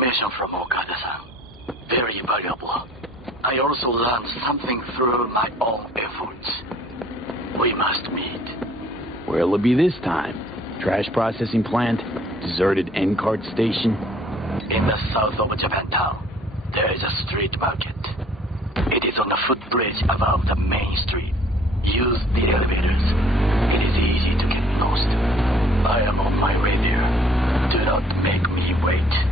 information from Okada-san. Very valuable. I also learned something through my own efforts. We must meet. Where'll it be this time? Trash processing plant? Deserted N-cart station? In the south of Japantown, there is a street market. It is on a footbridge above the main street. Use the elevators. It is easy to get lost. I am on my way there. Do not make me wait.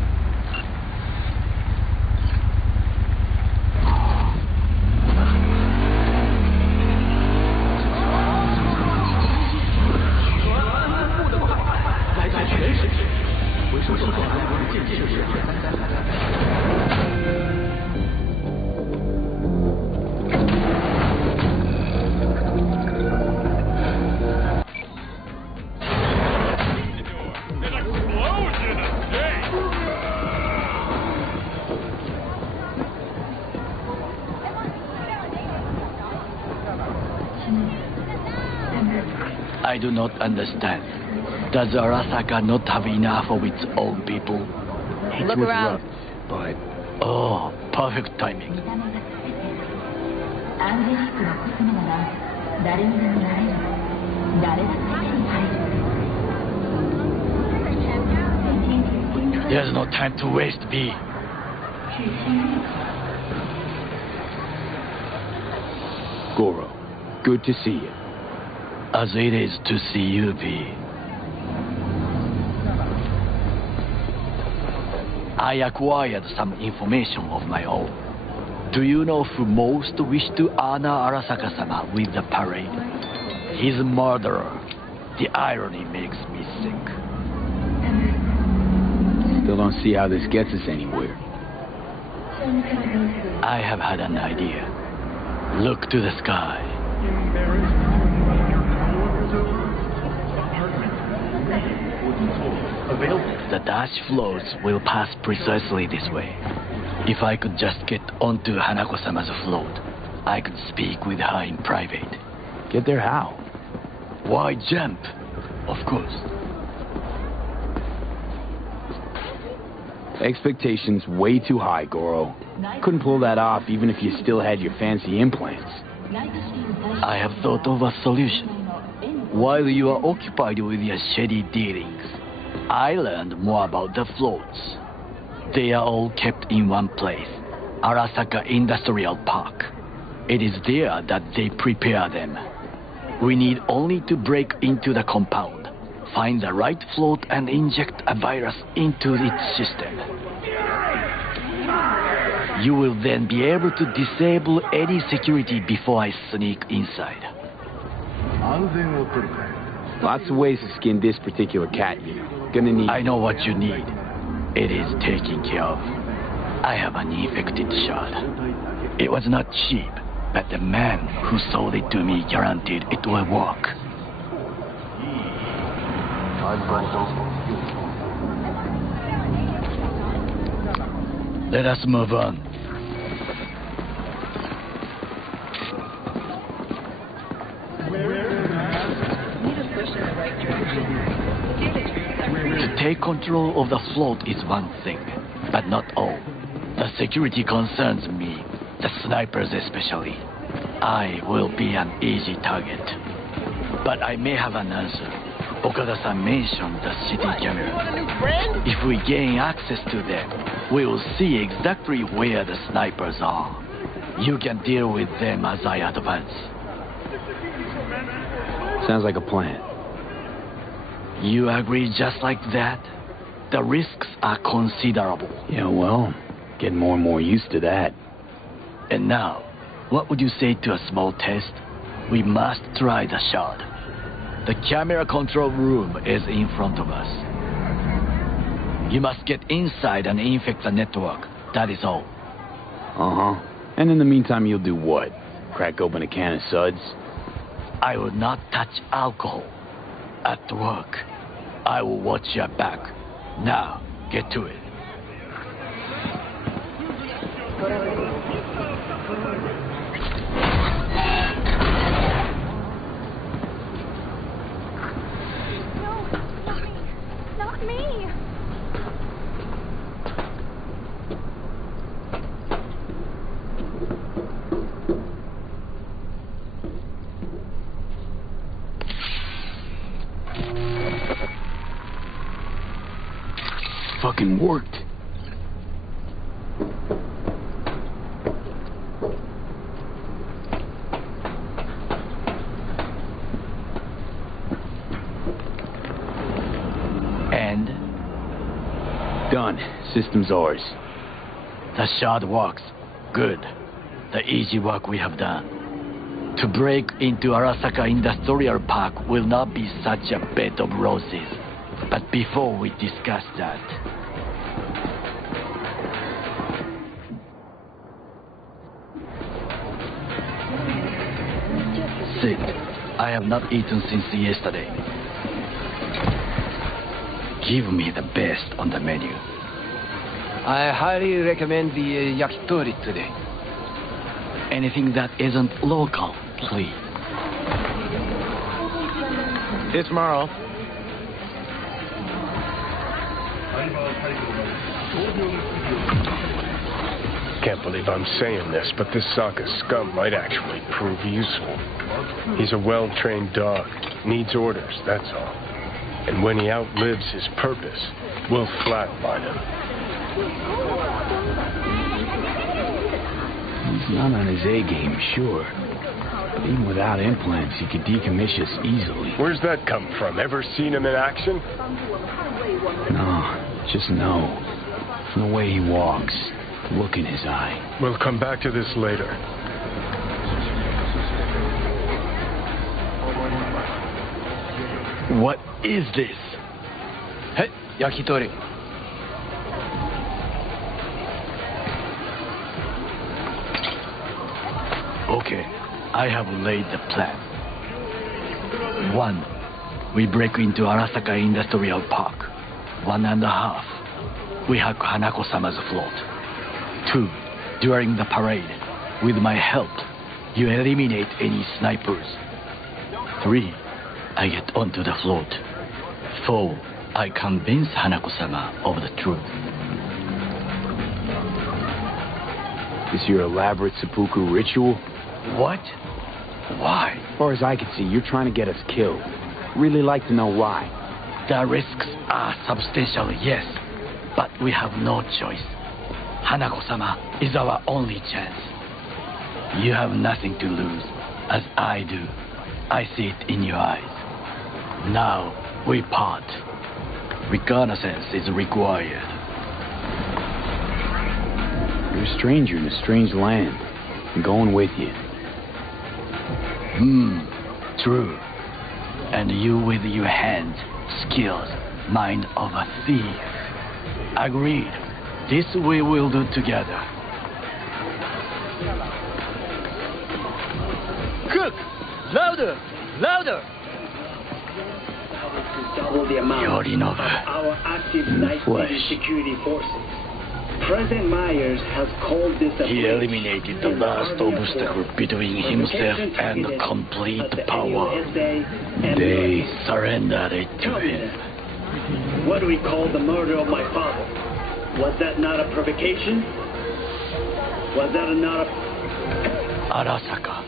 I do not understand. Does Arasaka not have enough of its own people? Look around. But... Oh, perfect timing. There's no time to waste, V. Goro, good to see you. As it is to see you, V. I acquired some information of my own. Do you know who most wished to honor Arasaka-sama with the parade? His murderer. The irony makes me sick. Still don't see how this gets us anywhere. I have had an idea. Look to the sky. The dash floats will pass precisely this way. If I could just get onto Hanako-sama's float, I could speak with her in private. Get there how? Why jump? Of course. Expectations way too high, Goro. Couldn't pull that off even if you still had your fancy implants. I have thought of a solution. While you are occupied with your shady dealings, I learned more about the floats. They are all kept in one place, Arasaka Industrial Park. It is there that they prepare them. We need only to break into the compound, find the right float and inject a virus into its system. You will then be able to disable any security before I sneak inside. Lots of ways to skin this particular cat, you know. Gonna need... I know what you need. It is taken care of. I have an infected shard. It was not cheap, but the man who sold it to me guaranteed it will work. Let us move on. To take control of the float is one thing, but not all. The security concerns me, the snipers especially. I will be an easy target. But I may have an answer. Okada-san mentioned the city cameras. If we gain access to them, we will see exactly where the snipers are. You can deal with them as I advance. Sounds like a plan. You agree just like that? The risks are considerable. Yeah, well, getting more and more used to that. And now, what would you say to a small test? We must try the shard. The camera control room is in front of us. You must get inside and infect the network. That is all. Uh-huh. And in the meantime, you'll do what? Crack open a can of suds? I will not touch alcohol. At work, I will watch your back. Now, get to it. Not me. fucking worked. And? Done. System's ours. The shard works. Good. The easy work we have done. To break into Arasaka Industrial Park will not be such a bed of roses. But before we discuss that... Sit. I have not eaten since yesterday. Give me the best on the menu. I highly recommend the yakitori today. Anything that isn't local, please. See you tomorrow. Can't believe I'm saying this, but this Saka scum might actually prove useful. He's a well-trained dog. Needs orders, that's all. And when he outlives his purpose, we'll flatline him. He's not on his A-game, sure. But even without implants, he could decommission us easily. Where's that come from? Ever seen him in action? No, just no. From the way he walks, the look in his eye. We'll come back to this later. What is this? Hey, yakitori. Okay, I have laid the plan. 1. We break into Arasaka Industrial Park. 1.5. We hack Hanako-sama's float. 2. During the parade, with my help, you eliminate any snipers. 3. I get onto the float. 4. I convince Hanako-sama of the truth. Is your elaborate seppuku ritual? What? Why? As far as I can see, you're trying to get us killed. Really like to know why. The risks are substantial, yes, but we have no choice. Hanako-sama is our only chance. You have nothing to lose, as I do. I see it in your eyes. Now, we part. Reconnaissance is required. You're a stranger in a strange land. I'm going with you. True. And you with your hands, skills, mind of a thief. Agreed. This we will do together. Cook! Louder! Louder! Double the amount Yorinobu. of our active night vision security forces. President Myers has called this a He eliminated the last obstacle between himself and complete power. They surrendered it to him. What do we call the murder of my father? Was that not a provocation? Was that not a... Arasaka,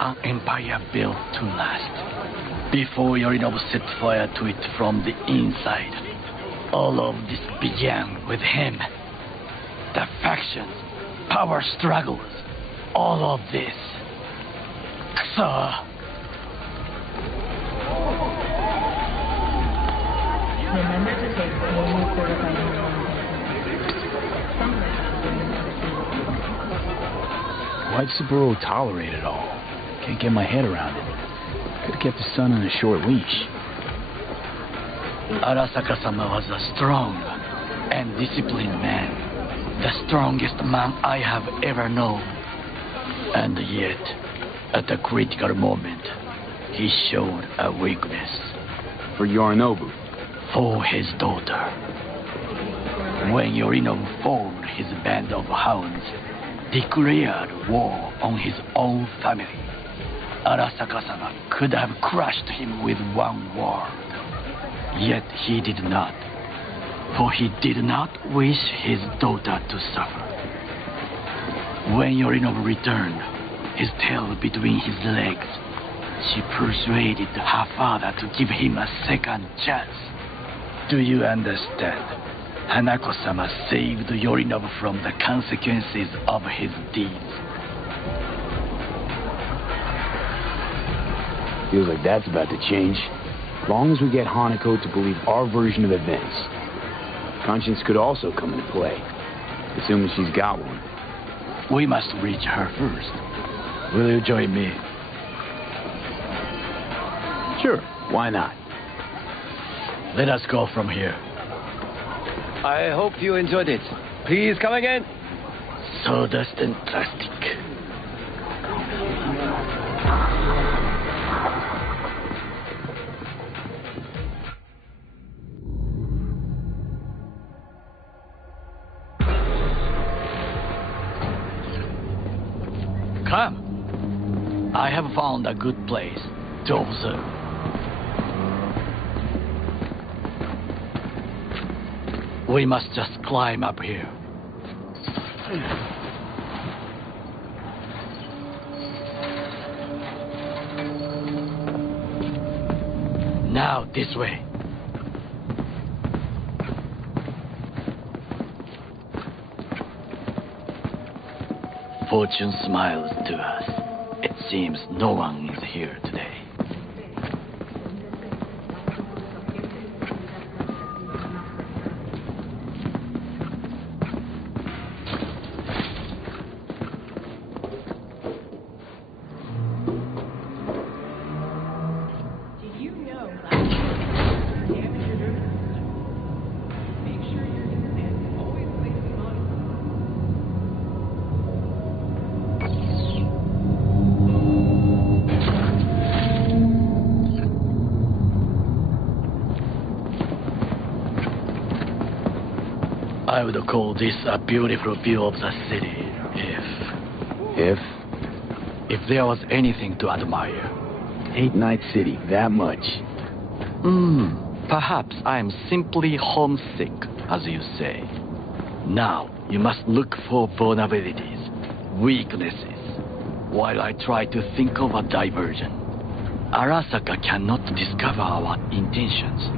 an empire built to last. Before Yorinobu set fire to it from the inside, all of this began with him. The factions, power struggles, all of this. Kusa. Remember to take only fortified Why'd Saburo tolerate it all? Can't get my head around it. Could have kept his son on a short leash. Arasaka-sama was a strong and disciplined man. The strongest man I have ever known. And yet, at a critical moment, he showed a weakness. For Yorinobu. For his daughter. When Yorinobu formed his band of hounds, declared war on his own family, Arasaka-sama could have crushed him with one word. Yet he did not. For he did not wish his daughter to suffer. When Yorinobu returned, his tail between his legs, she persuaded her father to give him a second chance. Do you understand? Hanako-sama saved Yorinobu from the consequences of his deeds. Feels like that's about to change. As long as we get Hanako to believe our version of events. Conscience could also come into play, assuming she's got one. We must reach her first. Will you join me? Sure, why not? Let us go from here. I hope you enjoyed it. Please come again. Sawdust and plastic. Come. I have found a good place to observe. We must just climb up here. Now, this way. Fortune smiles to us. It seems no one is here today. I would call this a beautiful view of the city if there was anything to admire. Hate Night City that much. Perhaps I am simply homesick, as you say. Now, you must look for vulnerabilities, weaknesses, while I try to think of a diversion. Arasaka cannot discover our intentions.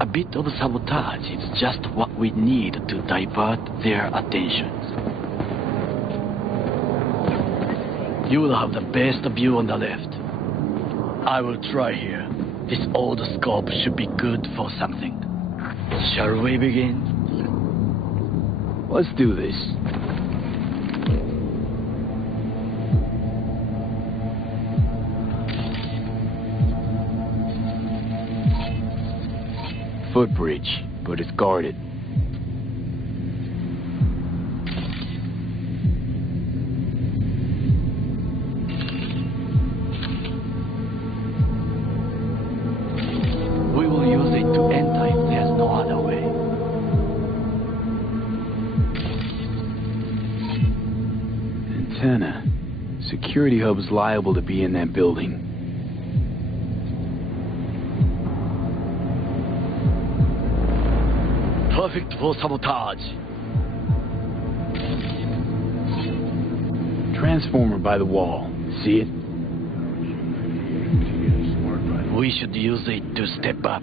A bit of sabotage is just what we need to divert their attentions. You will have the best view on the left. I will try here. This old scope should be good for something. Shall we begin? Let's do this. Footbridge, but it's guarded. We will use it to enter if there's no other way. Antenna. Security hub is liable to be in that building. Perfect for sabotage. Transformer by the wall. See it? We should use it to step up.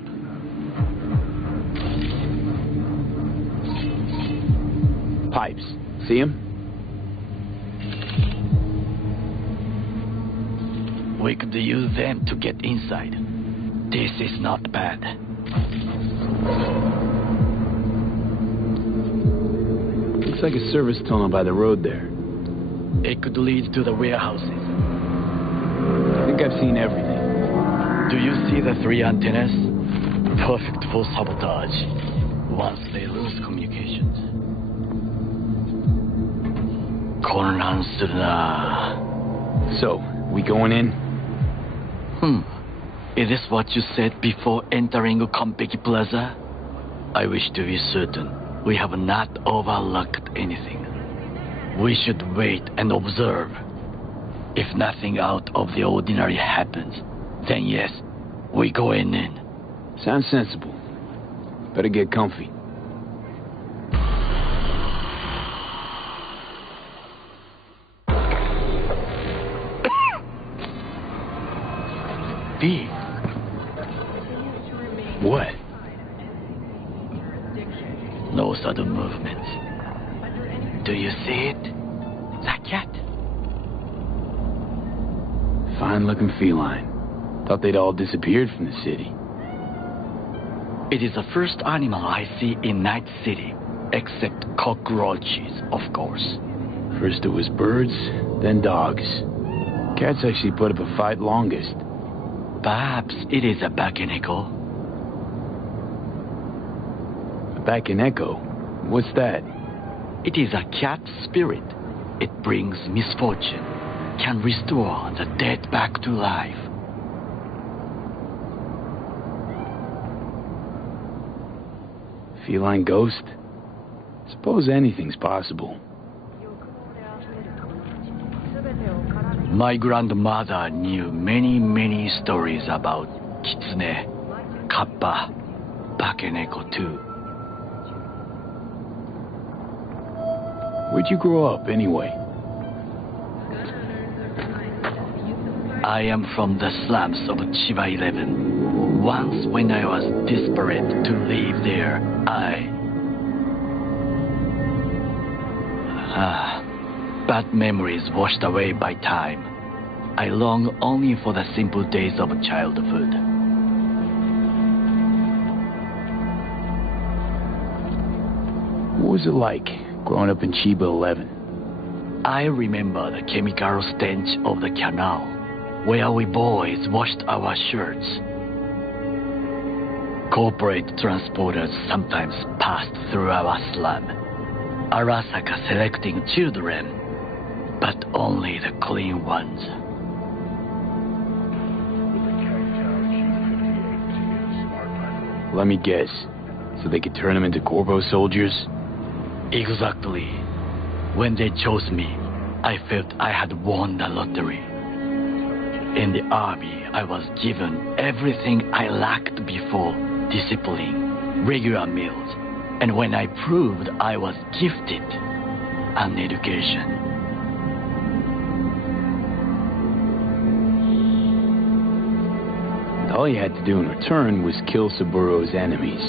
Pipes. See them? We could use them to get inside. This is not bad. Looks like a service tunnel by the road there. It could lead to the warehouses. I think I've seen everything. Do you see the 3 antennas? Perfect for sabotage. Once they lose communications. 混乱するな. So, we going in? Is this what you said before entering Konpeki Plaza? I wish to be certain we have not overlooked anything. We should wait and observe. If nothing out of the ordinary happens, then yes, we go in. Sounds sensible. Better get comfy. B. What? No such Do you see it? It's a cat. Fine-looking feline. Thought they'd all disappeared from the city. It is the first animal I see in Night City, except cockroaches, of course. First it was birds, then dogs. Cats actually put up a fight longest. Perhaps it is a bakeneko. A bakeneko? What's that? It is a cat spirit. It brings misfortune, can restore the dead back to life. Feline ghost? Suppose anything's possible. My grandmother knew many stories about kitsune, kappa, bakeneko too. Where'd you grow up, anyway? I am from the slums of Chiba 11. Once when I was desperate to live there, bad memories washed away by time. I long only for the simple days of childhood. What was it like, growing up in Chiba 11? I remember the chemical stench of the canal, where we boys washed our shirts. Corporate transporters sometimes passed through our slum. Arasaka selecting children, but only the clean ones. Let me guess. So they could turn them into Corpo soldiers? Exactly. When they chose me, I felt I had won the lottery. In the army, I was given everything I lacked before: discipline, regular meals, and when I proved I was gifted, an education. And all you had to do in return was kill Saburo's enemies.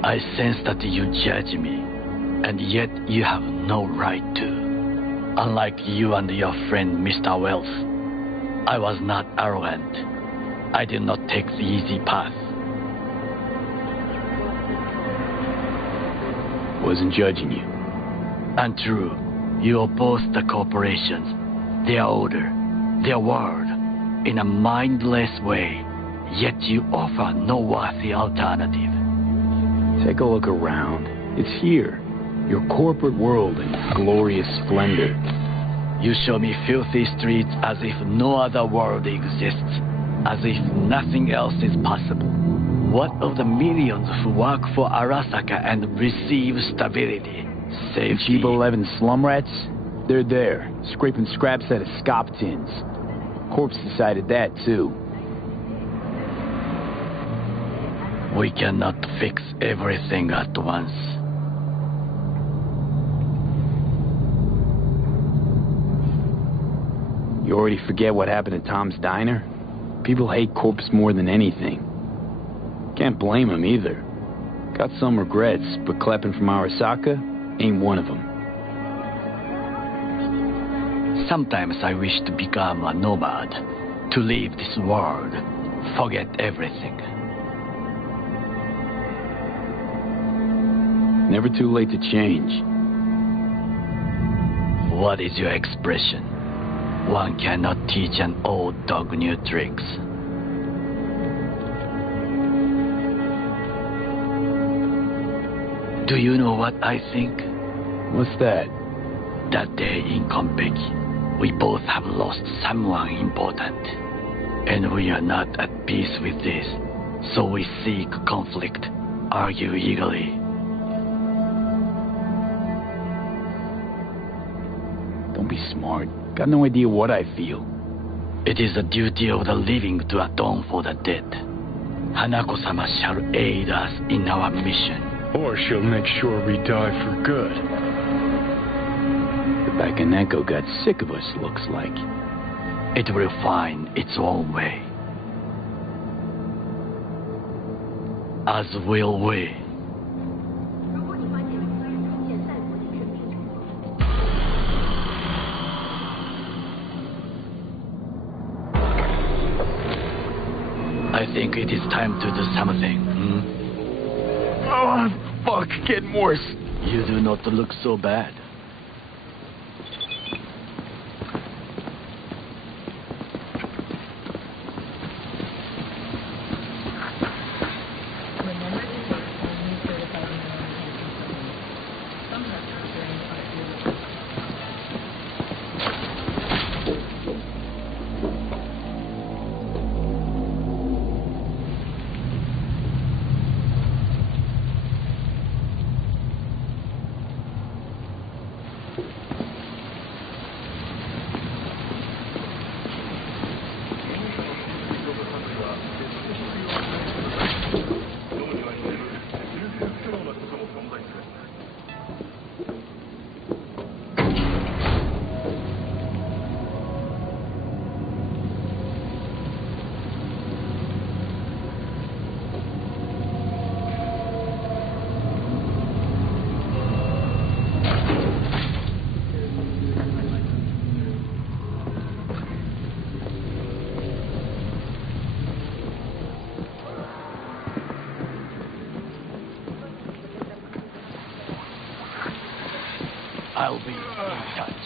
I sense that you judge me, and yet you have no right to. Unlike you and your friend Mr. Wells, I was not arrogant. I did not take the easy path. Wasn't judging you. Untrue. You oppose the corporations, their order, their word, in a mindless way, yet you offer no worthy alternative. Take a look around. It's here. Your corporate world in glorious splendor. You show me filthy streets as if no other world exists, as if nothing else is possible. What of the millions who work for Arasaka and receive stability, safety? Chiba 11 slum rats? They're there, scraping scraps out of scop tins. Corpse decided that, too. We cannot fix everything at once. You already forget what happened at Tom's Diner? People hate Corpse more than anything. Can't blame him either. Got some regrets, but clapping from Arasaka ain't one of them. Sometimes I wish to become a nomad, to leave this world, forget everything. Never too late to change. What is your expression? One cannot teach an old dog new tricks. Do you know what I think? What's that? That day in Konpeki, we both have lost someone important. And we are not at peace with this, so we seek conflict, argue eagerly. Don't be smart. Got no idea what I feel. It is the duty of the living to atone for the dead. Hanako-sama shall aid us in our mission. Or she'll make sure we die for good. The Bakaneko got sick of us, looks like. It will find its own way. As will we. I think it is time to do something. Oh, fuck, getting worse. You do not look so bad. Remember to take only certified medication supplements. Some doctors during RTX. I'll be in touch.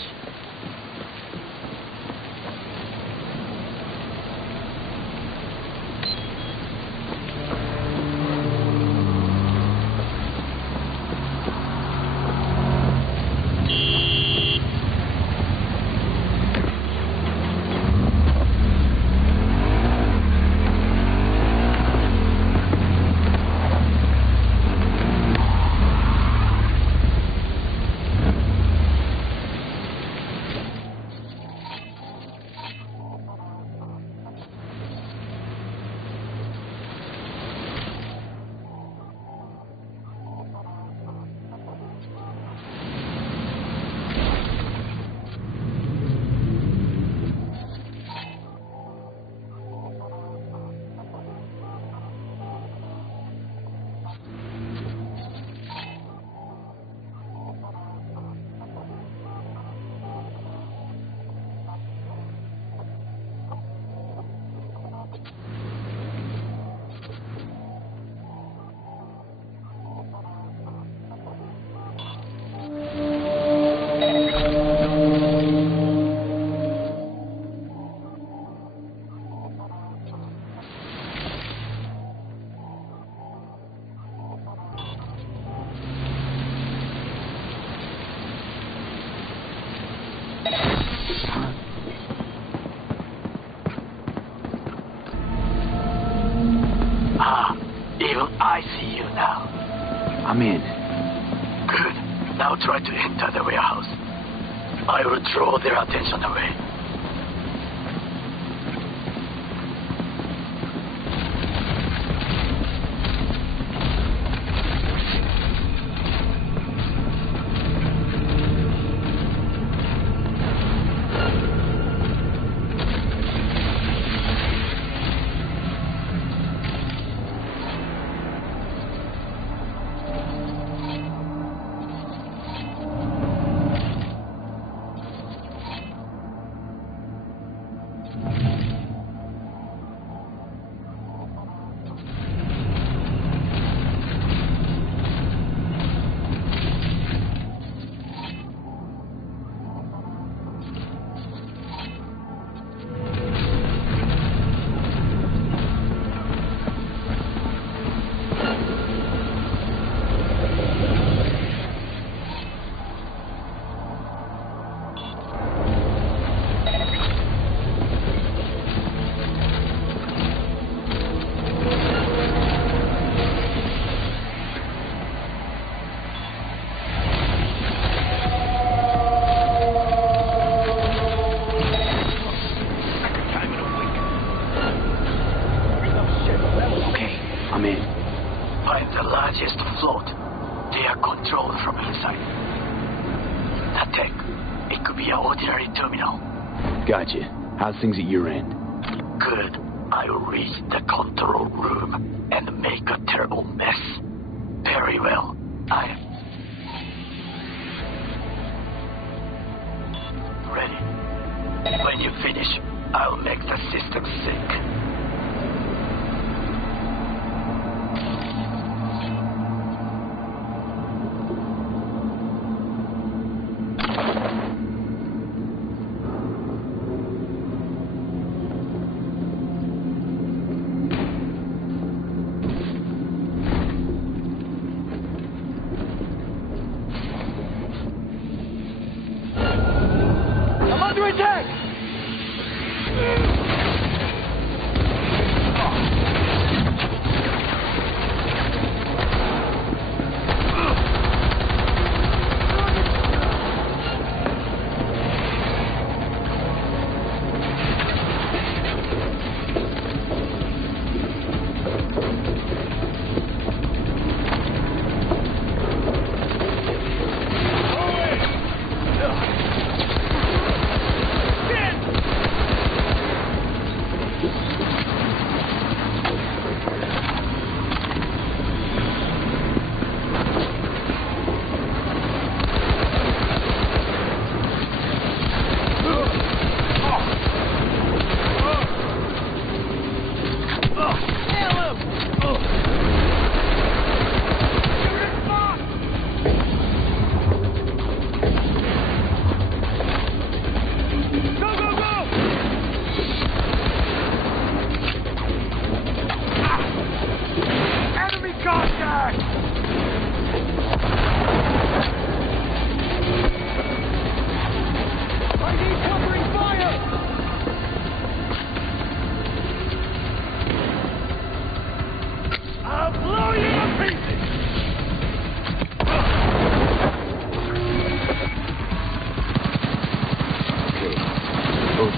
Even I see you now. I'm in. Good. Now try to enter the warehouse. I will draw their attention away. Gotcha. How's things at your end? Good. I'll reach the control room and make a terrible mess. Very well. I am ready. When you finish, I'll make the system sync. attack!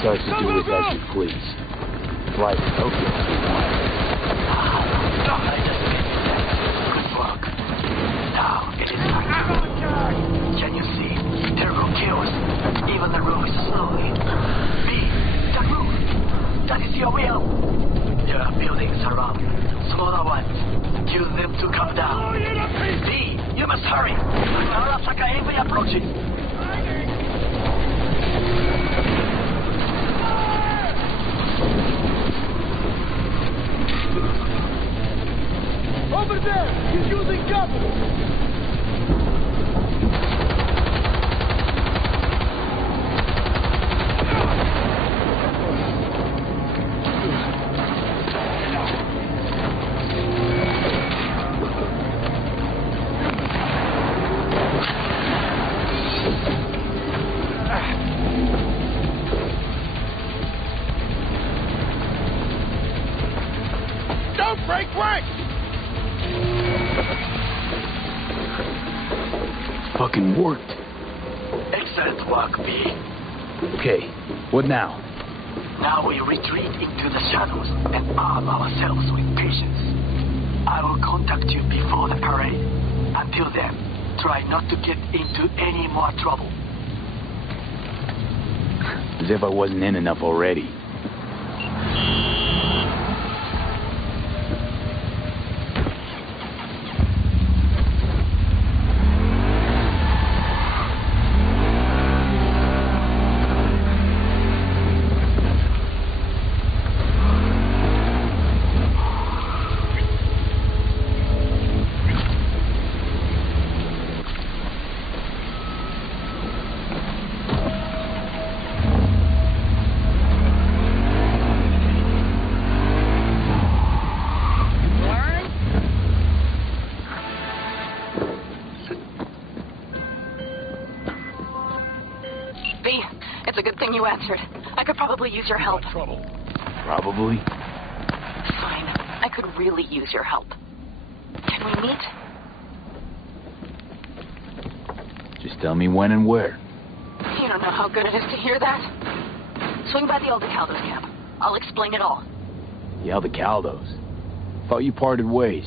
Tries to do it as you please. Right, okay. Good work. Now it is time. Can you see? Terrible kills. Even the room is slowly. B, that room. That is your will. There are buildings around. Smaller ones. Kill them to come down. B, you must hurry. Arasaka heavy approaches. Over there! He's using cover! Don't break rank! Fucking worked. Excellent work, B. Okay, what now? Now we retreat into the shadows and arm ourselves with patience. I will contact you before the parade. Until then, try not to get into any more trouble. As if I wasn't in enough already. It's a good thing you answered. I could probably use your help. Probably? Fine. I could really use your help. Can we meet? Just tell me when and where. You don't know how good it is to hear that. Swing by the old DeCaldo's camp. I'll explain it all. The Aldecaldos. Thought you parted ways.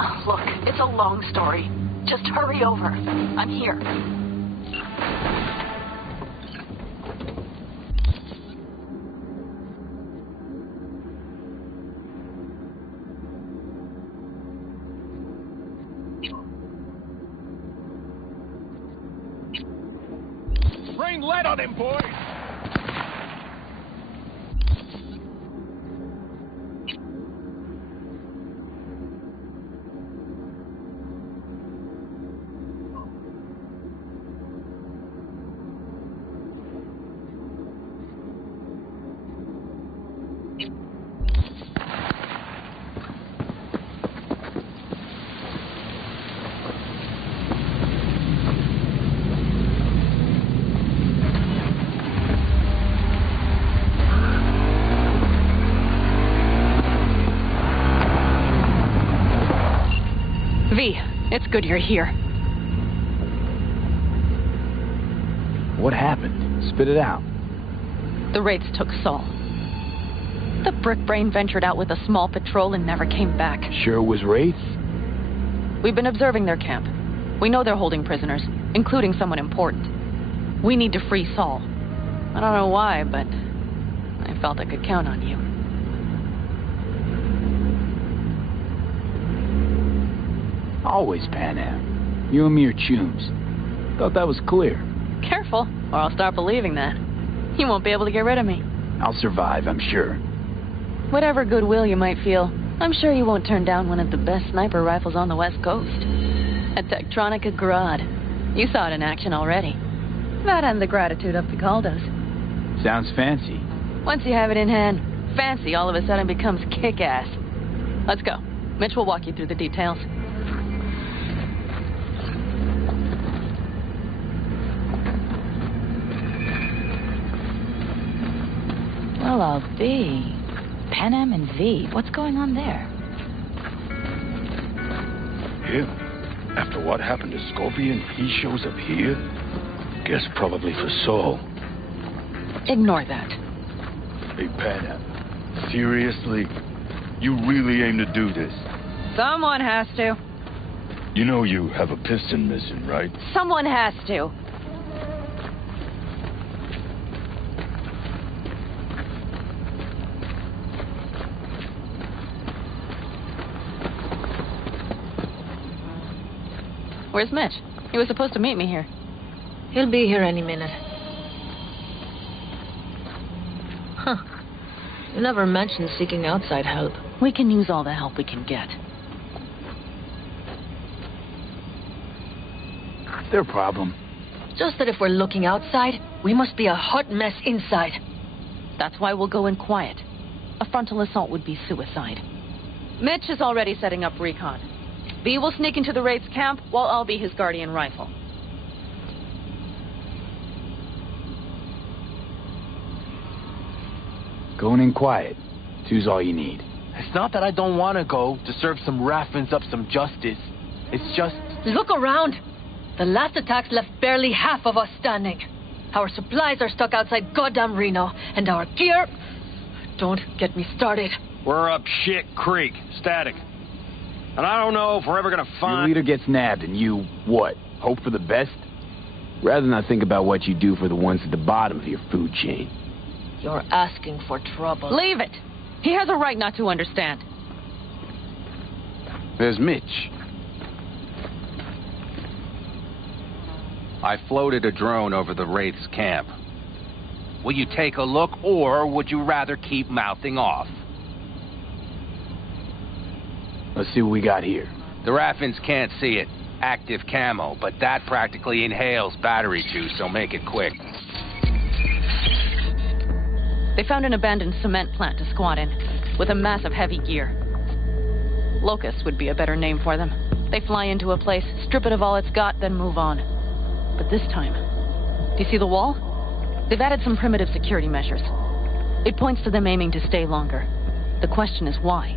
Oh, look, it's a long story. Just hurry over. I'm here. Rain lead on him, boys! good you're here. What happened? Spit it out. The Wraiths took Saul. The brick brain ventured out with a small patrol and never came back. Sure it was Wraiths? We've been observing their camp. We know they're holding prisoners, including someone important. We need to free Saul. I don't know why, but I felt I could count on you. Always Panam. You and me are chums. Thought that was clear. Careful, or I'll start believing that. You won't be able to get rid of me. I'll survive, I'm sure. Whatever goodwill you might feel, I'm sure you won't turn down one of the best sniper rifles on the West Coast. A Tektronica Grad. You saw it in action already. That and the gratitude of Picaldo's. Sounds fancy. Once you have it in hand, fancy all of a sudden becomes kick-ass. Let's go. Mitch will walk you through the details. Well, I'll be. Panam and V, what's going on there? Him? After what happened to Scorpion, he shows up here? Guess probably for Saul. Ignore that. Hey, Panam, seriously? You really aim to do this? Someone has to. You know you have a piston missing, right? Someone has to. Where's Mitch? He was supposed to meet me here. He'll be here any minute. Huh. You never mentioned seeking outside help. We can use all the help we can get. Their problem. Just that if we're looking outside, we must be a hot mess inside. That's why we'll go in quiet. A frontal assault would be suicide. Mitch is already setting up recon. V will sneak into the Wraith's camp, while I'll be his guardian rifle. Going in quiet. Two's all you need. It's not that I don't want to go to serve some Raffins up some justice. It's just... Look around! The last attacks left barely half of us standing. Our supplies are stuck outside goddamn Reno, and our gear... Don't get me started. We're up shit creek. Static. And I don't know if we're ever gonna find... Your leader gets nabbed and you, what, hope for the best? Rather not think about what you do for the ones at the bottom of your food chain. You're asking for trouble. Leave it! He has a right not to understand. There's Mitch. I floated a drone over the Wraith's camp. Will you take a look, or would you rather keep mouthing off? Let's see what we got here. The Raffins can't see it. Active camo, but that practically inhales battery juice, so make it quick. They found an abandoned cement plant to squat in, with a mass of heavy gear. Locusts would be a better name for them. They fly into a place, strip it of all it's got, then move on. But this time, do you see the wall? They've added some primitive security measures. It points to them aiming to stay longer. The question is why?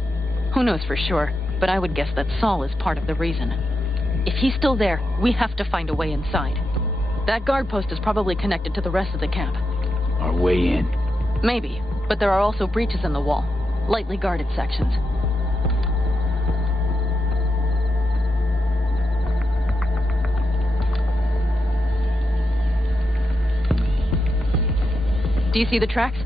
Who knows for sure, but I would guess that Saul is part of the reason. If he's still there, we have to find a way inside. That guard post is probably connected to the rest of the camp. Our way in. Maybe, but there are also breaches in the wall. Lightly guarded sections. Do you see the tracks?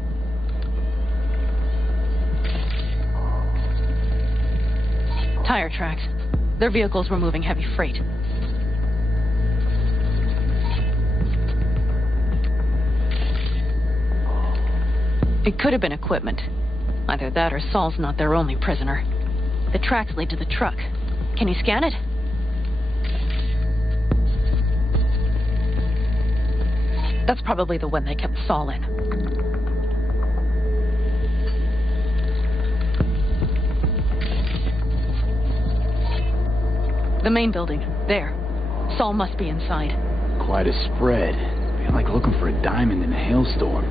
Tire tracks. Their vehicles were moving heavy freight. It could have been equipment. Either that or Saul's not their only prisoner. The tracks lead to the truck. Can you scan it? That's probably the one they kept Saul in. The main building. There. Saul must be inside. Quite a spread. Feel like looking for a diamond in a hailstorm.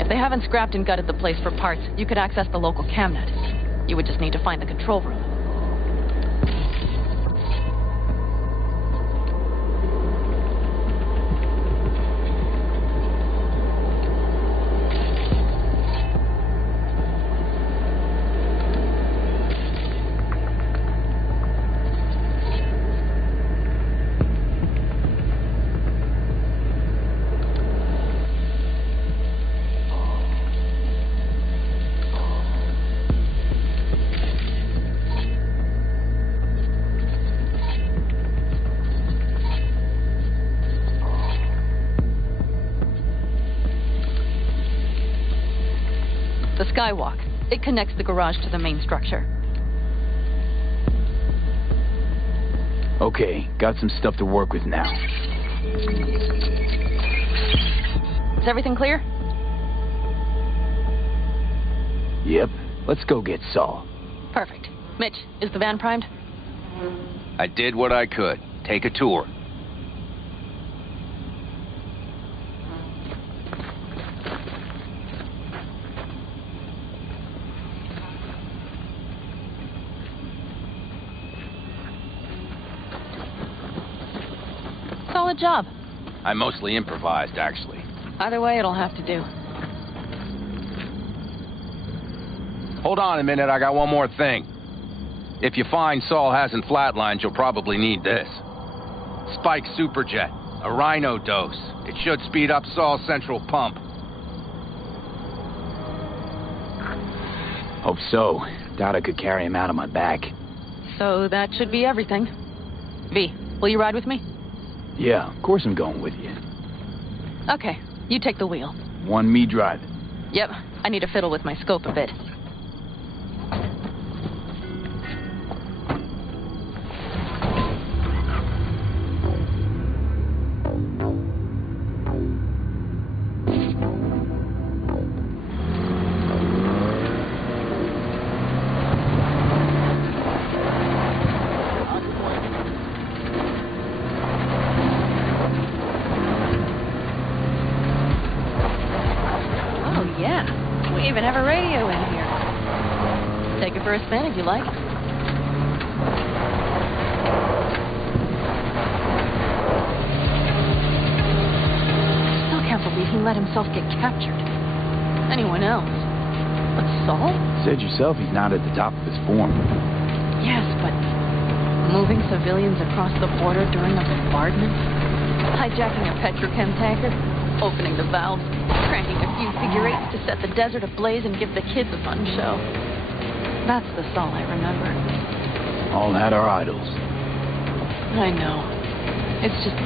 If they haven't scrapped and gutted the place for parts, you could access the local camnet. You would just need to find the control room. The skywalk. It connects the garage to the main structure. Okay, got some stuff to work with now. Is everything clear? Yep, let's go get Saul. Perfect. Mitch, is the van primed? I did what I could. Take a tour. Solid job. I mostly improvised, actually. Either way, it'll have to do. Hold on a minute, I got one more thing. If you find Saul hasn't flatlined, you'll probably need this. Spike Superjet, a rhino dose. It should speed up Saul's central pump. Hope so. Doubt I could carry him out on my back. So that should be everything. V, will you ride with me? Yeah, of course I'm going with you. Okay, you take the wheel. Want me driving? Yep, I need to fiddle with my scope a bit. For a spin if you like. Still can't believe he let himself get captured. Anyone else? But Saul? Said yourself he's not at the top of his form. Yes, but moving civilians across the border during a bombardment, hijacking a petrochem tanker, opening the valves, cranking a few figure eights to set the desert ablaze and give the kids a fun show. That's the Saul I remember. All had our idols. I know. It's just...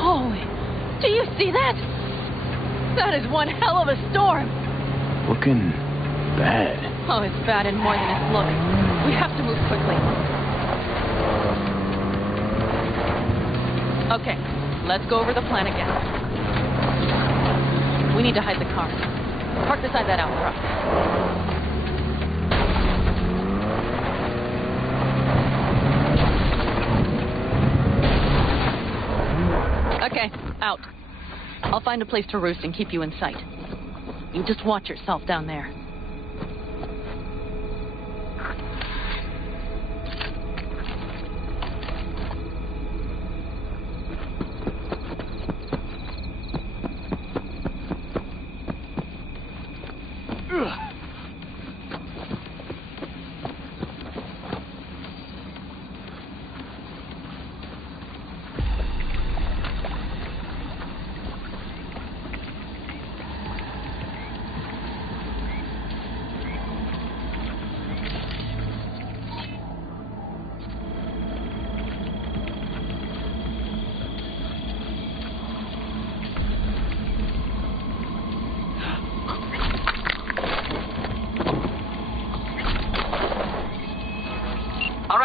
Holy... Do you see that? That is one hell of a storm. Looking bad. Oh, it's bad and more than it's looking. We have to move quickly. Okay. Let's go over the plan again. We need to hide the car. Park beside that outcrop. Okay, out. I'll find a place to roost and keep you in sight. You just watch yourself down there.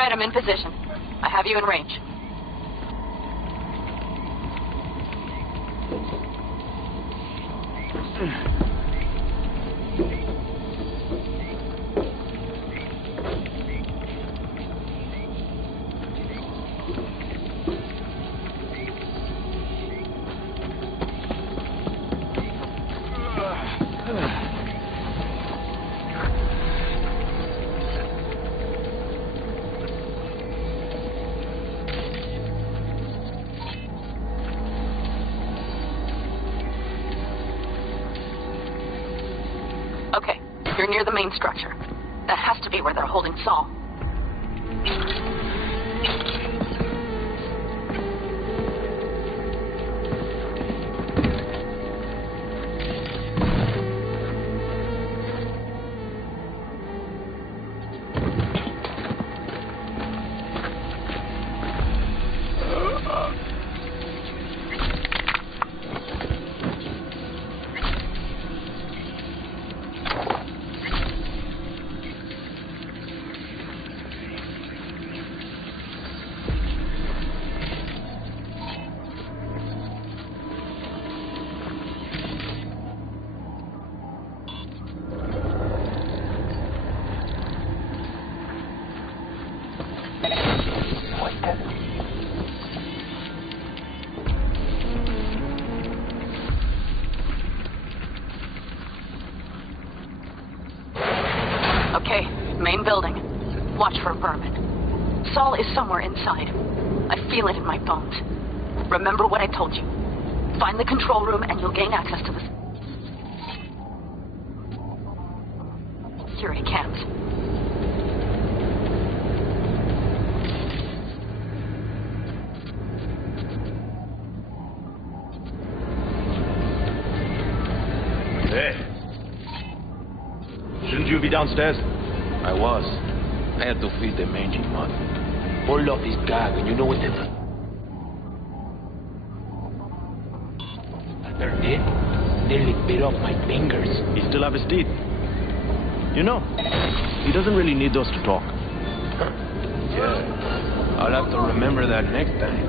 I'm in position. I have you in range. Okay, you're near the main structure. That has to be where they're holding Saul. Main building. Watch for a vermin. Saul is somewhere inside. I feel it in my bones. Remember what I told you. Find the control room and you'll gain access to the security cams. Hey. Shouldn't you be downstairs? I was. I had to feed the mangy mud. Pulled off his gag, and you know what they did? They're dead. Nearly bit off my fingers. He still have his teeth. You know, he doesn't really need those to talk. Yeah. I'll have to remember that next time.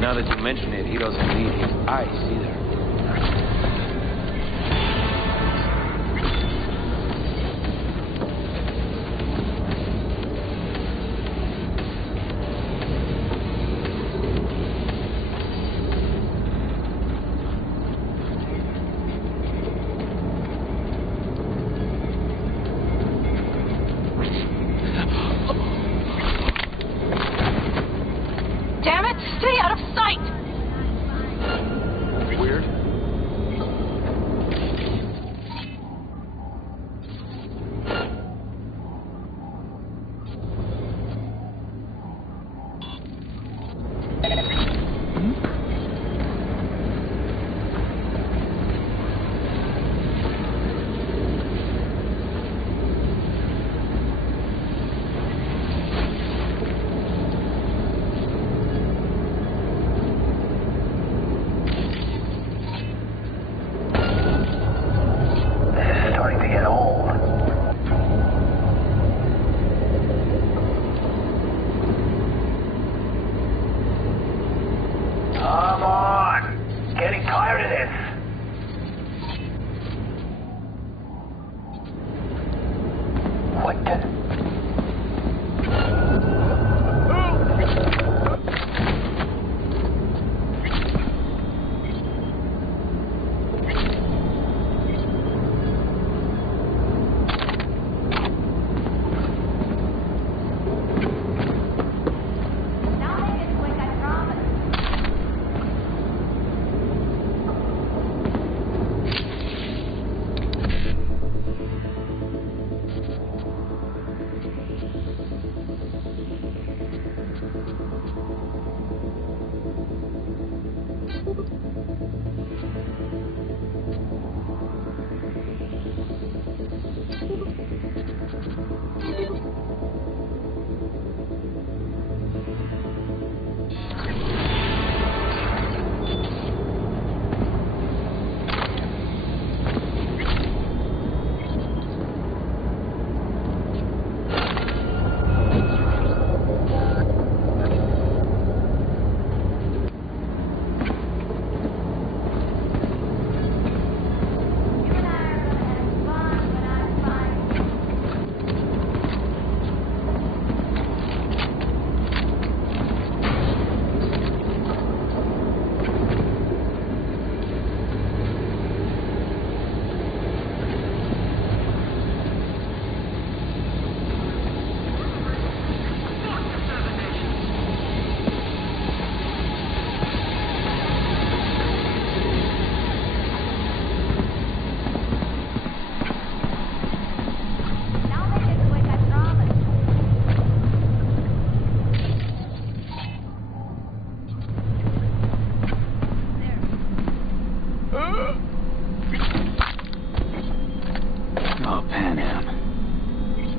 Now that you mention it, he doesn't need his eyes either.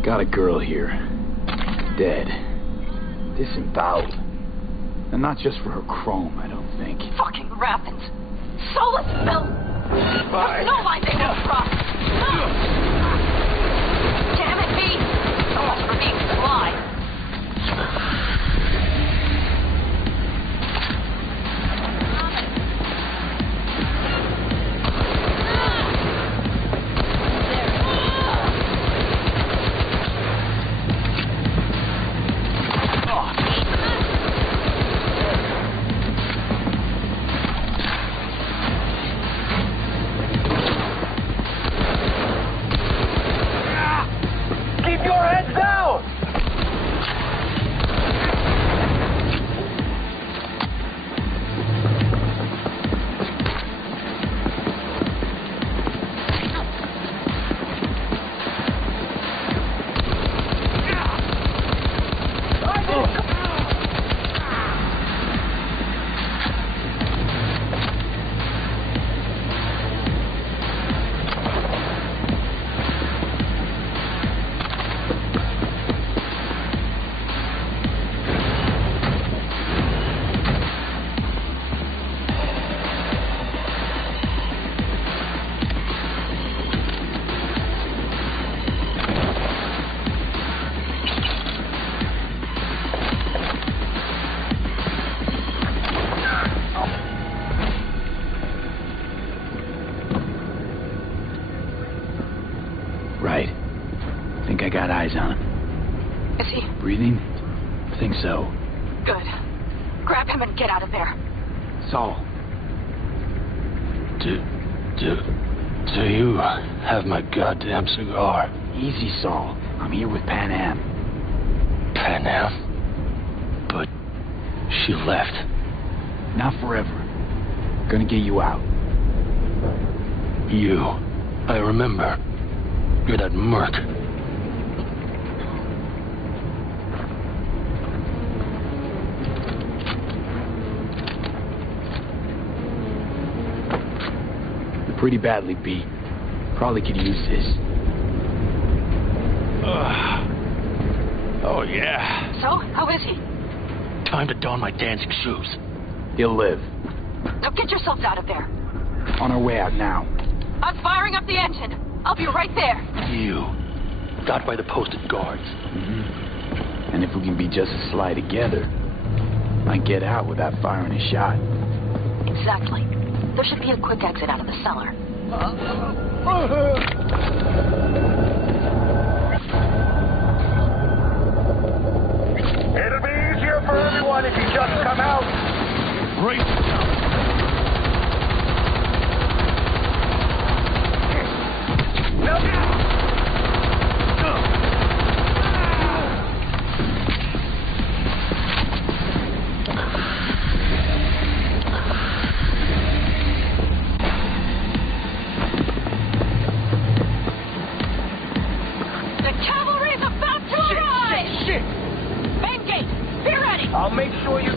Got a girl here. Dead. Disemboweled. And not just for her chrome, I don't think. Fucking rapids. Soulless filth. There's no line they won't cross. Damn it, V. So much for being sly. Head down! Right. Think I got eyes on him. Is he? Breathing? Think so. Good. Grab him and get out of there. Saul. Do you have my goddamn cigar? Easy, Saul. I'm here with Pan Am. Pan Am? But she left. Not forever. Gonna get you out. You. I remember. You're that merc. You're pretty badly beat. Probably could use this. Oh, yeah. So, how is he? Time to don my dancing shoes. He'll live. Now get yourselves out of there. On our way out now. I'm firing up the engine. I'll be right there. You. Got by the posted guards. Mm-hmm. And if we can be just as sly together, might get out without firing a shot. Exactly. There should be a quick exit out of the cellar. It'll be easier for everyone if you just come out. Great. The cavalry's about to arrive! Shit! Main gate, be ready! I'll make sure you...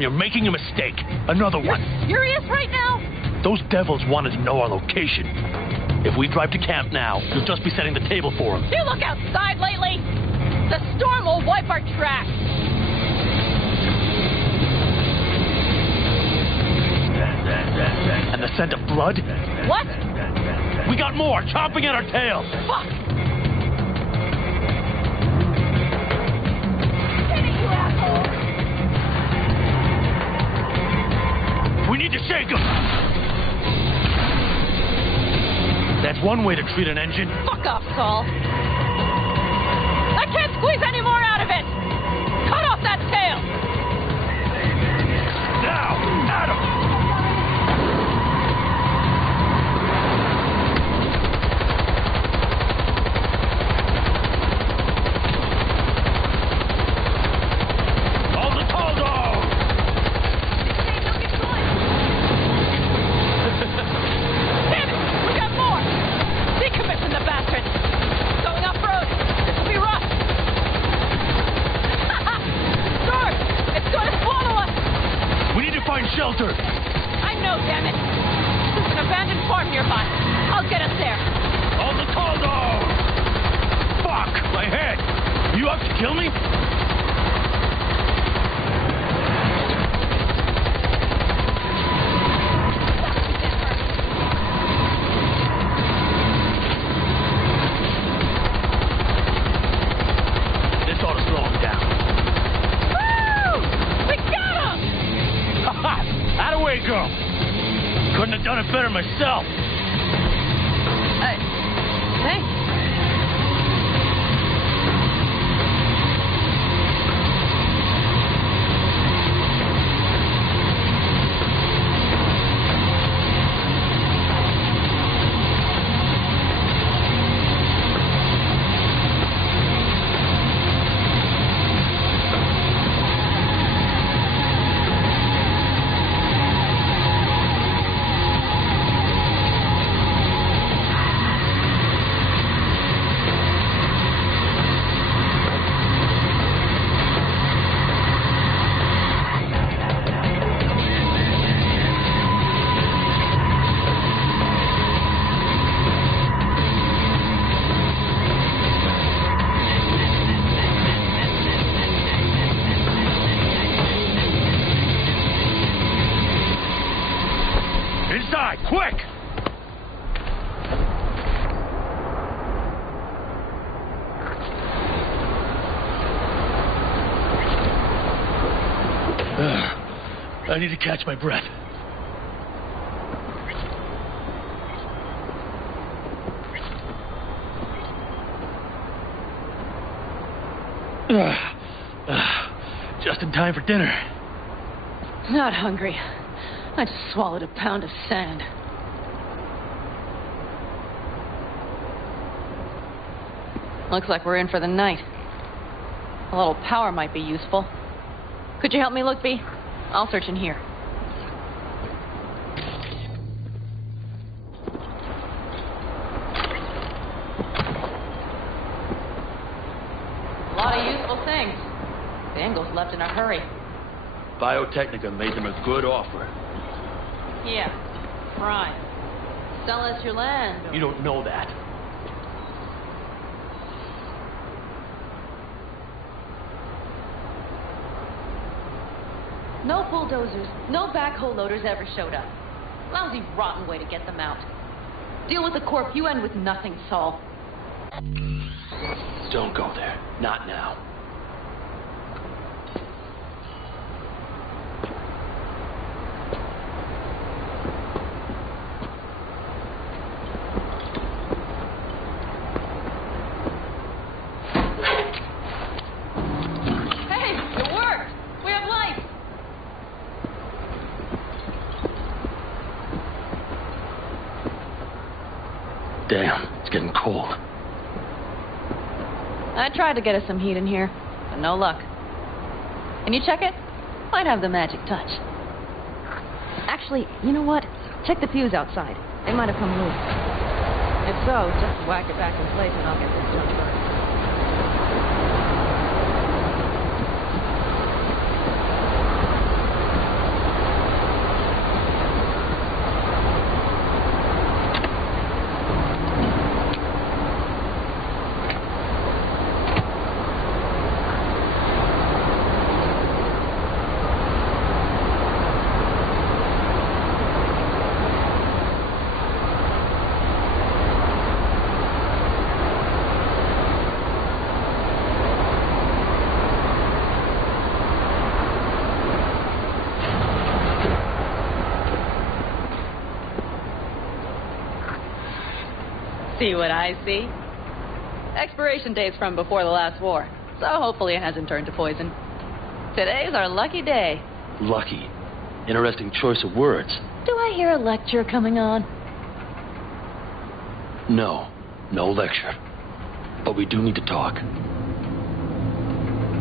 You're making a mistake. Another one. Serious right now? Those devils wanted to know our location. If we drive to camp now, you'll just be setting the table for them. You look outside lately? The storm will wipe our tracks. And the scent of blood? What? We got more, chomping at our tails. Fuck! Get it, you asshole! one way to treat an engine. Fuck off, Saul. I can't squeeze any more out of it! Cut off that tail! Now! Adam! Shelter! I know, damn it! There's an abandoned farm nearby. I'll get us there. On the call dog! Fuck! My head! You out to kill me? This ought to slow him down. Way go! Couldn't have done it better myself. Thanks. Quick! I need to catch my breath. Just in time for dinner. Not hungry. I just swallowed a pound of sand. Looks like we're in for the night. A little power might be useful. Could you help me look, B? I'll search in here. A lot of useful things. Bangles left in a hurry. Biotechnica made them a good offer. Yeah, right. Sell us your land. Or... You don't know that. No bulldozers, no backhoe loaders ever showed up. Lousy, rotten way to get them out. Deal with the Corp, you end with nothing, Saul. Don't go there. Not now. Damn, it's getting cold. I tried to get us some heat in here, but no luck. Can you check it? Might have the magic touch. Actually, you know what? Check the fuse outside. It might have come loose. If so, just whack it back in place and I'll get this junk started. See what I see? Expiration date's from before the last war, so hopefully it hasn't turned to poison. Today's our lucky day. Lucky. Interesting choice of words. Do I hear a lecture coming on? No. No lecture. But we do need to talk.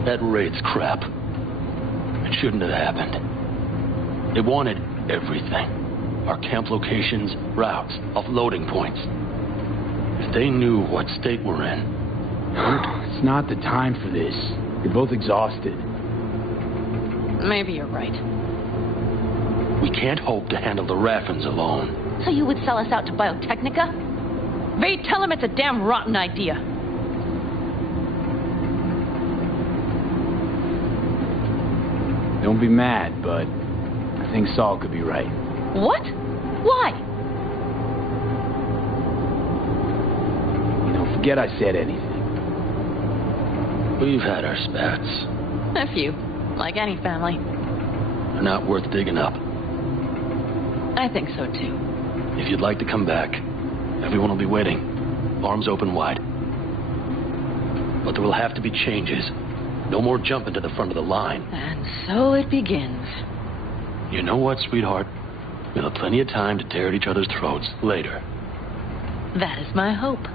That raid's crap. It shouldn't have happened. They wanted everything. Our camp locations, routes, offloading points. If they knew what state we're in... It's not the time for this. You're both exhausted. Maybe you're right. We can't hope to handle the Raffins alone. So you would sell us out to Biotechnica? V, tell him it's a damn rotten idea. Don't be mad, but I think Saul could be right. What? Why? You know, forget I said anything. We've had our spats. A few, like any family. They're not worth digging up. I think so, too. If you'd like to come back, everyone will be waiting. Arms open wide. But there will have to be changes. No more jumping to the front of the line. And so it begins. You know what, sweetheart? We'll have plenty of time to tear at each other's throats later. That is my hope.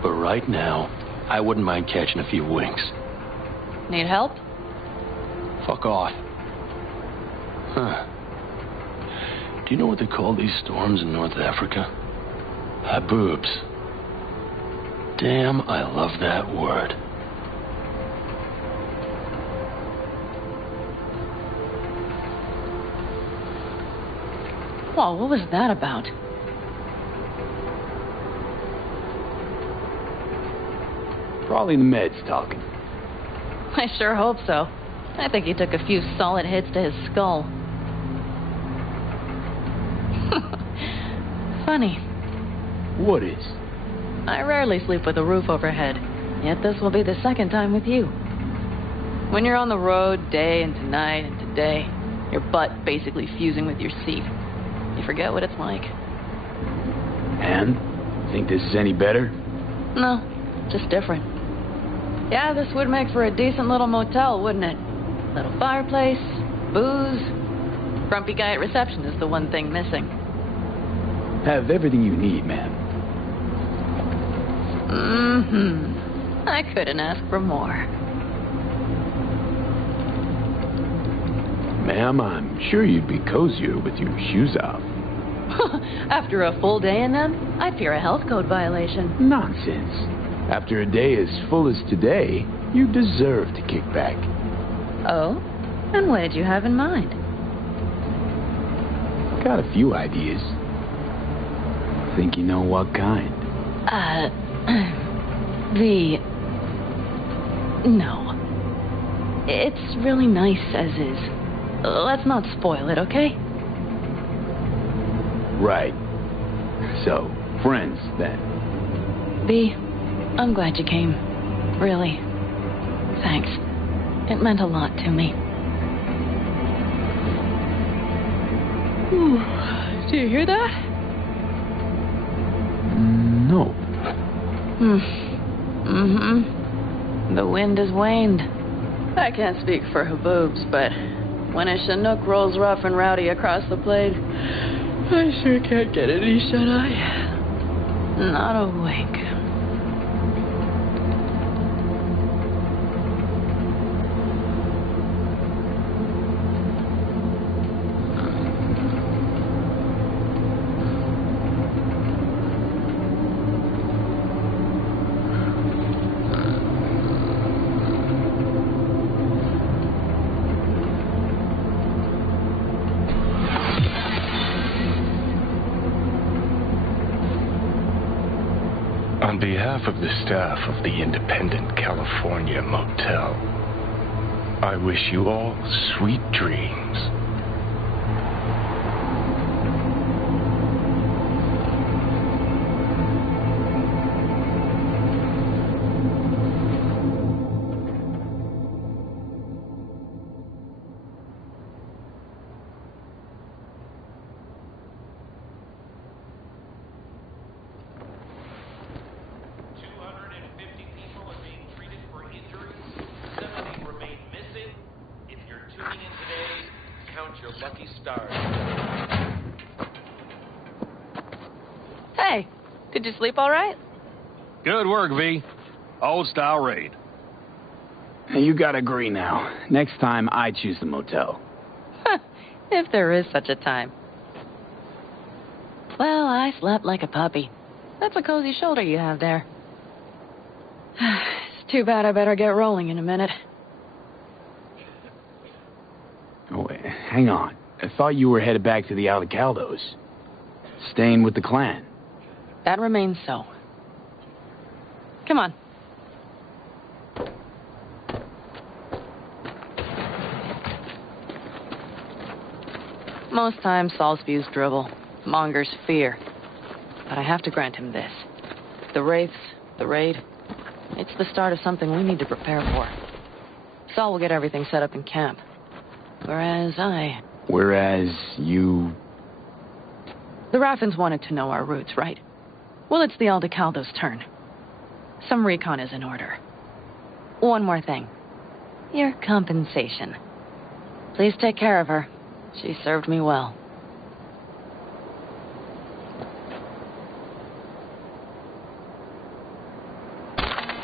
But right now, I wouldn't mind catching a few winks. Need help? Fuck off. Huh. Do you know what they call these storms in North Africa? Haboobs. Damn, I love that word. Well, what was that about? Probably the meds talking. I sure hope so. I think he took a few solid hits to his skull. Funny. What is? I rarely sleep with a roof overhead, yet this will be the second time with you. When you're on the road day into night into day, your butt basically fusing with your seat, you forget what it's like. And? Think this is any better? No, just different. Yeah, this would make for a decent little motel, wouldn't it? Little fireplace, booze. Grumpy guy at reception is the one thing missing. Have everything you need, ma'am. Mm-hmm. I couldn't ask for more. Ma'am, I'm sure you'd be cozier with your shoes off. After a full day in them, I fear a health code violation. Nonsense. After a day as full as today, you deserve to kick back. Oh? And what did you have in mind? Got a few ideas. Think you know what kind? No. It's really nice as is. Let's not spoil it, okay? Right. So, friends, then. V, I'm glad you came. Really. Thanks. It meant a lot to me. Ooh, do you hear that? No. Mm-hmm. The wind has waned. I can't speak for Haboobs, but when a Chinook rolls rough and rowdy across the blade, I sure can't get any shut-eye. Not a wink. On behalf of the staff of the Independent California Motel, I wish you all sweet dreams. lucky stars. Hey, did you sleep all right? Good work, V. Old-style raid. Hey, you gotta agree now. Next time, I choose the motel. If there is such a time. Well, I slept like a puppy. That's a cozy shoulder you have there. It's too bad I better get rolling in a minute. Oh, wait, hang on. I thought you were headed back to the Aldecaldos. Staying with the clan. That remains so. Come on. Most times, Saul spews drivel, mongers fear. But I have to grant him this. The wraiths, the raid, it's the start of something we need to prepare for. Saul will get everything set up in camp. Whereas you... The Raffins wanted to know our roots, right? Well, it's the Aldecaldos' turn. Some recon is in order. One more thing. Your compensation. Please take care of her. She served me well.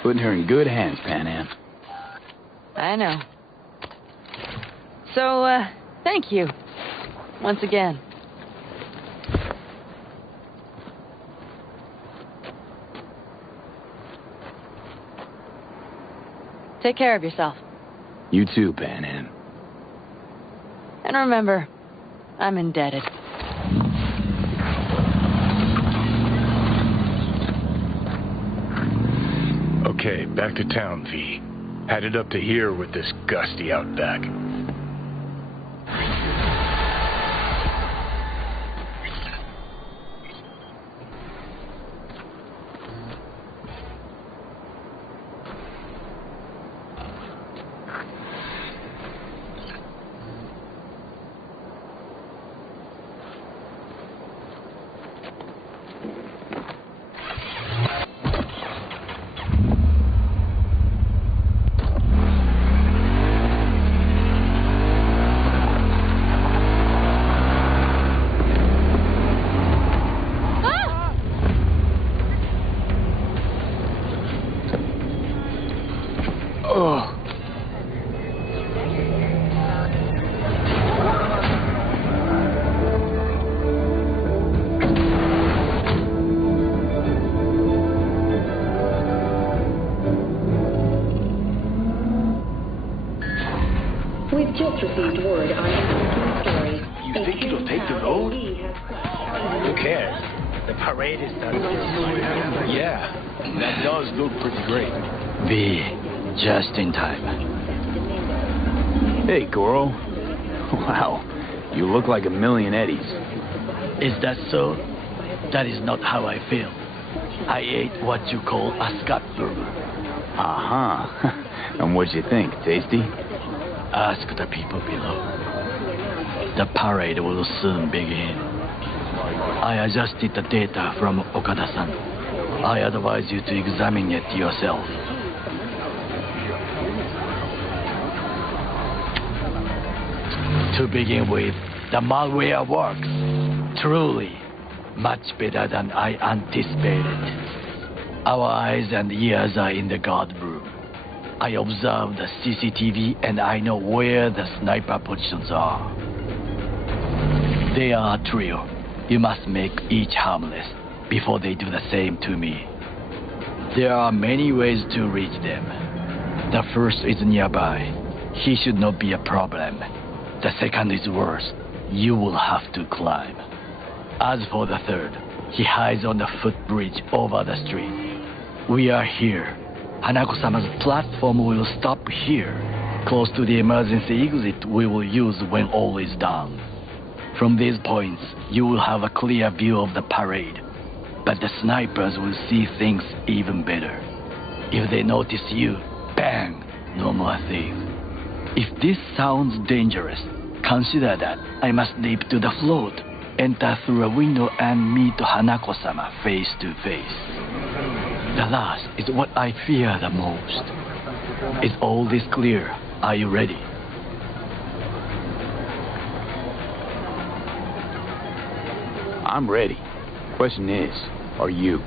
Putting her in good hands, Panam. I know. So, thank you. Once again. Take care of yourself. You too, Panam. And remember, I'm indebted. Okay, back to town, V. Headed up to here with this gusty outback. We've just received word on your story. You think it'll take the road? Who cares? The parade is done. Yeah, that does look pretty great. V, just in time. Hey, Goro. Wow, you look like a million eddies. Is that so? That is not how I feel. I ate what you call a scat burger. Uh-huh. And what'd you think? Tasty? Ask the people below. The parade will soon begin. I adjusted the data from Okada-san. I advise you to examine it yourself. To begin with, the malware works. Truly, much better than I anticipated. Our eyes and ears are in the guard room. I observe the CCTV and I know where the sniper positions are. They are a trio. You must make each harmless before they do the same to me. There are many ways to reach them. The first is nearby. He should not be a problem. The second is worse. You will have to climb. As for the third, he hides on the footbridge over the street. We are here. Hanako-sama's platform will stop here, close to the emergency exit we will use when all is done. From these points, you will have a clear view of the parade, but the snipers will see things even better. If they notice you, bang, no more thief. If this sounds dangerous, consider that I must leap to the float, enter through a window and meet Hanako-sama face to face. The last is what I fear the most. Is all this clear? Are you ready? I'm ready. Question is, are you?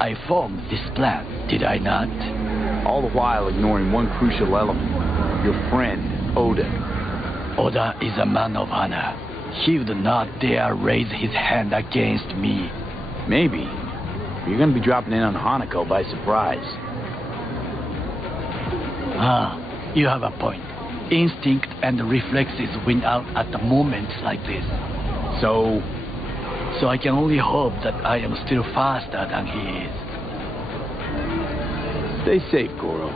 I formed this plan, did I not? All the while ignoring one crucial element. Your friend, Oda. Oda is a man of honor. He would not dare raise his hand against me. Maybe. You're gonna be dropping in on Hanako by surprise. You have a point. Instinct and reflexes win out at the moments like this. So I can only hope that I am still faster than he is. Stay safe, Goro.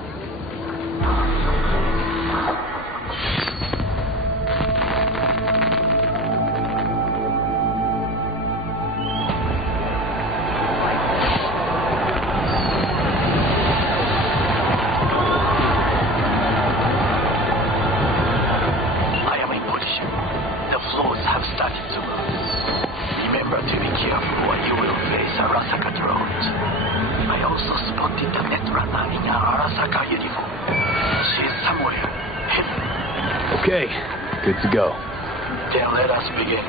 Okay, good to go. Then let us begin.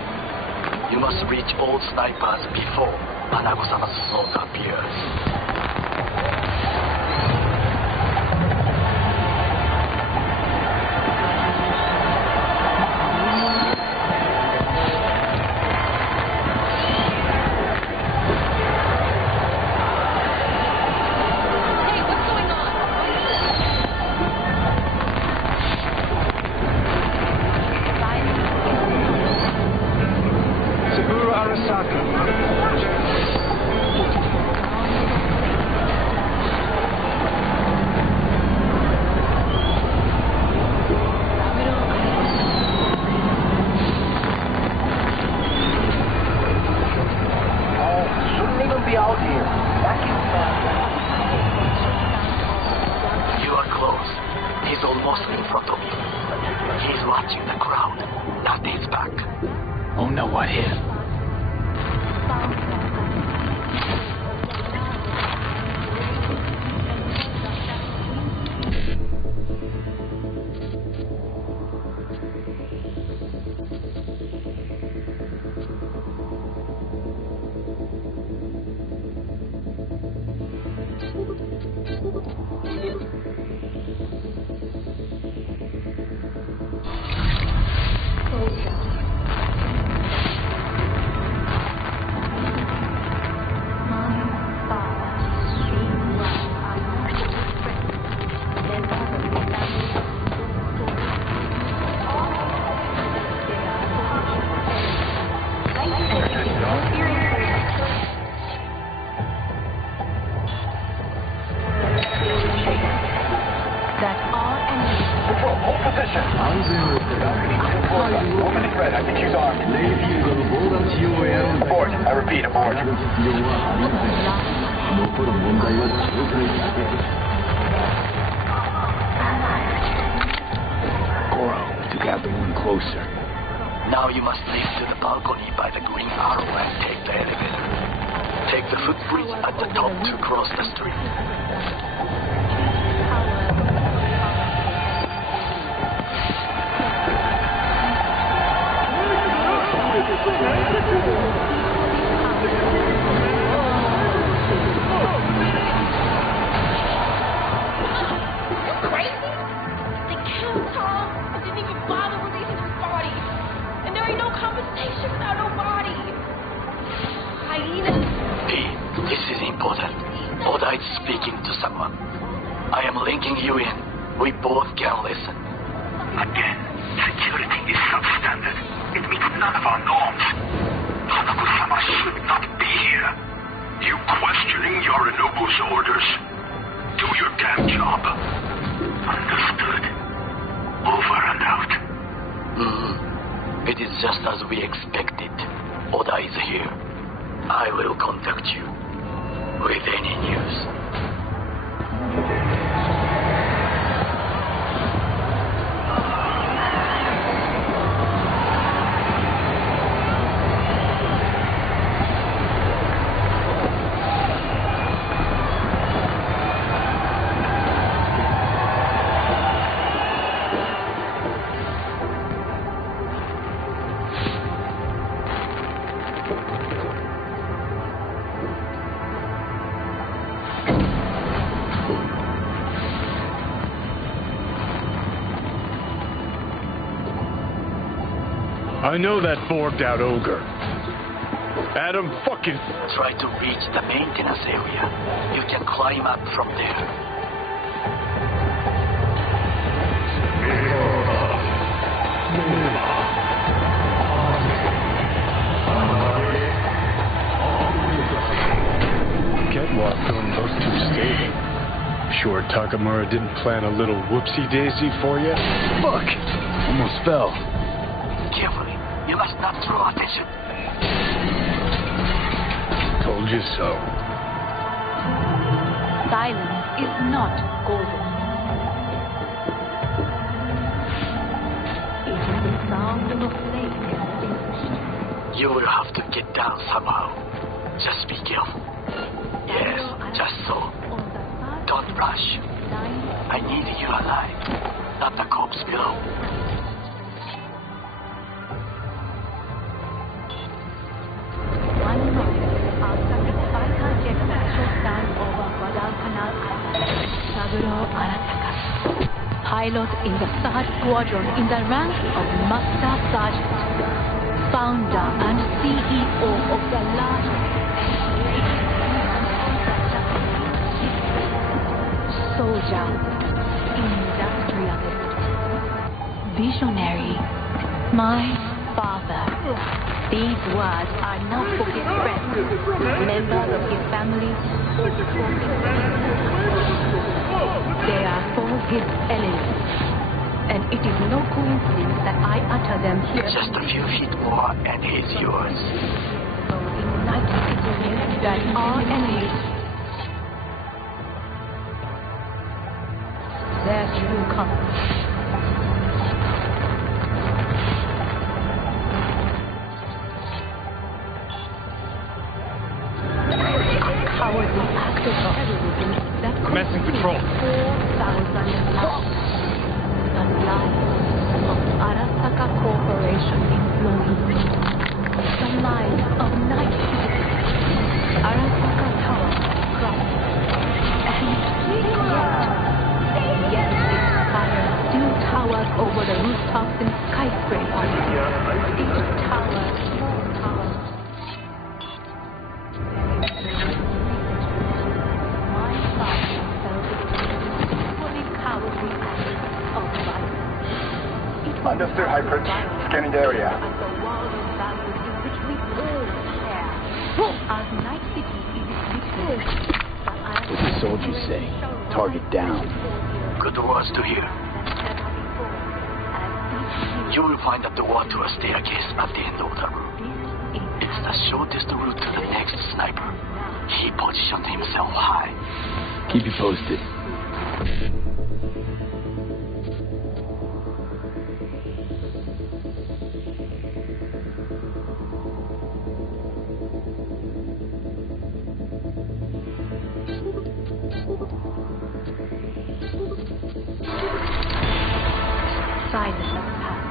You must reach all snipers before Hanako-sama's sword appears. Saburo Arasaka. Shouldn't even be out here. You are close. He's almost in front of you. He's watching the crowd, not his back. Oh no, what hit? Now you must leap to the balcony by the green arrow and take the elevator. Take the footbridge at the top to cross the street. Oda is speaking to someone. I am linking you in. We both can listen. Again, security is substandard. It meets none of our norms. Hanako-sama should not be here. You questioning Yorinobu's orders? Do your damn job. Understood. Over and out. It is just as we expected. Oda is here. I will contact you with any news. I know that forbed-out ogre. Adam, fucking... Try to reach the maintenance area. You can climb up from there. Get what feeling those two stable. Sure Takamura didn't plan a little whoopsie-daisy for you? Fuck! Almost fell. Carefully. You must not draw attention. Told you so. Silence is not golden. It is the sound of a flame extinguished. You will have to get down somehow. Just be careful. Yes, just so. Don't rush. I need you alive, not the corpse below. Saburo Arasaka, pilot in the 3rd Squadron in the rank of Master Sergeant, founder and CEO of the largest soldier, industrialist, visionary, my father. These words are not for his friends, members of his family, or for they are for his enemies. And it is no coincidence that I utter them here. Just a few feet more and he's yours. So united that our enemies, their true colors. Cowardly act of terrorism that Commencing patrol. 4,000 lives. The lives of Arasaka Corporation employees. The lives of night citizens. Arasaka Tower crushed. And yet its fire still towers over the rooftops and skyscrapers. Each tower. Understood, Hyper. Scanning the area. What the soldiers say? Target down. Good words to hear. You will find that the water staircase at the end of the room. It's the shortest route to the next sniper. He positioned himself high. Keep you posted.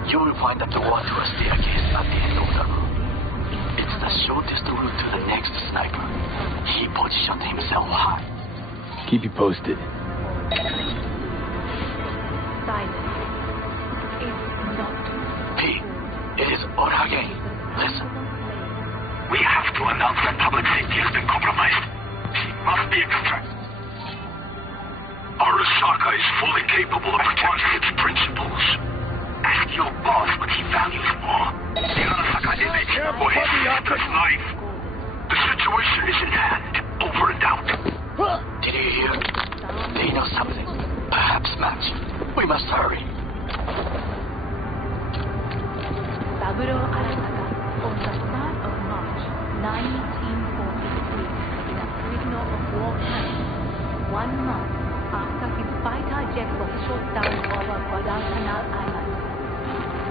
You will find that the water staircase at the end of the room. It's the shortest route to the next sniper. He positioned himself high. Keep you posted. P, it is Orage. Listen. We have to announce that public safety has been compromised. She must be extracted. Arasaka is fully capable of protecting its principles. Ask your boss what he values more. The Arasaka image or his sister's life. The situation is in hand. Over and out. Did you hear? They know something. Perhaps match. We must hurry. Saburo Arasaka, on the 3rd of March, 1943, in a prisoner of war camp, 1 month after his fighter jet was shot down over Guadalcanal Island.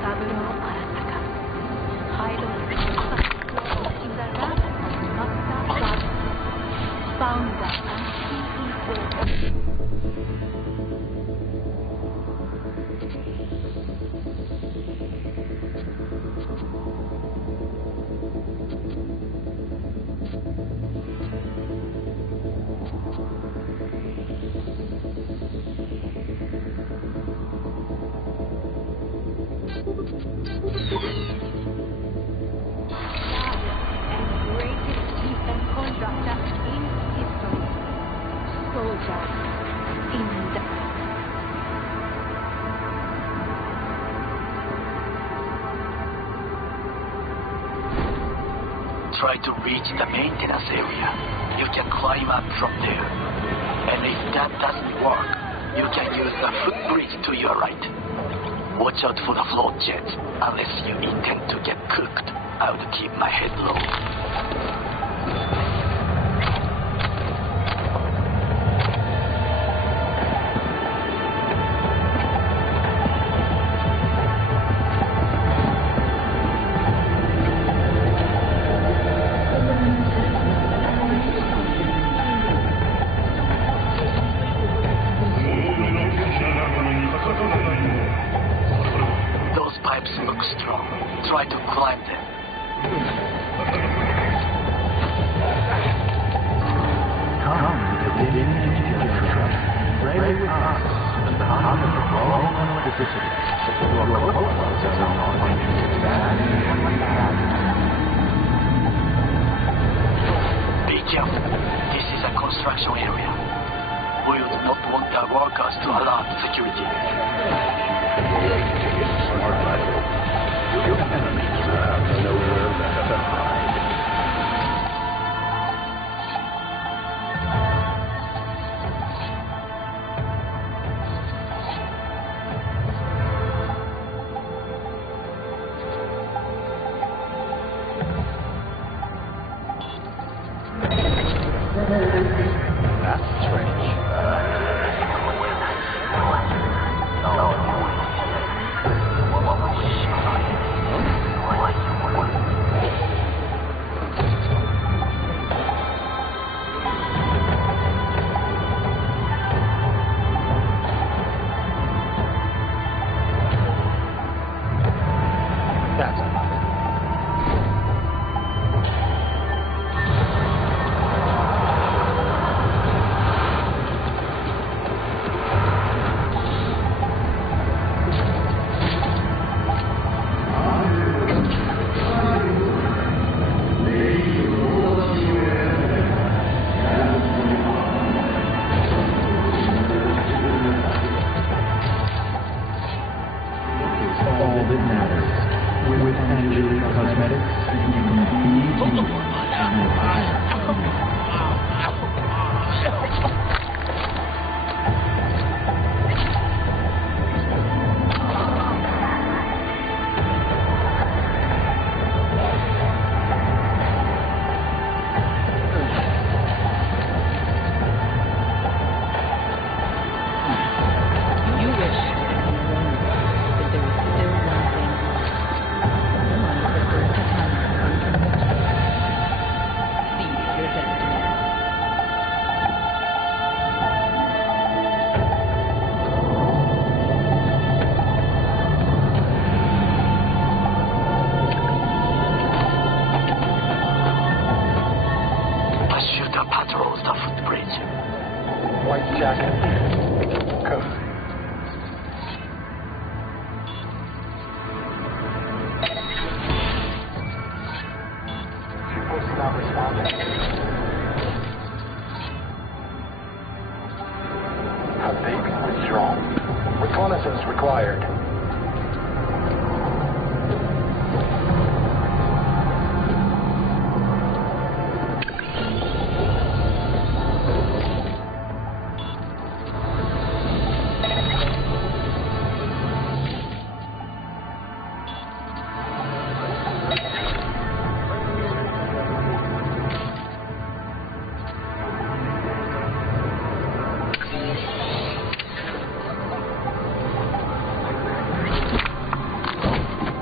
Saburo Arasaka, pilot in the rank of Master Sergeant, founder and CEO of soldiers in the... Try to reach the maintenance area. You can climb up from there. And if that doesn't work, you can use the footbridge to your right. Watch out for the float jets. Unless you intend to get cooked, I would keep my head low.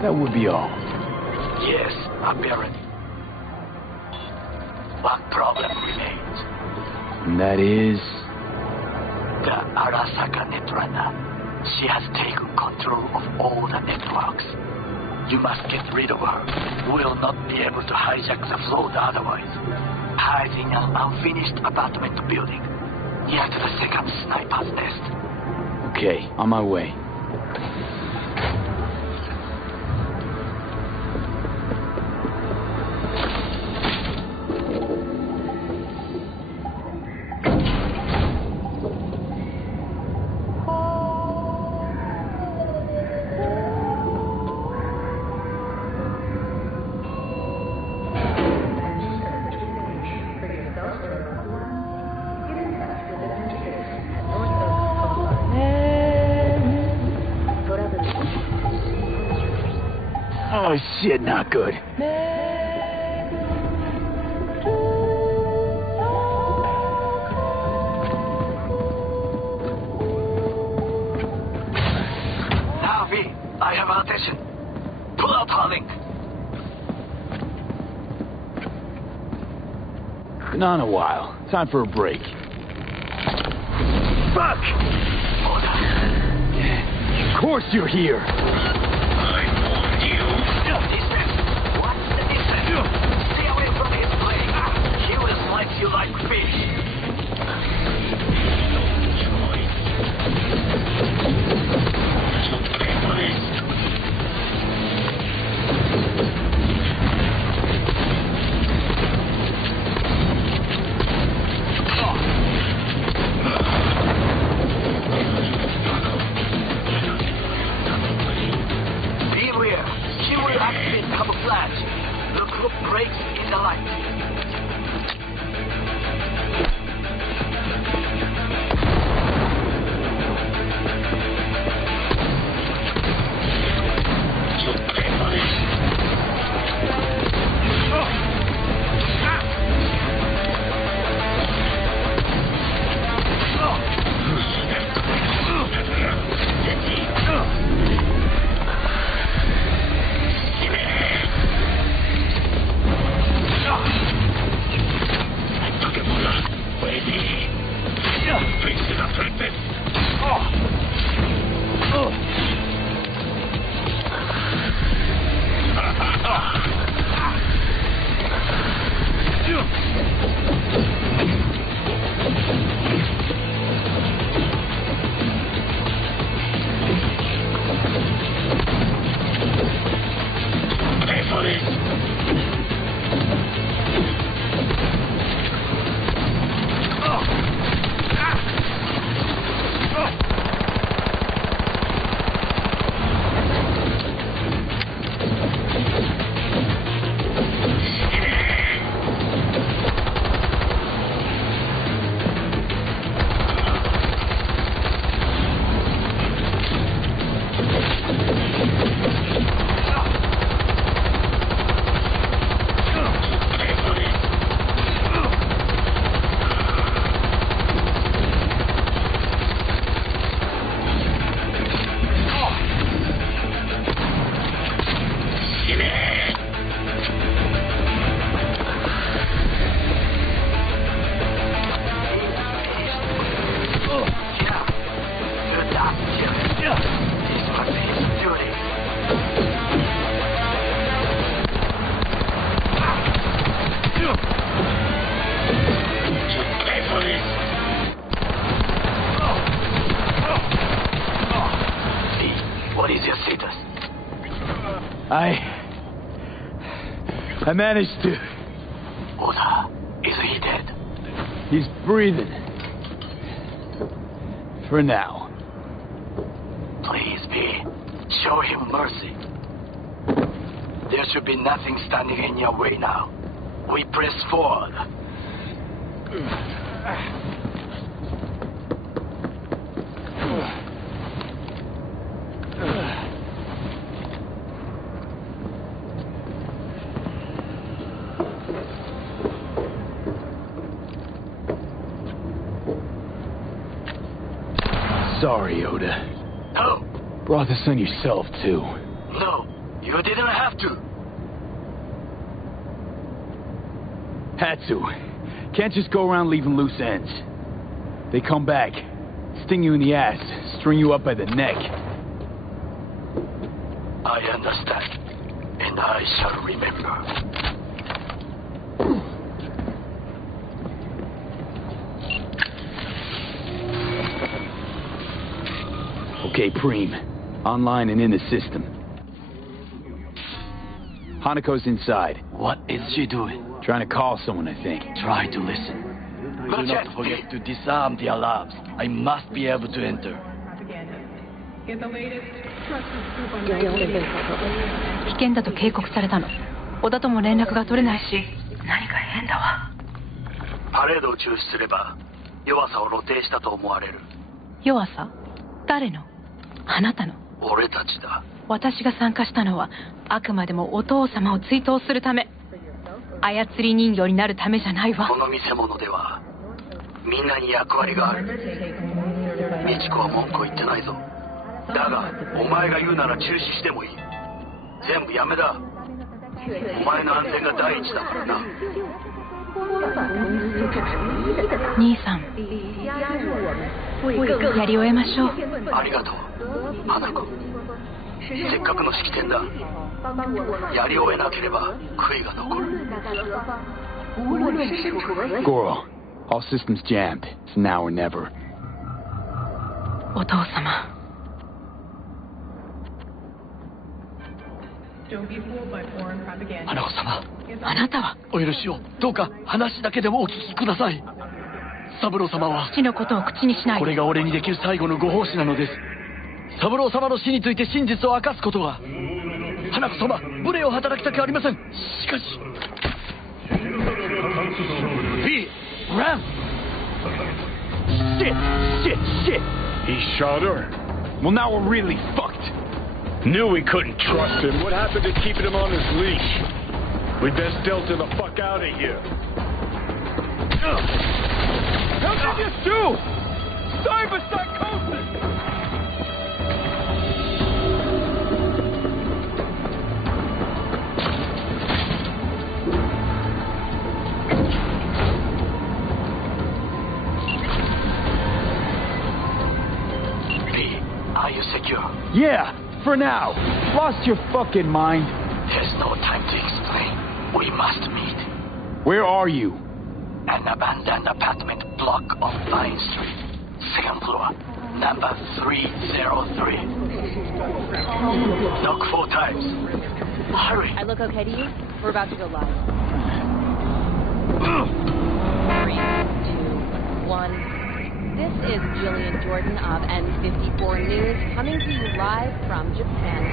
That would be all. Yes, apparently. One problem remains. And that is? The Arasaka netrunner. She has taken control of all the networks. You must get rid of her. We will not be able to hijack the float otherwise. Hide in an unfinished apartment building, near to the second sniper's nest. Okay, on my way. Oh shit, not good. Harvey, I have attention. Pull out our link. Been on a while. Time for a break. Fuck! Of course you're here. I warned you. Distance. What's the distance? Stay away from his blade. He will slice you like fish. I managed to. Oda, is he dead? He's breathing. For now. Please be. Show him mercy. There should be nothing standing in your way now. We press forward. Sorry, Oda. No. Brought this on yourself, too. No, you didn't have to. Had to. Can't just go around leaving loose ends. They come back, sting you in the ass, string you up by the neck. I understand, and I shall remember. Okay, Preem. Online and in the system. Hanako's inside. What is she doing? Trying to call someone, I think. Try to listen. Do not forget to disarm the alarms. I must be able to enter. Get the latest trusted scoop on 危険だと警告されたの。小田とも連絡が取れないし、何か変だわ。パレードを中止すれば、弱さを露呈したと思われる。弱さ？誰の？あなたの？俺たちだ。私が参加したのはあくまでもお父様を追悼するため。操り人形になるためじゃないわ。この見せ物ではみんなに役割がある。美智子は文句を言ってないぞ。だがお前が言うなら中止してもいい。全部やめだ。お前の安全が第一だからな。兄さん、やり終えましょう。ありがとう、花子。せっかくの式典だ。やり終えなければ悔いが残る。Goro, all systems jammed. It's now or never. お父様。花子様、あなたはお許しを。どうか話だけでもお聞きください。三郎様は父のことを口にしないで。これが俺にできる最後のご奉仕なのです。三郎様の死について真実を明かすことが。花子様、無礼を働きたくありません。しかし B, run! Shit! He shot her. Well, now we're really fucked. Knew we couldn't trust him. What happened to keeping him on his leash? We'd best delta the fuck out of here. How did you do? Cyberpsychosis! Are you secure? Yeah, for now. Lost your fucking mind. There's no time to explain. We must meet. Where are you? An abandoned apartment block on Vine Street. Second floor. Number 303. Knock 4 times. Hurry. I look okay to you? We're about to go live. 3, 2, 1. This is Jillian Jordan of N54 News, coming to you live from Japan,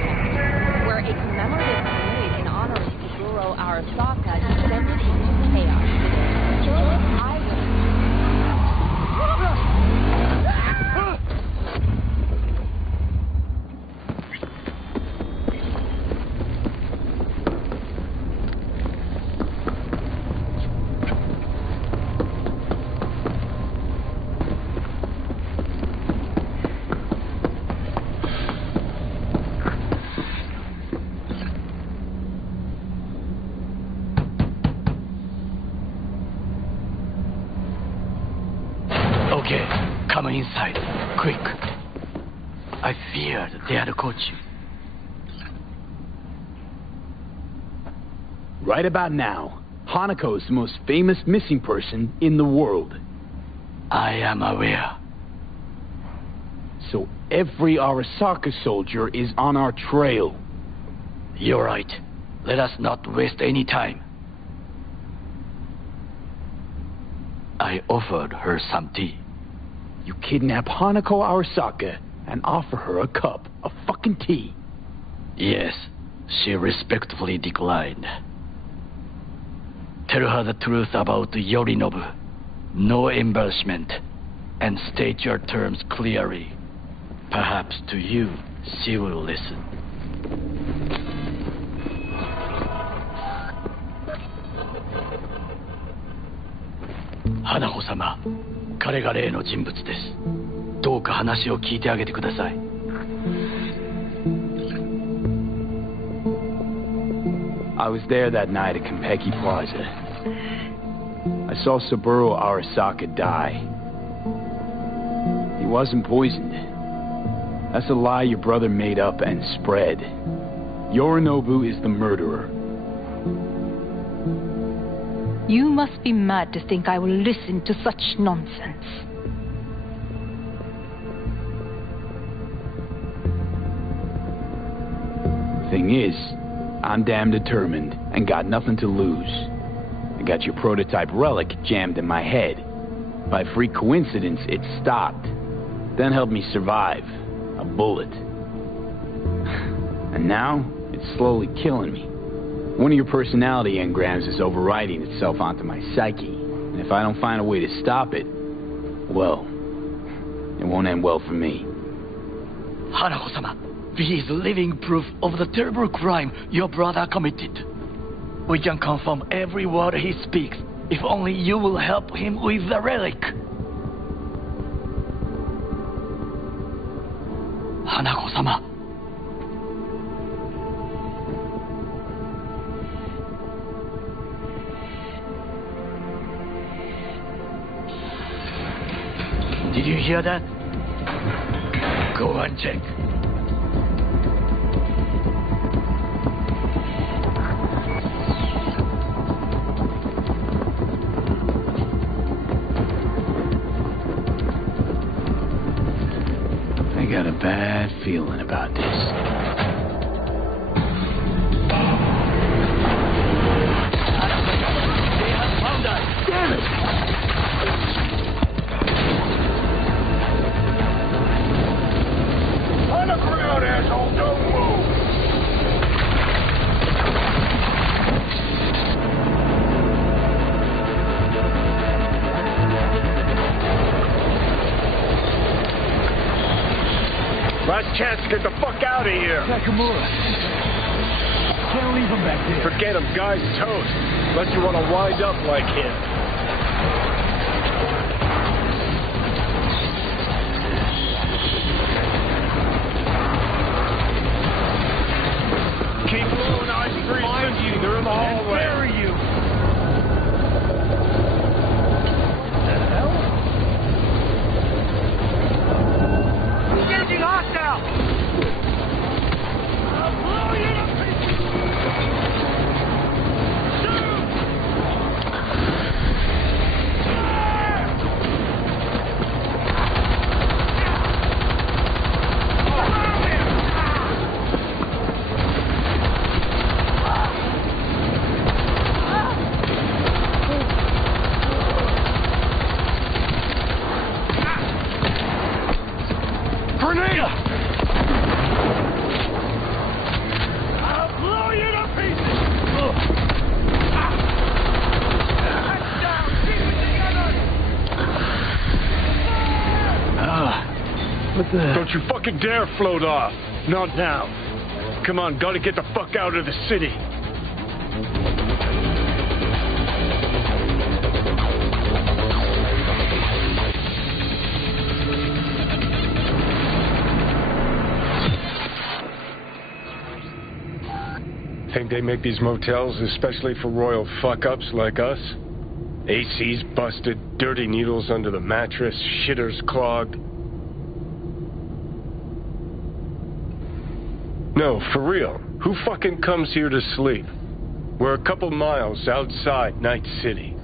where a commemorative parade in honor of Saburo Arasaka descended into chaos today, killing Okay, come inside, quick. I feared they had caught you. Right about now, Hanako's the most famous missing person in the world. I am aware. So every Arasaka soldier is on our trail. You're right. Let us not waste any time. I offered her some tea. You kidnap Hanako Arasaka and offer her a cup of fucking tea. Yes, she respectfully declined. Tell her the truth about Yorinobu. No embellishment. And state your terms clearly. Perhaps to you, she will listen. Hanako様、彼が例の人物です。どうか話を聞いてあげてください。I was there that night at Konpeki Plaza. I saw Saburo Arasaka die. He wasn't poisoned. That's a lie your brother made up and spread. Yorinobu is the murderer. You must be mad to think I will listen to such nonsense. Thing is, I'm damn determined and got nothing to lose. I got your prototype Relic jammed in my head. By freak coincidence, it stopped. Then helped me survive. A bullet. And now, it's slowly killing me. One of your personality engrams is overriding itself onto my psyche. And if I don't find a way to stop it, well, it won't end well for me. 花子様、V is living proof of the terrible crime your brother committed. We can confirm every word he speaks if only you will help him with the relic. Hanako-sama. Did you hear that? Go and check. I got a bad feeling about this. They have found us! Damn it! On the ground, asshole! Don't move! Last chance to get the fuck out of here. Nakamura. Can't leave him back there. Forget him, guy's toast. Unless you want to wind up like him. Keep moving, I find you. They're in the hallway. Bury you. Engaging hostile! I'll blow you to pieces! Don't you fucking dare float off. Not now. Come on, gotta get the fuck out of the city. Think they make these motels especially for royal fuck-ups like us? AC's busted, dirty needles under the mattress, shitters clogged. No, for real. Who fucking comes here to sleep? We're a couple miles outside Night City.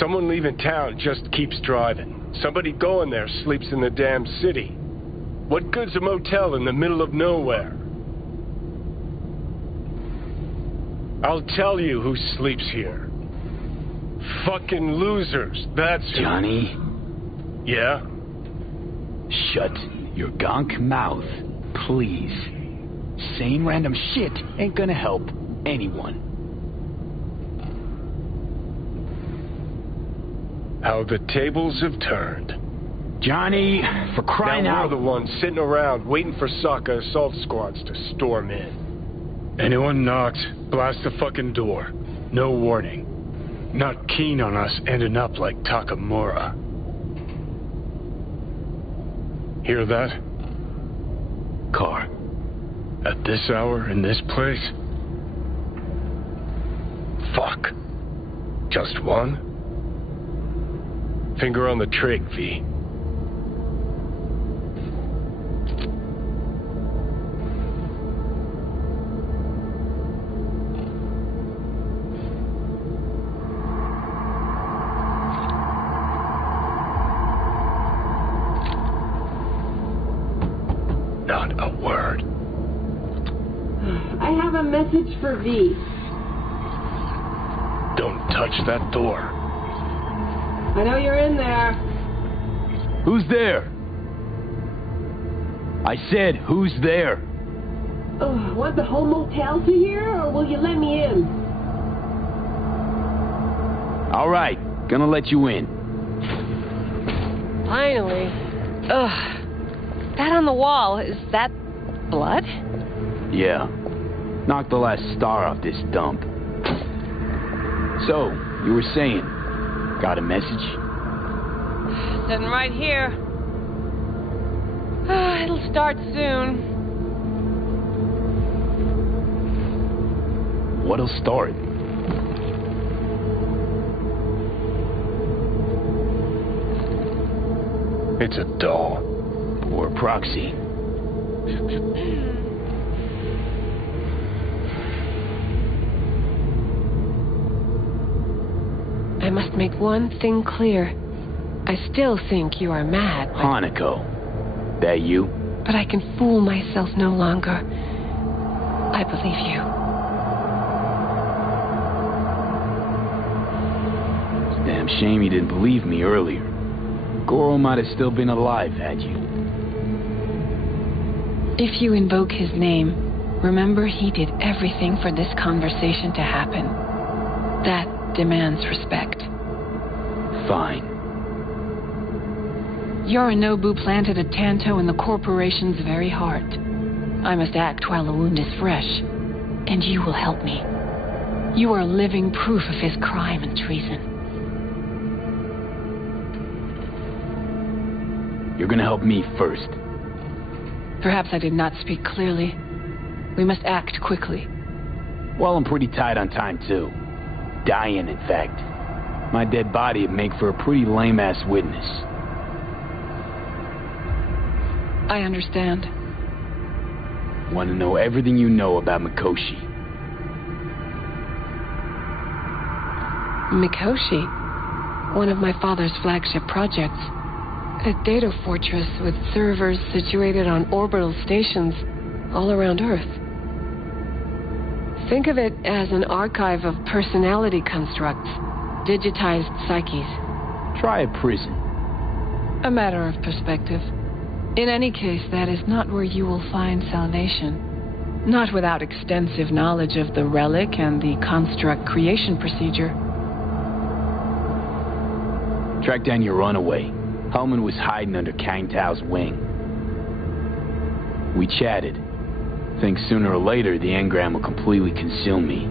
Someone leaving town just keeps driving. Somebody going there sleeps in the damn city. What good's a motel in the middle of nowhere? I'll tell you who sleeps here. Fucking losers, that's who. Johnny? Yeah? Shut your gonk mouth, please. Saying random shit ain't gonna help anyone. How the tables have turned. Johnny, for crying now out. we're the ones sitting around waiting for Saka assault squads to storm in. Anyone knocks, blast the fucking door. No warning. Not keen on us ending up like Takamura. Hear that? Car. At this hour, in this place? Fuck. Just one? Finger on the trig, V. Not a word. I have a message for V. Don't touch that door. I know you're in there. Who's there? I said, who's there? Oh, want the whole motel to hear, or will you let me in? All right, gonna let you in. Finally. Ugh. That on the wall, is that blood? Yeah. Knocked the last star off this dump. So, you were saying, got a message? Sitting right here. It'll start soon. What'll start? It's a doll. Or a proxy. I must make one thing clear. I still think you are mad. Hanako. That you? But I can fool myself no longer. I believe you. It's a damn shame you didn't believe me earlier. Goro might have still been alive, had you. If you invoke his name, remember he did everything for this conversation to happen. That demands respect. Fine. Yorinobu planted a tanto in the corporation's very heart. I must act while the wound is fresh, and you will help me. You are living proof of his crime and treason. You're gonna help me first. Perhaps I did not speak clearly. We must act quickly. Well, I'm pretty tight on time, too. Dying, in fact. My dead body would make for a pretty lame-ass witness. I understand. Want to know everything you know about Mikoshi. Mikoshi? One of my father's flagship projects. A data fortress with servers situated on orbital stations all around Earth. Think of it as an archive of personality constructs, digitized psyches. Try a prison. A matter of perspective. In any case, that is not where you will find salvation. Not without extensive knowledge of the Relic and the construct creation procedure. Track down your runaway. Hellman was hiding under Kang Tao's wing. We chatted. Think sooner or later the engram will completely consume me.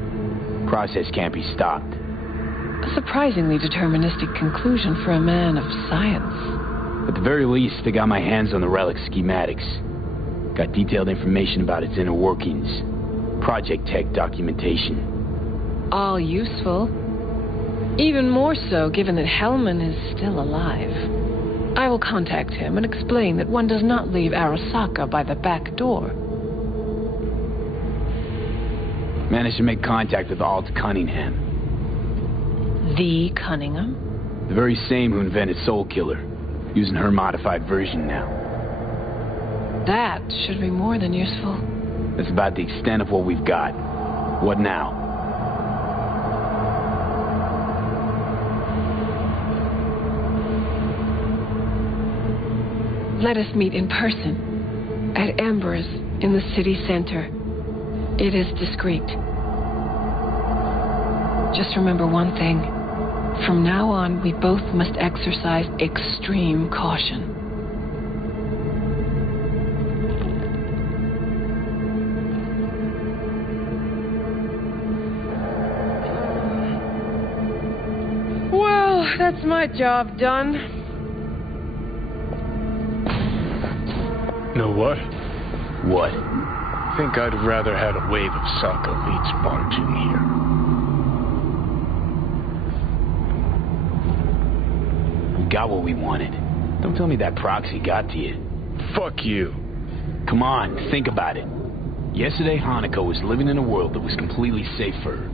Process can't be stopped. A surprisingly deterministic conclusion for a man of science. At the very least, I got my hands on the Relic schematics. Got detailed information about its inner workings. Project tech documentation. All useful. Even more so given that Hellman is still alive. I will contact him and explain that one does not leave Arasaka by the back door. Managed to make contact with Alt Cunningham. The Cunningham? The very same who invented Soul Killer. Using her modified version now. That should be more than useful. That's about the extent of what we've got. What now? Let us meet in person. At Amber's, in the city center. It is discreet. Just remember one thing. From now on, we both must exercise extreme caution. Well, that's my job done. Know what? What? Think I'd have rather had a wave of Saka leads barging here. We got what we wanted. Don't tell me that proxy got to you. Fuck you. Come on, think about it. Yesterday, Hanako was living in a world that was completely safe for her.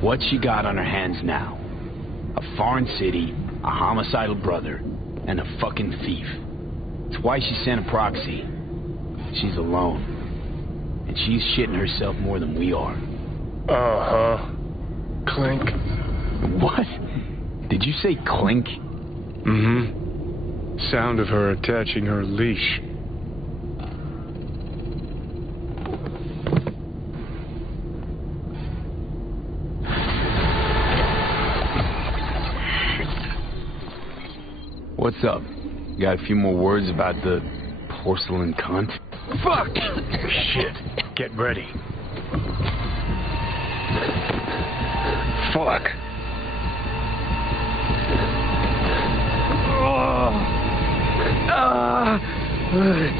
What's she got on her hands now? A foreign city, a homicidal brother, and a fucking thief. It's why she sent a proxy. She's alone. And she's shitting herself more than we are. Uh-huh. Clink. What? Did you say clink? Mm-hmm. Sound of her attaching her leash. What's up? Got a few more words about the porcelain cunt? Fuck! Shit. Get ready. Fuck.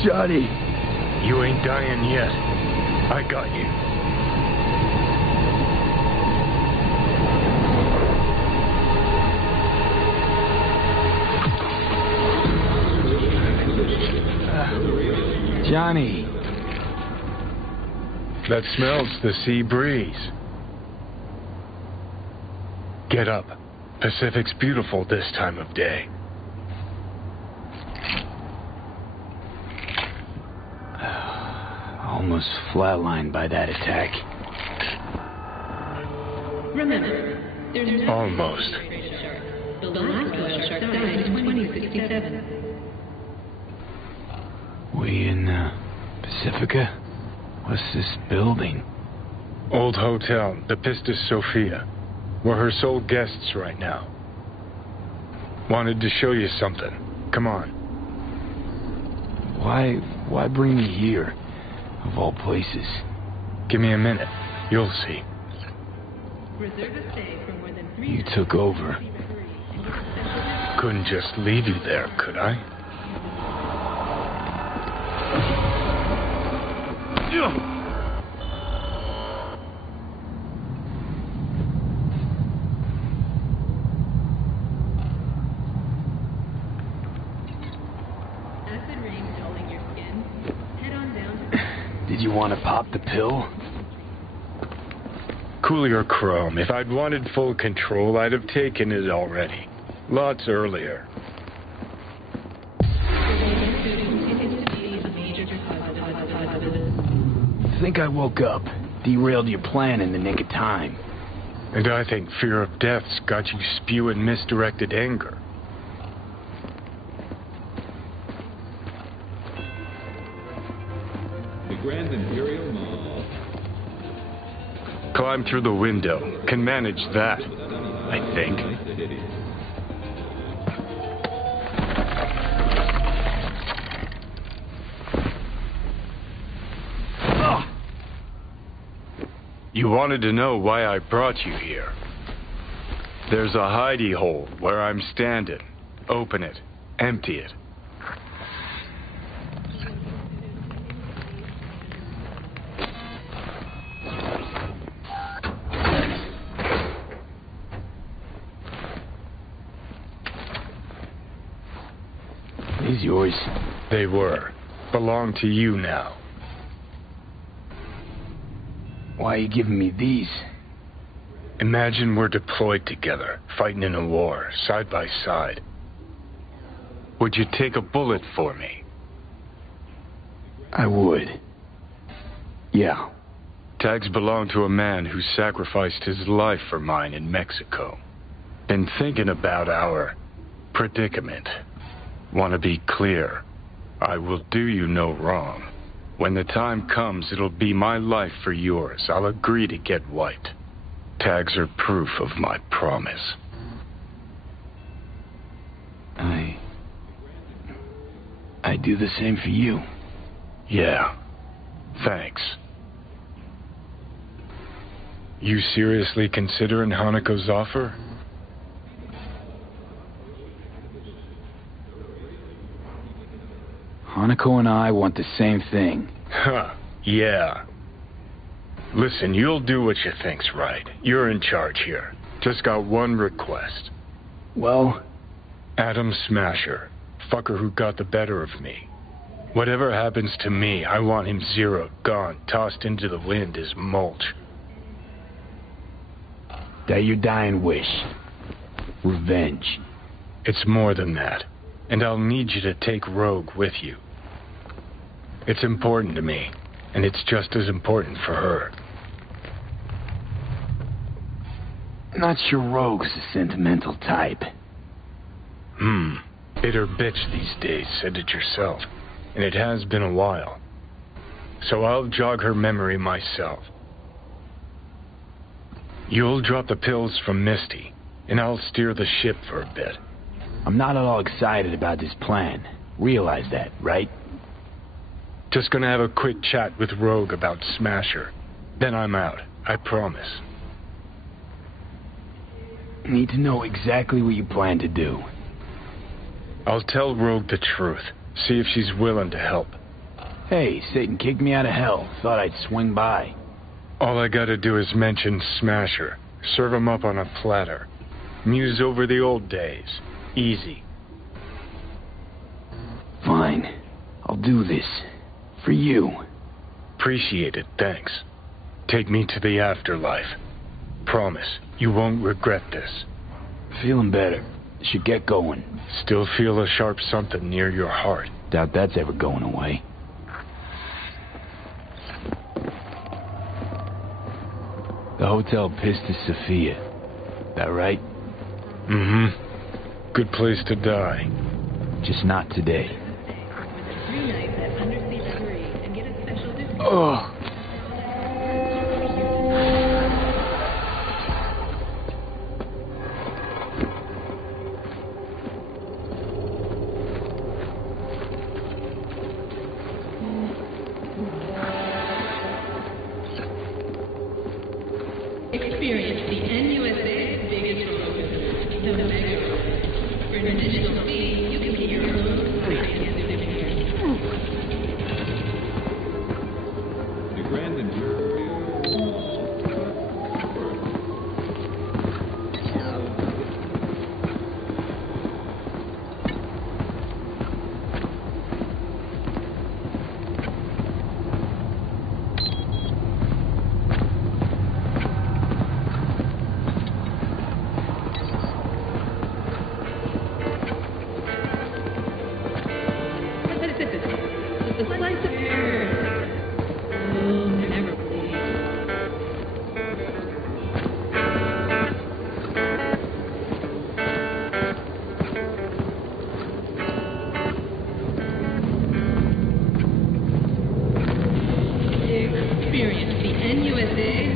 Johnny. You ain't dying yet. I got you. Johnny. That smells the sea breeze. Get up. Pacific's beautiful this time of day. Almost flatlined by that attack. Remember, there's no Almost. The last oil shark died in 2067. We in, Pacifica? What's this building? Old hotel, the Pistis Sophia. We're her sole guests right now. Wanted to show you something. Come on. Why bring me here, of all places? Give me a minute. You'll see. Reserve a stay for more than 3 You took over. Couldn't just leave you there, could I? Acid rain dulling your skin. Head on down to... Did you want to pop the pill? Coolier Chrome. If I'd wanted full control, I'd have taken it already. Lots earlier. I think I woke up, derailed your plan in the nick of time. And I think fear of death's got you spewing misdirected anger. The Grand Imperial Mall. Climb through the window. Can manage that, I think. You wanted to know why I brought you here. There's a hidey hole where I'm standing. Open it. Empty it. These yours? They were. Belong to you now. Why are you giving me these? Imagine we're deployed together, fighting in a war, side by side. Would you take a bullet for me? I would. Yeah. Tags belong to a man who sacrificed his life for mine in Mexico. Been thinking about our predicament. Want to be clear. I will do you no wrong. When the time comes, it'll be my life for yours. I'll agree to get wiped. Tags are proof of my promise. I do the same for you. Yeah. Thanks. You seriously considering Hanako's offer? Hanako and I want the same thing. Huh, yeah. Listen, you'll do what you think's right. You're in charge here. Just got one request. Well? Adam Smasher. Fucker who got the better of me. Whatever happens to me, I want him zeroed, gone, tossed into the wind as mulch. That your dying wish. Revenge. It's more than that. And I'll need you to take Rogue with you. It's important to me, and it's just as important for her. Not sure Rogue's a sentimental type. Bitter bitch these days, said it yourself. And it has been a while. So I'll jog her memory myself. You'll drop the pills from Misty, and I'll steer the ship for a bit. I'm not at all excited about this plan. Realize that, right? Just gonna have a quick chat with Rogue about Smasher. Then I'm out. I promise. Need to know exactly what you plan to do. I'll tell Rogue the truth. See if she's willing to help. Hey, Satan kicked me out of hell. Thought I'd swing by. All I gotta do is mention Smasher. Serve him up on a platter. Muse over the old days. Easy. Fine. I'll do this. For you. Appreciate it, thanks. Take me to the afterlife. Promise, you won't regret this. Feeling better. Should get going. Still feel a sharp something near your heart. Doubt that's ever going away. The Hotel Pistis Sophia. That right? Mm-hmm. Good place to die. Just not today. 3 nights at Undersea Degree and get a special discount. Oh. Experience the NUSA's biggest roller coaster, the megacorp. For an additional fee, you can get your own high-end souvenir. The Grand Imperial. The slice of air. Oh, never please. Experience the NUSA's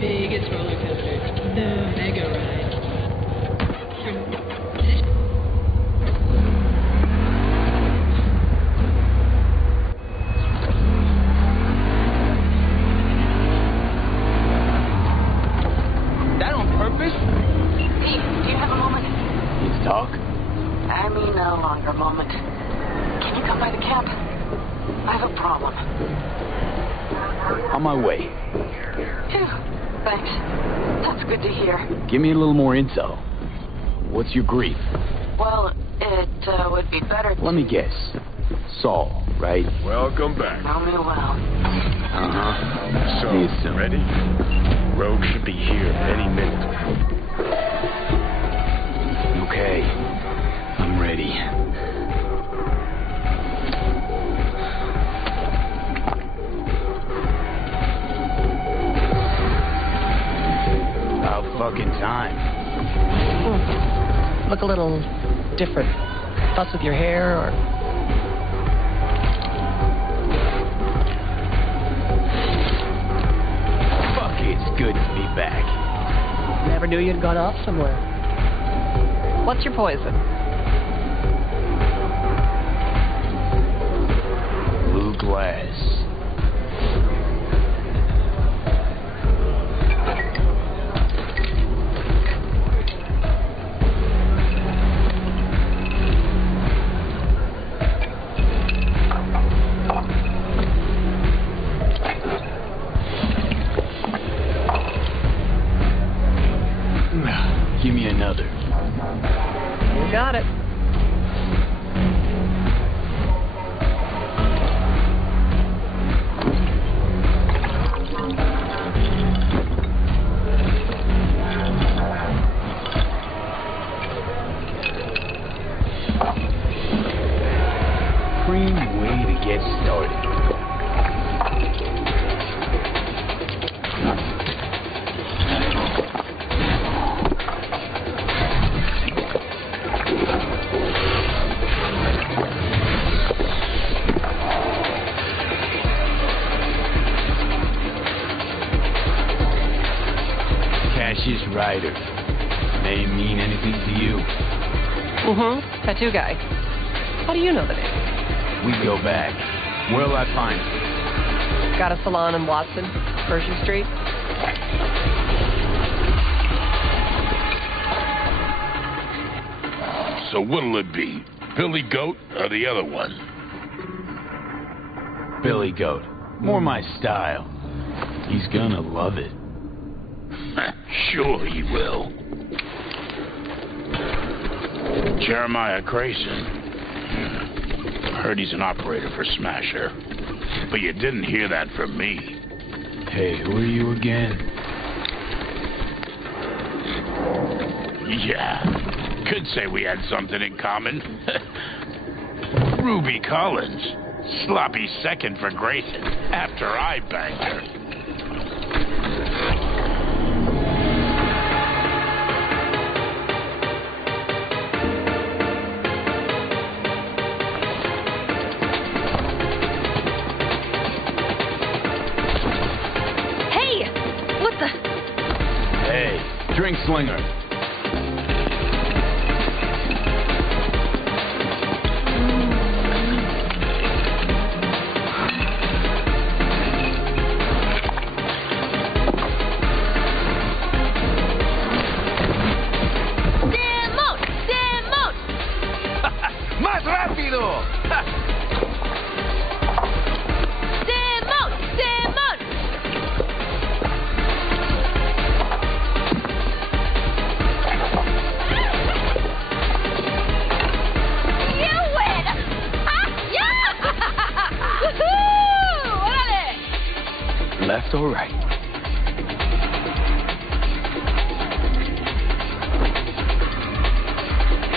biggest roller coaster, the Mega Ride. Talk? I mean, no longer moment. Can you come by the camp? I have a problem. On my way. Phew, thanks. That's good to hear. Give me a little more intel. What's your grief? Well, it would be better to... Let me guess. Saul, right? Welcome back. Know me well. Uh-huh. So, See you soon. ready? Rogue should be here any minute. Okay. I'm ready. About fucking time. Look a little different. Fuss with your hair or... Fuck, it's good to be back. Never knew you'd gone off somewhere. What's your poison? Blue glass. Give me another. You got it. Supreme way to get started. Cassius Ryder. Name mean anything to you? Mm-hmm. Tattoo guy. How do you know the name? We go back. Where'll I find him? Got a salon in Watson, Pershing Street. So what'll it be? Billy Goat or the other one? Billy Goat. More my style. He's gonna love it. Sure he will. Jeremiah Grayson. Heard he's an operator for Smasher. But you didn't hear that from me. Hey, who are you again? Yeah. Could say we had something in common. Ruby Collins. Sloppy second for Grayson after I banged her. Hey! What the? Hey, drink slinger. Left or right?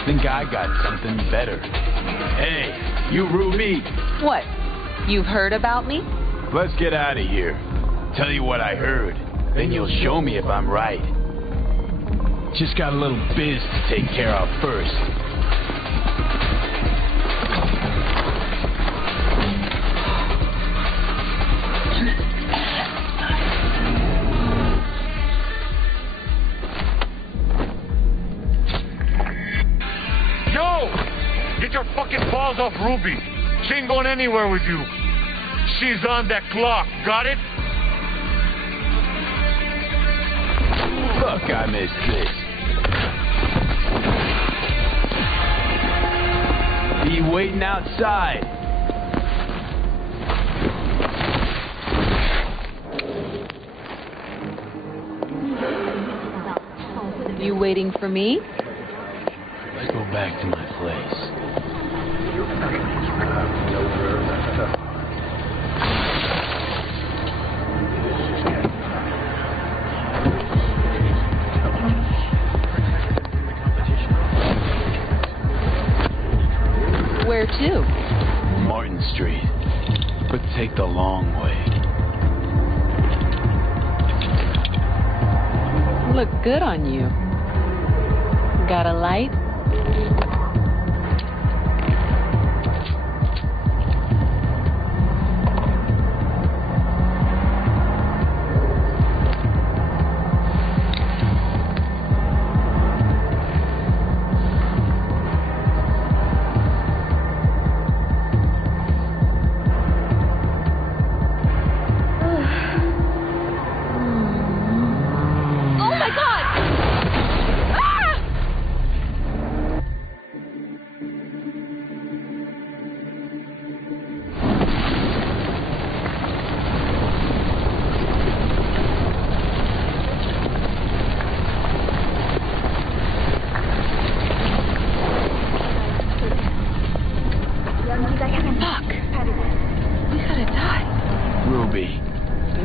Think I got something better. Hey, you Ruby! What? You've heard about me? Let's get out of here. Tell you what I heard. Then you'll show me if I'm right. Just got a little biz to take care of first. Off Ruby. She ain't going anywhere with you. She's on that clock. Got it? Fuck, I missed this. Be waiting outside. You waiting for me? Let's go back to my place. Where to? Martin Street. But take the long way. Look good on you. Got a light?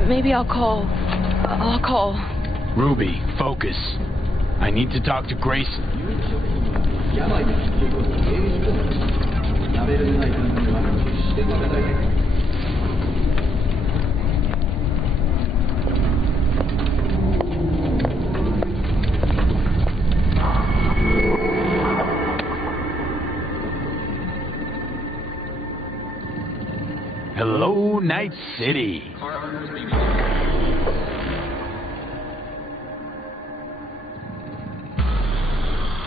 Maybe I'll call. Ruby, focus. I need to talk to Grayson. Hello, Night City.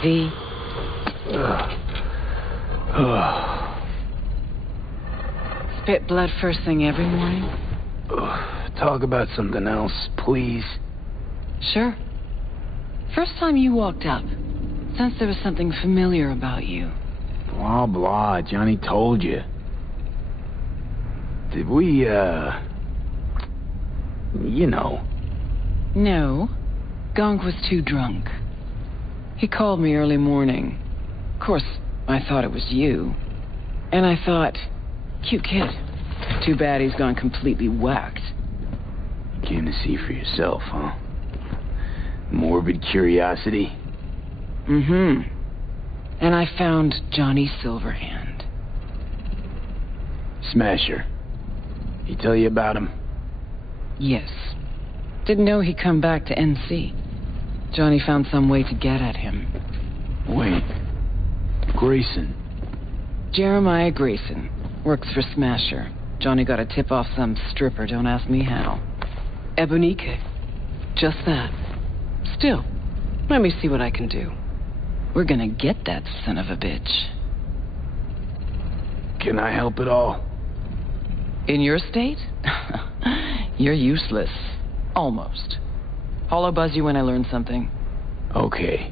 V. Spit blood first thing every morning? Talk about something else, please. Sure. First time you walked up, sensed there was something familiar about you. Blah, blah. Johnny told you. Did we, you know. No. Gonk was too drunk. He called me early morning. Of course, I thought it was you. And I thought, cute kid. Too bad he's gone completely whacked. You came to see for yourself, huh? Morbid curiosity? Mm-hmm. And I found Johnny Silverhand. Smasher. He tell you about him? Yes. Didn't know he'd come back to NC. Johnny found some way to get at him. Wait. Grayson. Jeremiah Grayson. Works for Smasher. Johnny got a tip off some stripper, don't ask me how. Ebonike. Just that. Still, let me see what I can do. We're gonna get that son of a bitch. Can I help at all? In your state? You're useless. Almost. I'll buzz you when I learn something. Okay.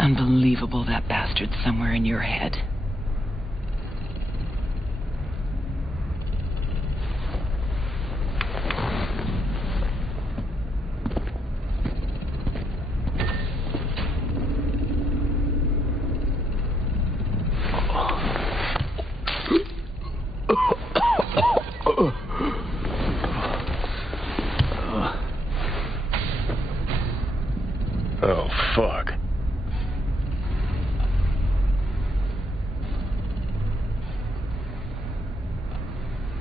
Unbelievable that bastard's somewhere in your head. Oh, fuck.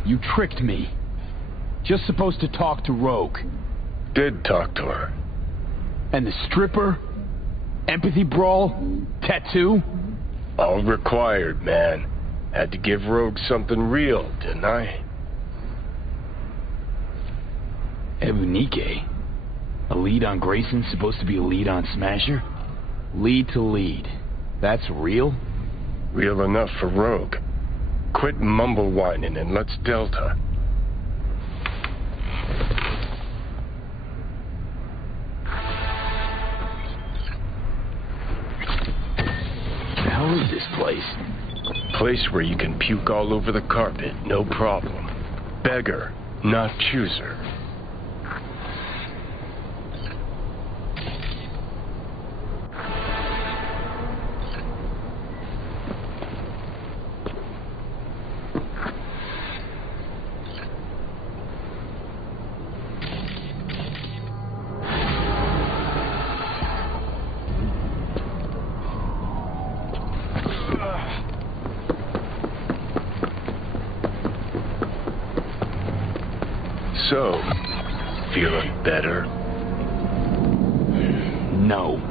You tricked me. Just supposed to talk to Rogue. Did talk to her. And the stripper? Empathy brawl? Tattoo? All required, man. Had to give Rogue something real, didn't I? Ebonike? A lead on Grayson supposed to be a lead on Smasher? Lead to lead. That's real? Real enough for Rogue. Quit mumble whining and let's Delta. The hell is this place? Place where you can puke all over the carpet, no problem. Beggar, not chooser. So, feeling better? No.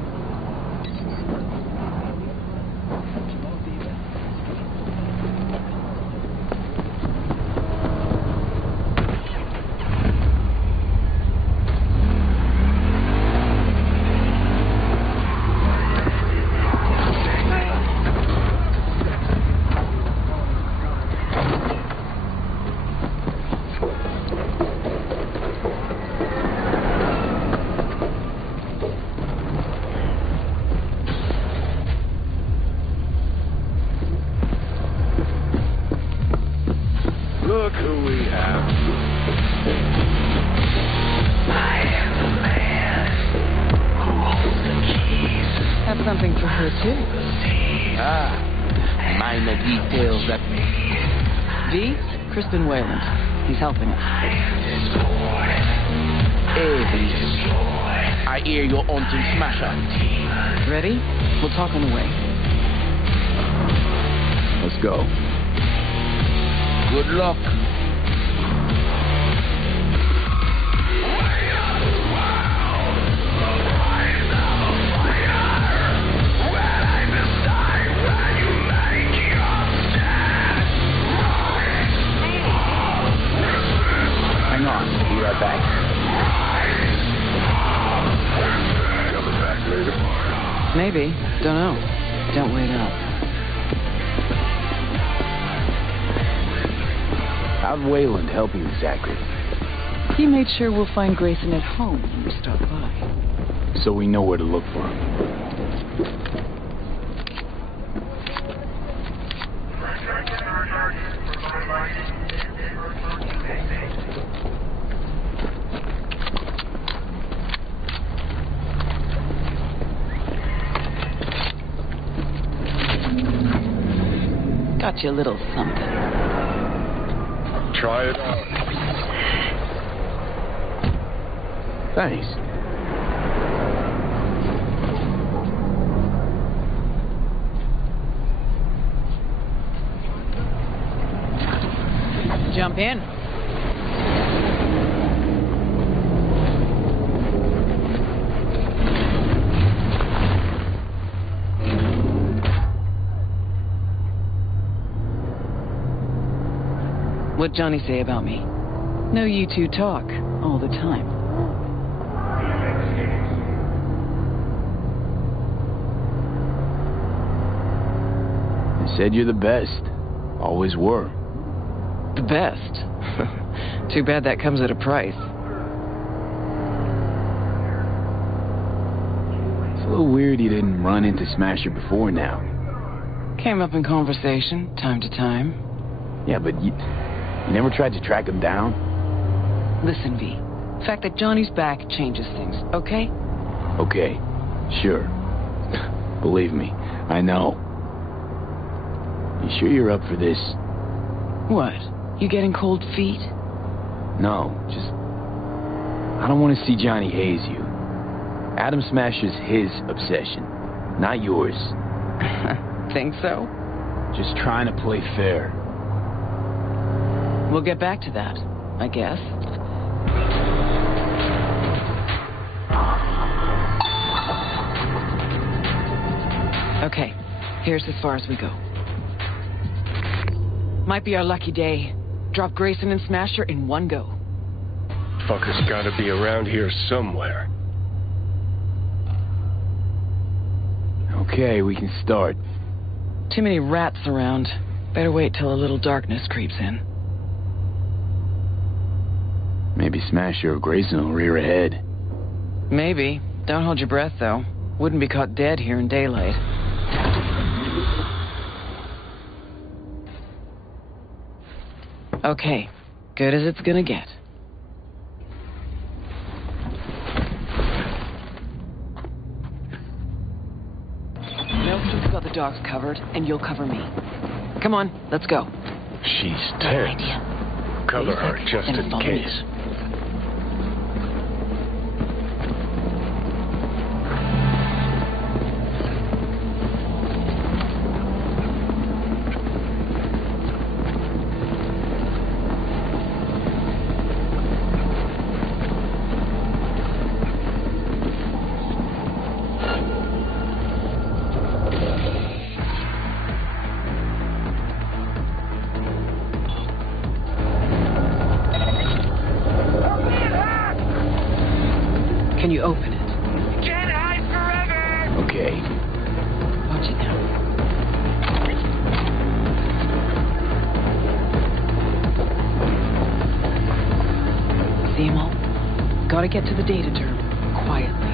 Look who we have. I am the man who holds the keys. Have something for her, too. Minor details that... V? Crispin Wayland. He's helping us. Hey, I hear you're on to Smasher. Ready? We'll talk on the way. Let's go. Good luck. Hang on, I'll be right back. Maybe. Don't know. Don't wait up. How'd Wayland help you exactly? He made sure we'll find Grayson at home when we stop by. So we know where to look for him. Got you a little something. Try it out. Thanks. Jump in. What'd Johnny say about me? No, you two talk all the time. They said you're the best. Always were. The best? Too bad that comes at a price. It's a little weird you didn't run into Smasher before now. Came up in conversation, time to time. Yeah, but you never tried to track him down? Listen, V. The fact that Johnny's back changes things, okay? Okay, sure. Believe me, I know. You sure you're up for this? What? You getting cold feet? No, just... I don't want to see Johnny haze you. Adam Smasher's his obsession, not yours. Think so? Just trying to play fair. We'll get back to that, I guess. Okay, here's as far as we go. Might be our lucky day. Drop Grayson and Smasher in one go. Fucker's gotta be around here somewhere. Okay, we can start. Too many rats around. Better wait till a little darkness creeps in. Maybe Smasher or Grayson will rear ahead. Maybe. Don't hold your breath, though. Wouldn't be caught dead here in daylight. Okay. Good as it's gonna get. Maelstroom's got the dogs covered, and you'll cover me. Come on, let's go. She's tense. Cover her just in case. Can you open it? Can't hide forever! Okay. Watch it now. See them all? Gotta get to the data term quietly.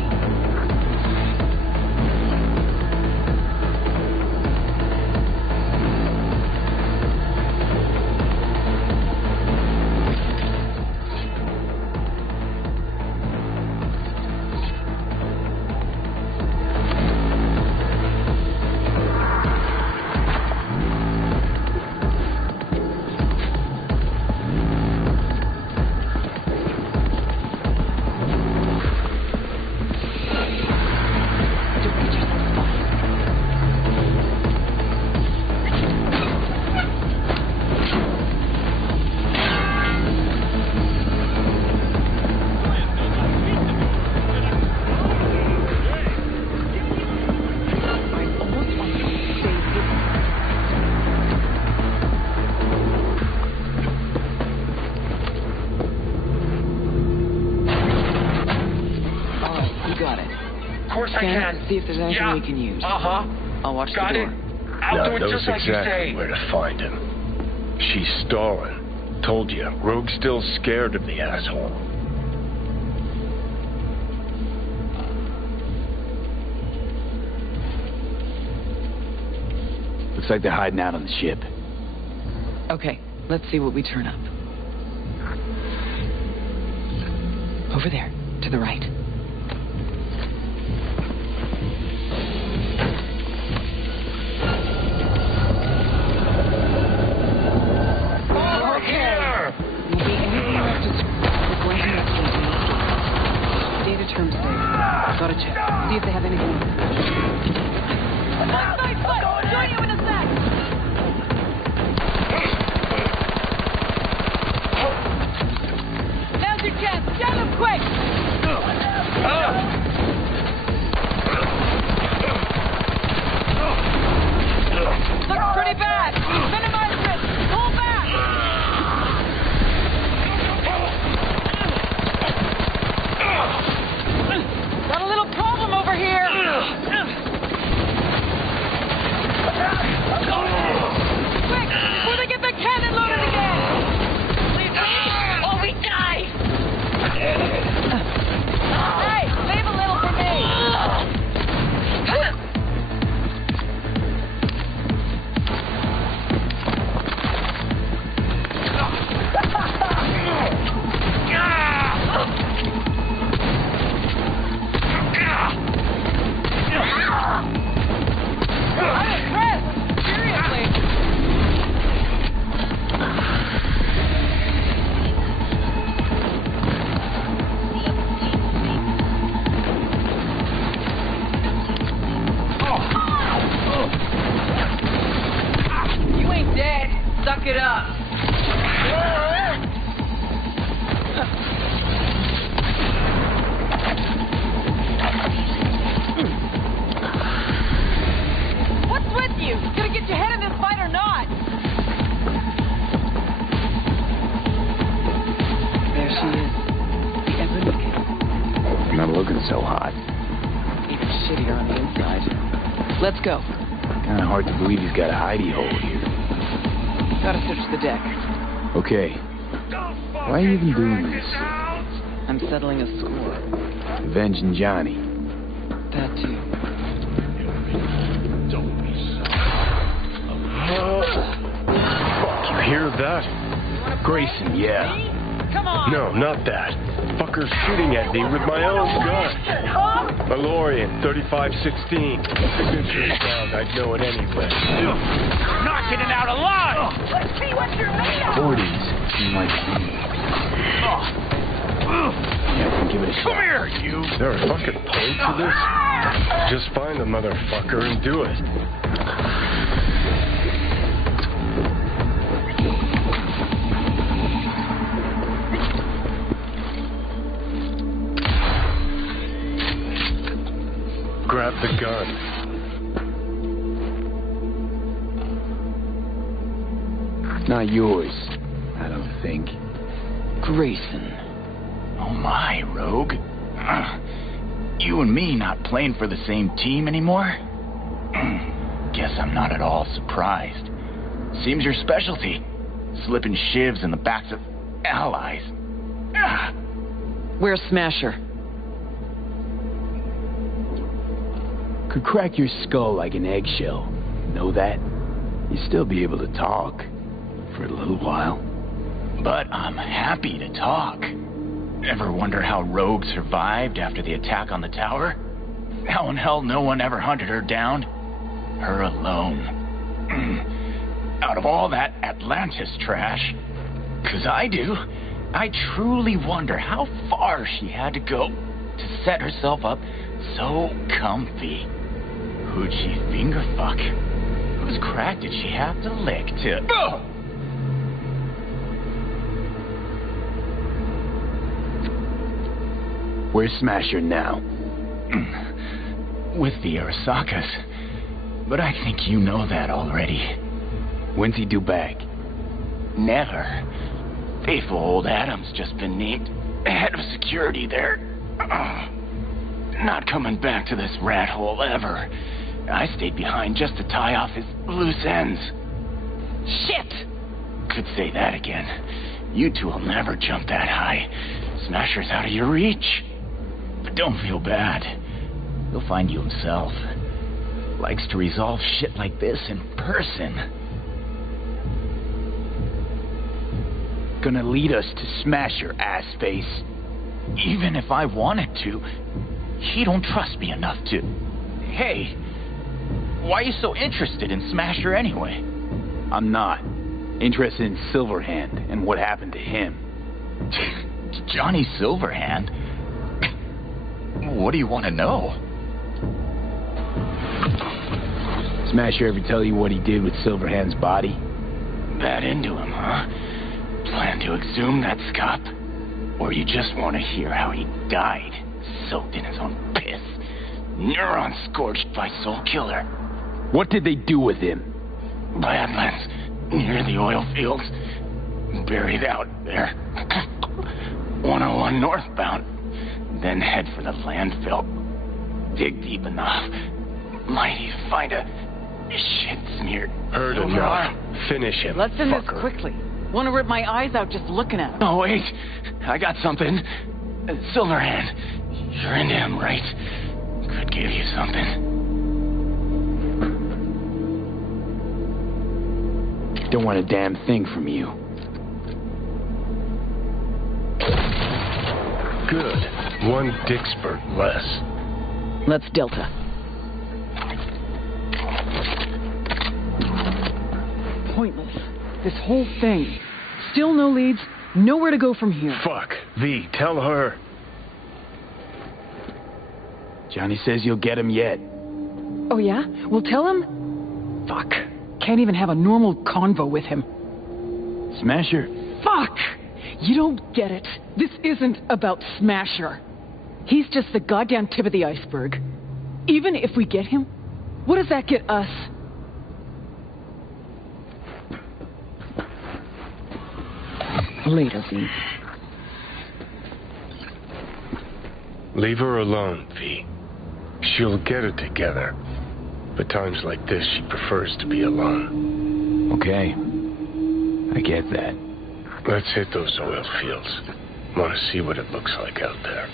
I can. See if there's anything we can use. I'll watch Got the door. it. I'll do it knows just like you exactly say. where to find him. She's stalling. Told you, Rogue's still scared of the asshole. Looks like they're hiding out on the ship. Okay, let's see what we turn up. Over there, to the right. Over here! Won't be anything left to we're going to investigate and escape. Data terms safe. Gotta check. See if they have anything else. I'll join you in a sec! Now's your chance! Get him quick! Looks pretty bad! Minimize risk! Pull back! Got a little problem over here! Quick! Before they get the cannon loaded again! Or we die! Hey! Leave a little for me! I'm impressed! Seriously! You ain't dead. Suck it up. What's with you? Gonna get your head in this fight or not? There she is. The ebony. Not looking so hot. Even shittier on the inside. Let's go. Kinda hard to believe he's got a hidey hole here. Gotta search the deck. Okay. Why are you even doing this? I'm settling a score. Avenging Johnny. That too. Fuck, you hear that? Grayson, yeah. Come on! No, not that. Fucker's shooting at me with my own gun. Valorian, 3516. Signature sound, I'd know it anyway. Not getting out alive! Let's see what you're made of! 40s seem like... Yeah, I can give it a shot. Come here, you! Is there a fucking point to this? Just find the motherfucker and do it. Grab the gun. Not yours, I don't think. Grayson. Oh my, Rogue. You and me not playing for the same team anymore? Guess I'm not at all surprised. Seems your specialty. Slipping shivs in the backs of allies. Where's Smasher? Could crack your skull like an eggshell. Know that? You'd still be able to talk. For a little while. But I'm happy to talk. Ever wonder how Rogue survived after the attack on the tower? How in hell no one ever hunted her down? Her alone. Out of all that Atlantis trash. 'Cause I do. I truly wonder how far she had to go to set herself up so comfy. Who'd she finger fuck? Whose crack did she have to lick to... Where's Smasher now? With the Arasakas. But I think you know that already. When's he due back? Never. Faithful old Adam's just been named head of security there. not coming back to this rat hole ever. I stayed behind just to tie off his loose ends. Shit! Could say that again. You two will never jump that high. Smasher's out of your reach. But don't feel bad. He'll find you himself. Likes to resolve shit like this in person. Gonna lead us to Smasher, ass face. Even if I wanted to, he don't trust me enough to. Hey, why are you so interested in Smasher anyway? I'm not. Interested in Silverhand and what happened to him. Johnny Silverhand? What do you want to know? Smasher ever tell you what he did with Silverhand's body? That into him, huh? Plan to exhume that scop? Or you just want to hear how he died, soaked in his own piss, neurons scorched by Soul Killer? What did they do with him? Badlands, near the oil fields. Buried out there. 101 northbound. Then head for the landfill. Dig deep enough. Might even find a shit-smeared... Heard enough. Finish him, Let's end this fucker. quickly. Want to rip my eyes out just looking at him. Oh, wait. I got something. Silverhand. You're into him, right? Could give you something. Don't want a damn thing from you. Good. One dick spurt less. Let's Delta. Pointless. This whole thing. Still no leads, nowhere to go from here. Fuck. V, tell her. Johnny says you'll get him yet. Oh yeah? Well, tell him? Fuck. Can't even have a normal convo with him. Smasher. Fuck! You don't get it. This isn't about Smasher. He's just the goddamn tip of the iceberg. Even if we get him, what does that get us? Later, V. Leave her alone, V. She'll get it together. But times like this, she prefers to be alone. Okay. I get that. Let's hit those oil fields. Want to see what it looks like out there.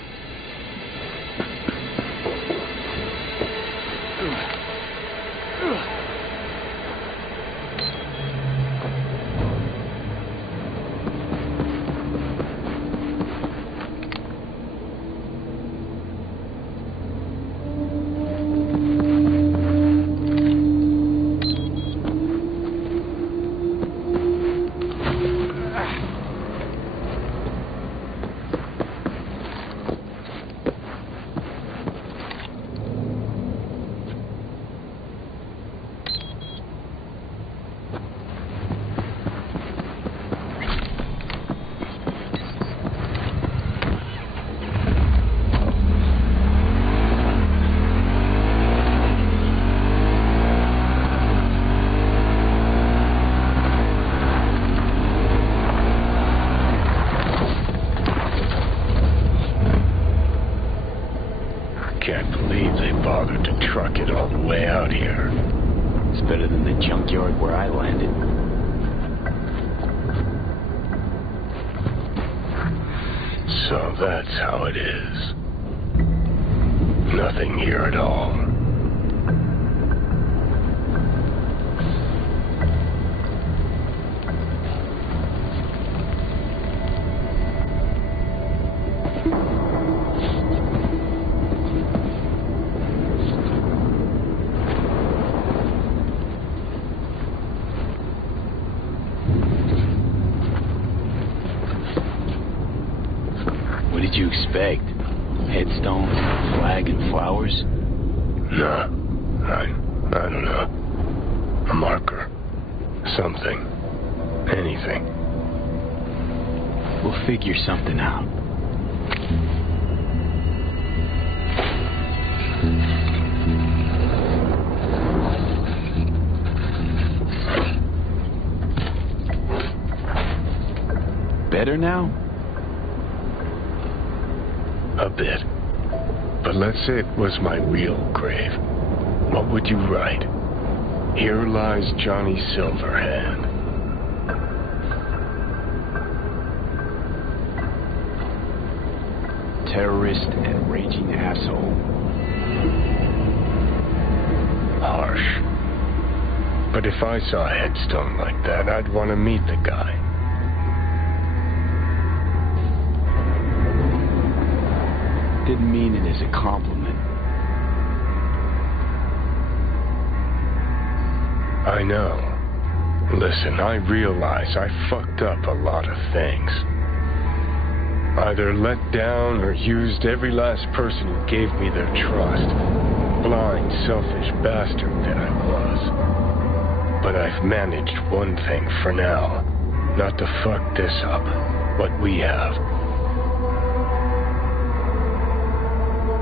What did you expect? Headstone, flag, and flowers? No. I don't know. A marker. Something. Anything. We'll figure something out. Better now? A bit. but let's say it was my real grave. What would you write? Here lies Johnny Silverhand. Terrorist and raging asshole. Harsh. But if I saw a headstone like that, I'd want to meet the guy. Didn't mean it as a compliment. I know. Listen, I realize I fucked up a lot of things. Either let down or used every last person who gave me their trust. Blind, selfish bastard that I was. But I've managed one thing for now. Not to fuck this up. What we have.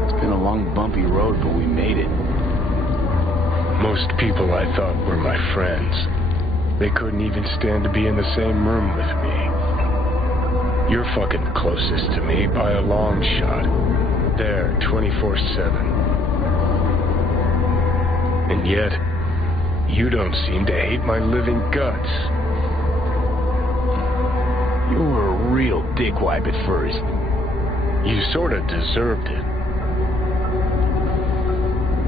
It's been a long, bumpy road, but we made it. Most people I thought were my friends. They couldn't even stand to be in the same room with me. You're fucking closest to me by a long shot. There, 24/7. And yet, you don't seem to hate my living guts. You were a real dickwipe at first. You sort of deserved it.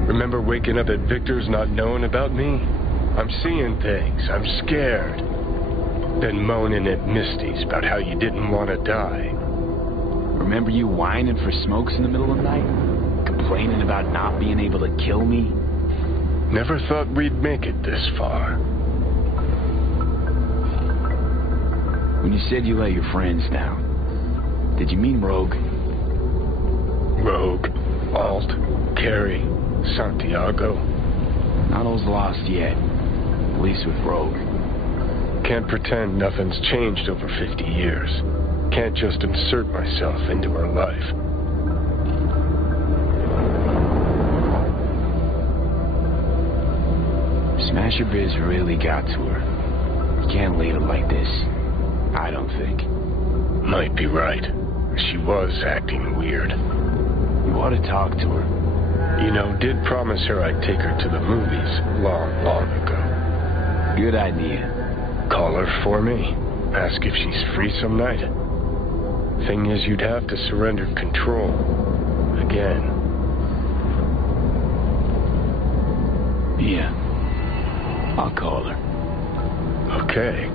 Remember waking up at Victor's not knowing about me? I'm seeing things. I'm scared. Then moaning at Misty's about how you didn't want to die. Remember you whining for smokes in the middle of the night? Complaining about not being able to kill me? Never thought we'd make it this far. When you said you let your friends down, did you mean Rogue? Rogue, Alt, Carrie, Santiago. Not all's lost yet. At least with Rogue. Can't pretend nothing's changed over 50 years. Can't just insert myself into her life. Smasher Biz really got to her. You can't leave it like this. I don't think. Might be right. She was acting weird. You ought to talk to her. You know, did promise her I'd take her to the movies long, long ago. Good idea. Call her for me. Ask if she's free some night. Thing is, you'd have to surrender control. Again. Yeah. I'll call her. Okay.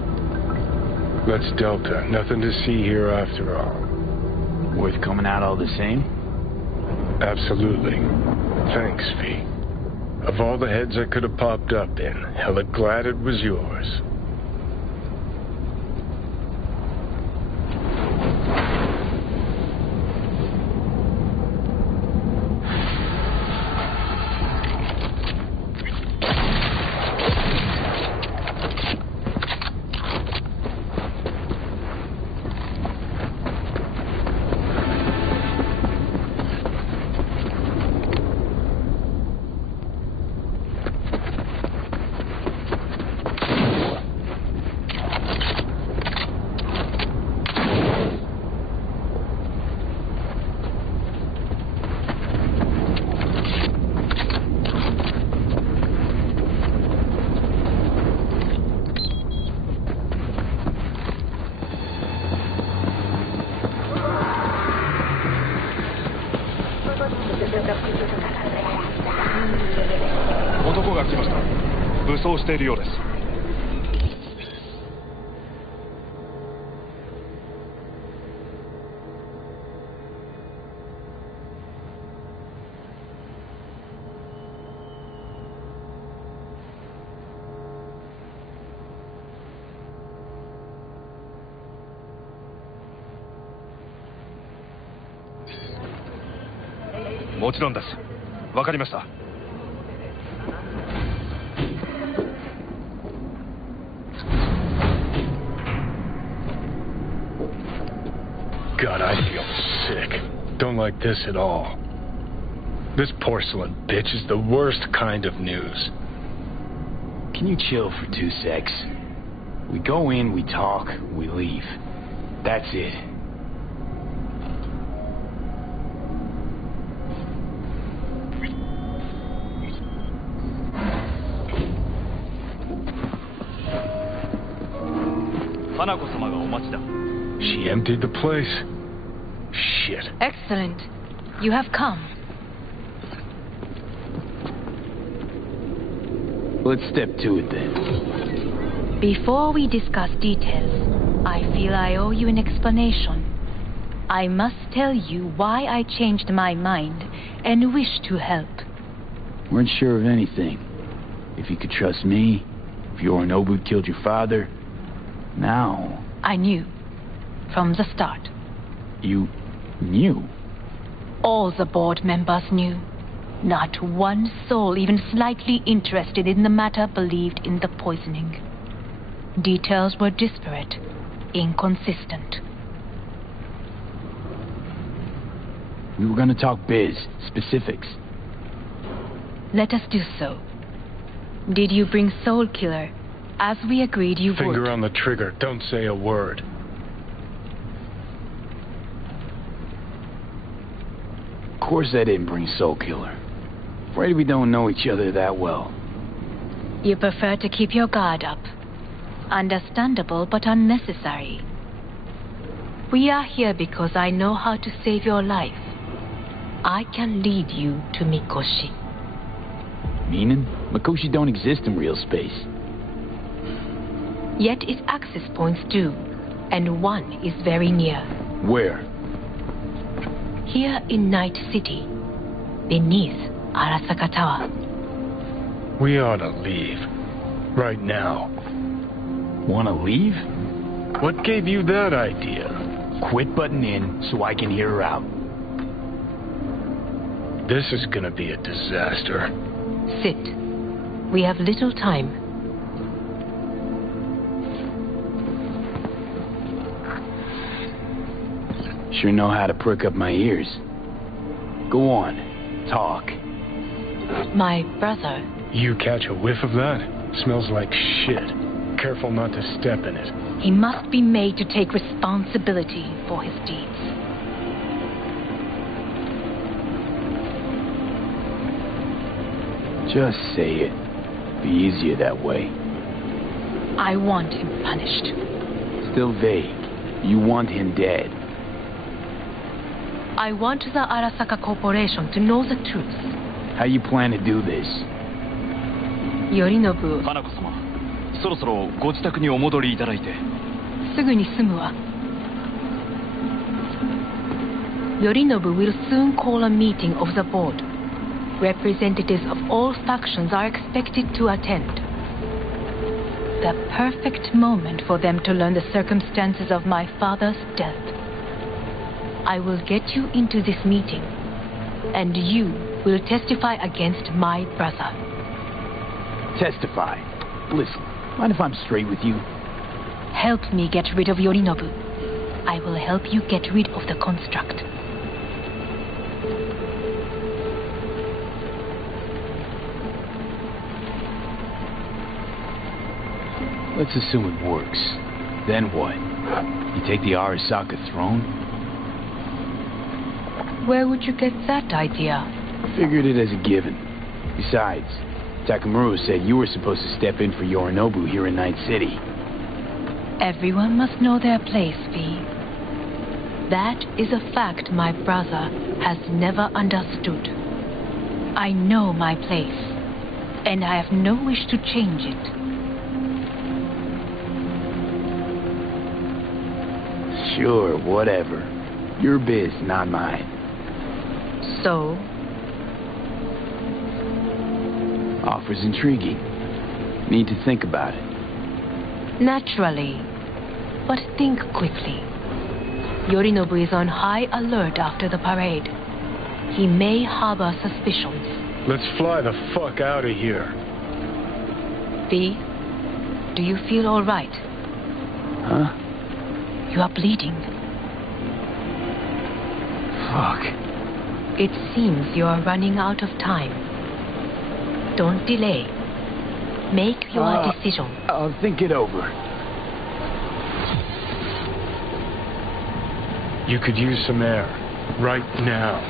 Let's Delta. Nothing to see here after all. Worth coming out all the same? Absolutely. Thanks, V. Of all the heads I could have popped up in, hella glad it was yours.もちろんです。わかりました。God, I feel sick. Don't like this at all. This porcelain bitch is the worst kind of news. Can you chill for 2 secs? We go in, we talk, we leave. That's it. She emptied the place. Shit. Excellent. You have come. Let's step to it then. Before we discuss details, I feel I owe you an explanation. I must tell you why I changed my mind and wish to help. Weren't sure of anything. If you could trust me, if Yorinobu killed your father, now... I knew. From the start. You knew? All the board members knew. Not one soul even slightly interested in the matter believed in the poisoning. Details were disparate, inconsistent. We were gonna talk biz, specifics. Let us do so. Did you bring Soul Killer, as we agreed you would? Finger on the trigger, don't say a word. Of course I didn't bring Soul Killer. Afraid we don't know each other that well. You prefer to keep your guard up. Understandable, but unnecessary. We are here because I know how to save your life. I can lead you to Mikoshi. Meaning? Mikoshi don't exist in real space. Yet its access points do, and one is very near. Where? Here in Night City, beneath Arasaka Tower. We ought to leave. Right now. Wanna leave? What gave you that idea? Quit butting in so I can hear her out. This is gonna be a disaster. Sit. We have little time. Sure know how to prick up my ears. Go on. Talk. My brother. You catch a whiff of that? Smells like shit. Careful not to step in it. He must be made to take responsibility for his deeds. Just say it. Be easier that way. I want him punished. Still vague. You want him dead. I want the Arasaka Corporation to know the truth. How you plan to do this? Yorinobu. 花子様、そろそろご自宅にお戻りいただいて。すぐに済むわ。Yorinobu will soon call a meeting of the board. Representatives of all factions are expected to attend. The perfect moment for them to learn the circumstances of my father's death. I will get you into this meeting, and you will testify against my brother. Testify? Listen, mind if I'm straight with you? Help me get rid of Yorinobu. I will help you get rid of the construct. Let's assume it works. Then what? You take the Arasaka throne? Where would you get that idea? Figured it as a given. Besides, Takamura said you were supposed to step in for Yorinobu here in Night City. Everyone must know their place, V. That is a fact my brother has never understood. I know my place, and I have no wish to change it. Sure, whatever. Your biz, not mine. So? Offer's intriguing. Need to think about it. Naturally. But think quickly. Yorinobu is on high alert after the parade. He may harbor suspicions. Let's fly the fuck out of here. V, do you feel all right? Huh? You are bleeding. Fuck. It seems you are running out of time. Don't delay. Make your decision. I'll think it over. You could use some air. Right now.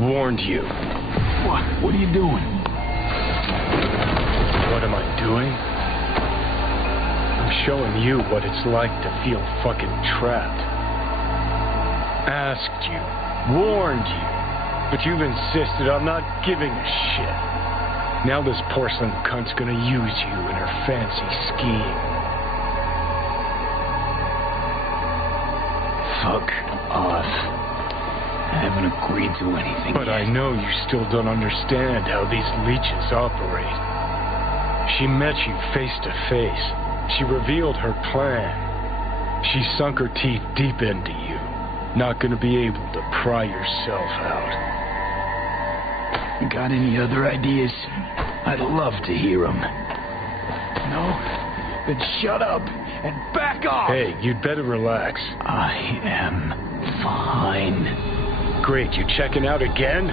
warned you. What? What are you doing? What am I doing? I'm showing you what it's like to feel fucking trapped. Asked you, warned you, but you've insisted on not giving a shit. Now this porcelain cunt's gonna use you in her fancy scheme. Fuck off. I haven't agreed to anything But yet. I know you still don't understand how these leeches operate. She met you face to face. She revealed her plan. She sunk her teeth deep into you. Not gonna be able to pry yourself out. You got any other ideas? I'd love to hear them. No? Then shut up and back off! Hey, you'd better relax. I am fine. Great, you checking out again?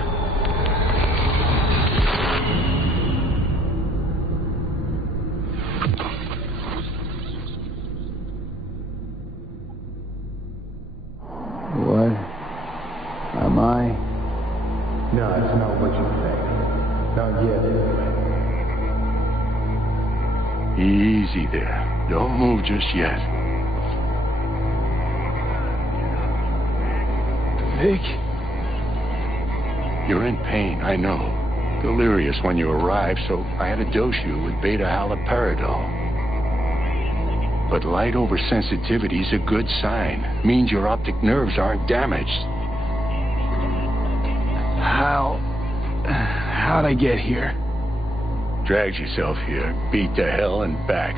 What? Am I? No, it's not what you think. Not yet, anyway. Easy there. Don't move just yet. Vic? You're in pain, I know. Delirious when you arrived, so I had to dose you with beta-haloperidol. But light oversensitivity is a good sign. Means your optic nerves aren't damaged. How'd I get here? Dragged yourself here, beat to hell and back.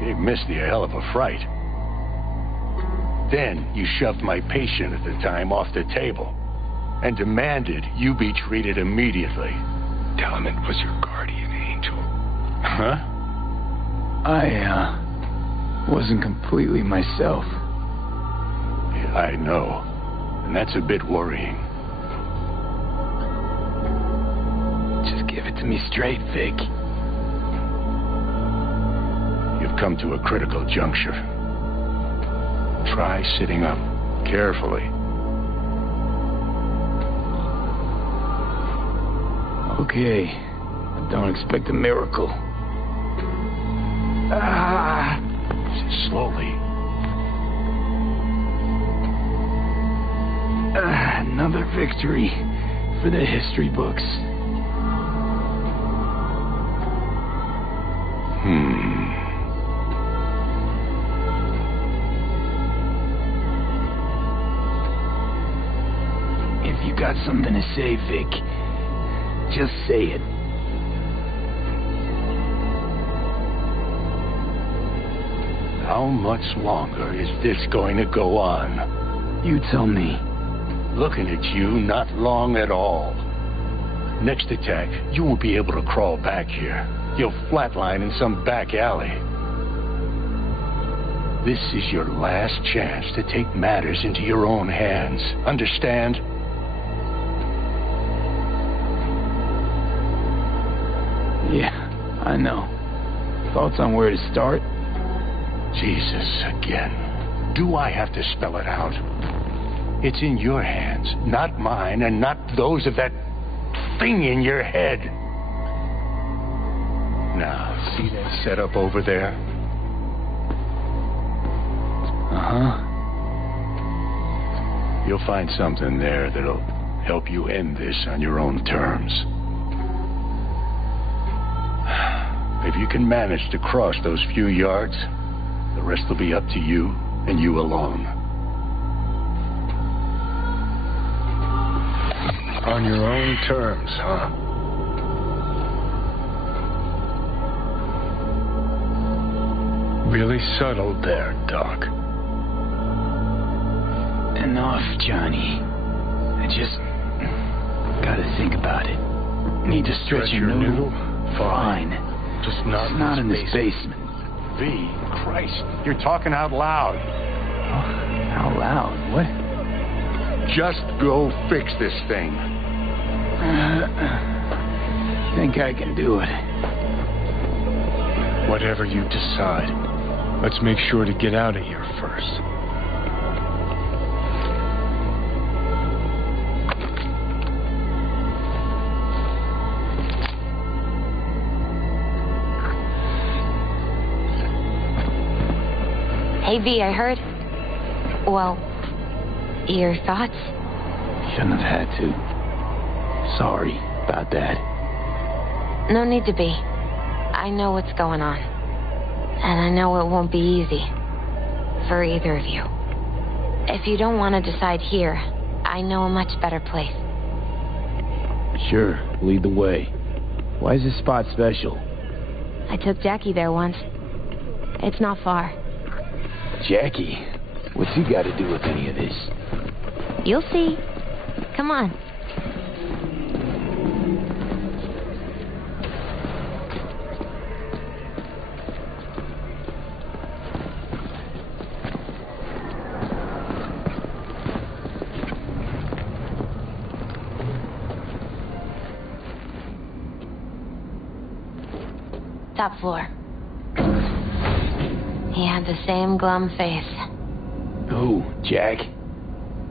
Gave Misty a hell of a fright. Then you shoved my patient at the time off the table and demanded you be treated immediately. Tell him it was your guardian angel. Huh? I wasn't completely myself. Yeah, I know. And that's a bit worrying. Just give it to me straight, Vic. You've come to a critical juncture. Try sitting up, carefully. Okay. I don't expect a miracle. Slowly. Another victory for the history books. If you got something to say, Vic, just say it. How much longer is this going to go on? You tell me. Looking at you, not long at all. Next attack, you won't be able to crawl back here. You'll flatline in some back alley. This is your last chance to take matters into your own hands. Understand? Yeah, I know. Thoughts on where to start? Jesus, again. Do I have to spell it out? It's in your hands, not mine, and not those of that thing in your head. Now, see that setup over there? Uh-huh. You'll find something there that'll help you end this on your own terms. If you can manage to cross those few yards, the rest will be up to you and you alone. On your own terms, huh? Really subtle there, Doc. Enough, Johnny. I just gotta think about it. Need to stretch your noodle? Fine. Just not, It's not in this basement. V, Christ, you're talking out loud. How loud? What? Just go fix this thing. Think I can do it. Whatever you decide, let's make sure to get out of here first. Hey, V, I heard. Well, your thoughts? Shouldn't have had to. Sorry about that. No need to be. I know what's going on. And I know it won't be easy. For either of you. If you don't want to decide here, I know a much better place. Sure, lead the way. Why is this spot special? I took Jackie there once. It's not far. Jackie? What's he got to do with any of this? You'll see. Come on. Top floor. He had the same glum face. Who, Jack?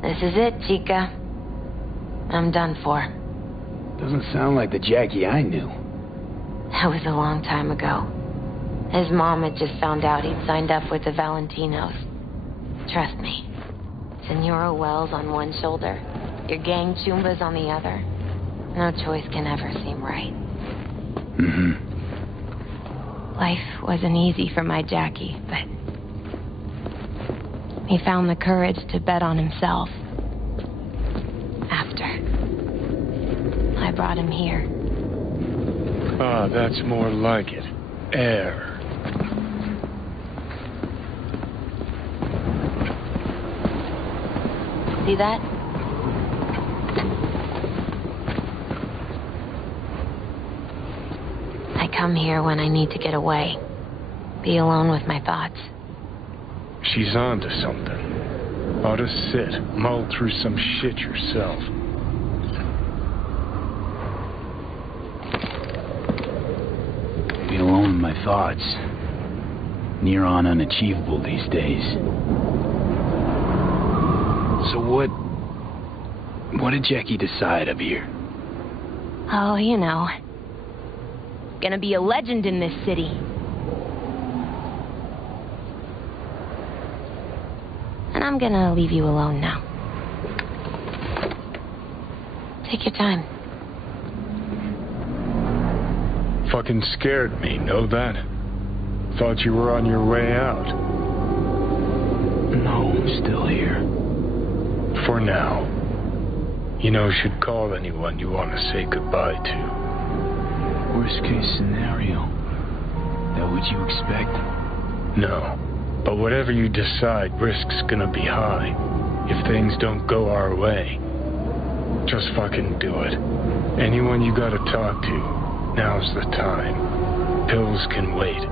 This is it, Chica. I'm done for. Doesn't sound like the Jackie I knew. That was a long time ago. His mom had just found out he'd signed up with the Valentinos. Trust me. Senora Wells on one shoulder, your gang Chumbas on the other. No choice can ever seem right. Mm-hmm. Life wasn't easy for my Jackie, but he found the courage to bet on himself. After I brought him here. Ah, that's more like it. Air. See that? I come here when I need to get away. Be alone with my thoughts. She's onto something. Ought to sit, mull through some shit yourself. Be alone with my thoughts. Near on unachievable these days. So what did Jackie decide up here? Oh, you know. Gonna be a legend in this city. And I'm gonna leave you alone now. Take your time. Fucking scared me, know that? Thought you were on your way out. No, I'm still here. For now. You know, should call anyone you want to say goodbye to. Worst case scenario. That what you expect? No. But whatever you decide, risk's gonna be high. If things don't go our way. Just fucking do it. Anyone you gotta talk to, now's the time. Pills can wait.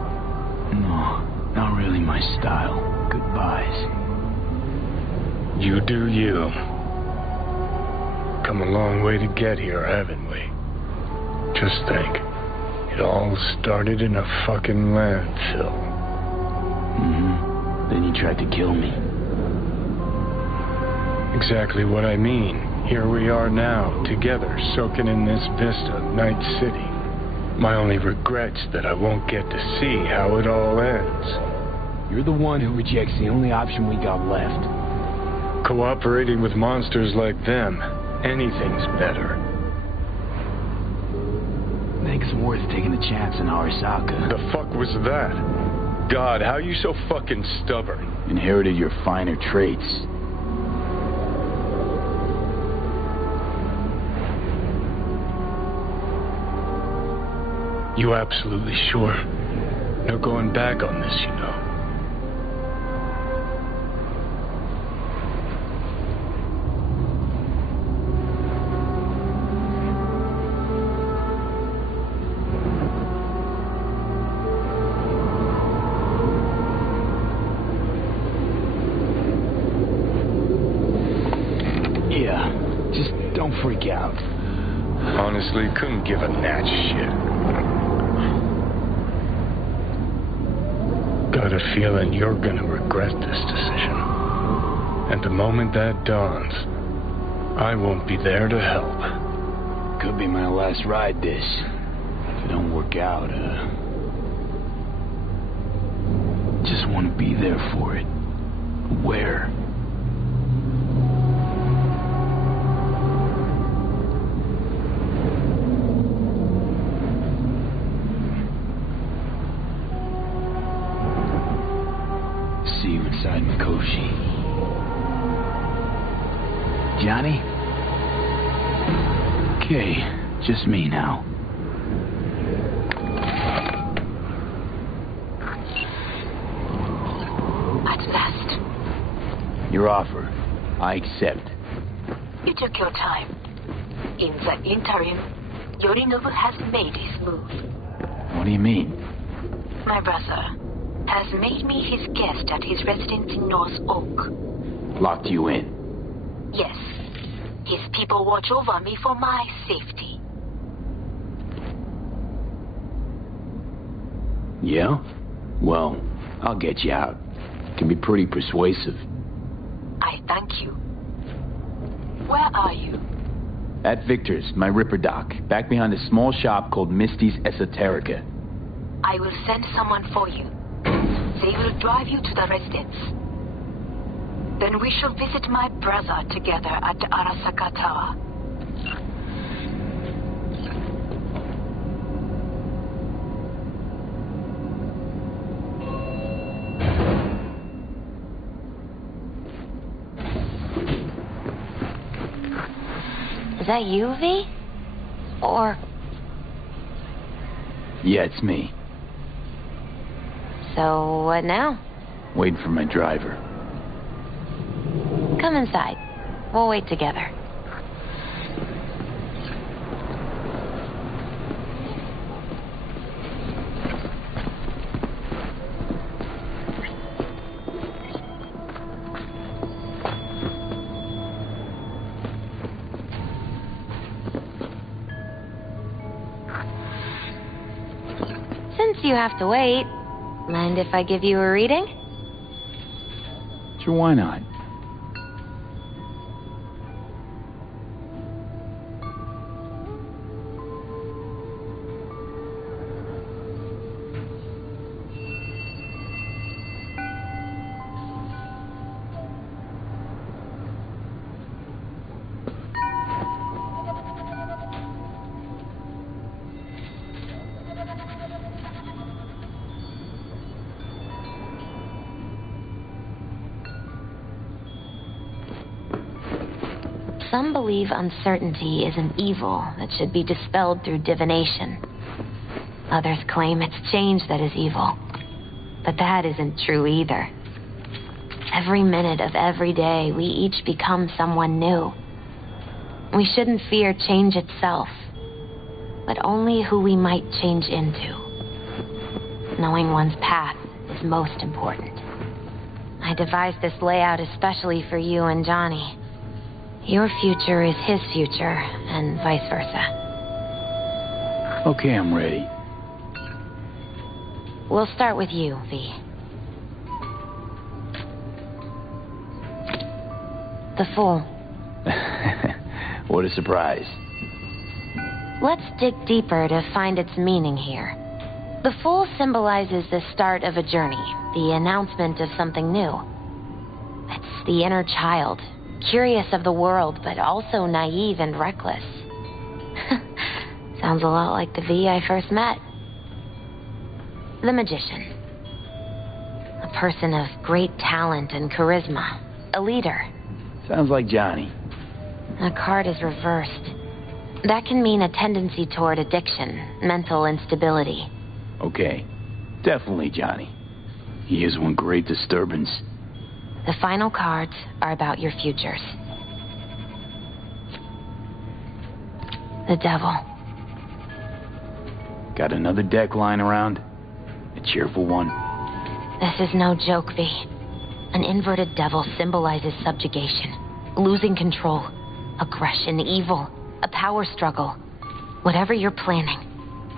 No, not really my style. Goodbyes. You do you. Come a long way to get here, haven't we? Just think. It all started in a fucking landfill. Mm-hmm. Then you tried to kill me. Exactly what I mean. Here we are now, together, soaking in this vista, Night City. My only regret's that I won't get to see how it all ends. You're the one who rejects the only option we got left. Cooperating with monsters like them, anything's better. Think it's worth taking a chance in Arasaka. The fuck was that? God, how you so fucking stubborn? Inherited your finer traits. You absolutely sure? No going back on this, you know. Freak out. Honestly, couldn't give a gnat's shit. Got a feeling you're gonna regret this decision. And the moment that dawns, I won't be there to help. Could be my last ride this. If it don't work out, just want to be there for it. Where? See you inside Mikoshi. Johnny? Okay, just me now. At last. Your offer. I accept. You took your time. In the interim, Yorinobu has made his move. What do you mean? My brother has made me his guest at his residence in North Oak. Locked you in? Yes. His people watch over me for my safety. Yeah? Well, I'll get you out. Can be pretty persuasive. I thank you. Where are you? At Victor's, my Ripper dock, back behind a small shop called Misty's Esoterica. I will send someone for you. They will drive you to the residence. Then we shall visit my brother together at the Arasaka Tower. Is that you, V? Or... Yeah, it's me. So, what now? Waiting for my driver. Come inside. We'll wait together. Since you have to wait, mind if I give you a reading? Sure, why not? Some believe uncertainty is an evil that should be dispelled through divination. Others claim it's change that is evil. But that isn't true either. Every minute of every day, we each become someone new. We shouldn't fear change itself, but only who we might change into. Knowing one's path is most important. I devised this layout especially for you and Johnny. Your future is his future, and vice versa. Okay, I'm ready. We'll start with you, V. The Fool. What a surprise. Let's dig deeper to find its meaning here. The Fool symbolizes the start of a journey, the announcement of something new. It's the inner child, curious of the world, but also naive and reckless. Sounds a lot like the V I first met. The Magician. A person of great talent and charisma. A leader. Sounds like Johnny. A card is reversed. That can mean a tendency toward addiction, mental instability. Okay. Definitely Johnny. He is one great disturbance. The final cards are about your futures. The Devil. Got another deck lying around? A cheerful one? This is no joke, V. An inverted devil symbolizes subjugation, losing control, aggression, evil, a power struggle. Whatever you're planning,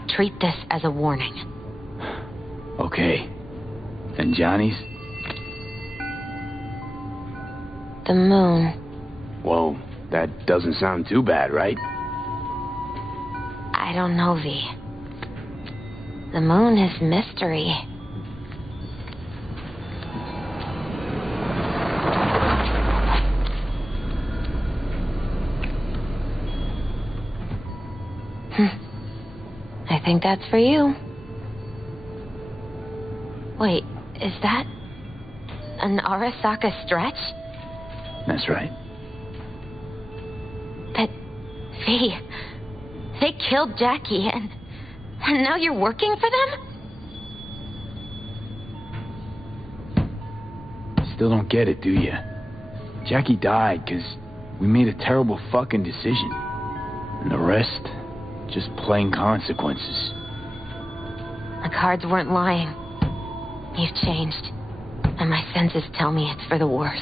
treat this as a warning. Okay. And Johnny's? The Moon. Whoa, that doesn't sound too bad, right? I don't know, V. The Moon is mystery. think that's for you. Wait, is that an Arasaka stretch? That's right. But they killed Jackie and now you're working for them? Still don't get it, do you? Jackie died because we made a terrible fucking decision. And the rest, just plain consequences. The cards weren't lying. You've changed. And my senses tell me it's for the worse.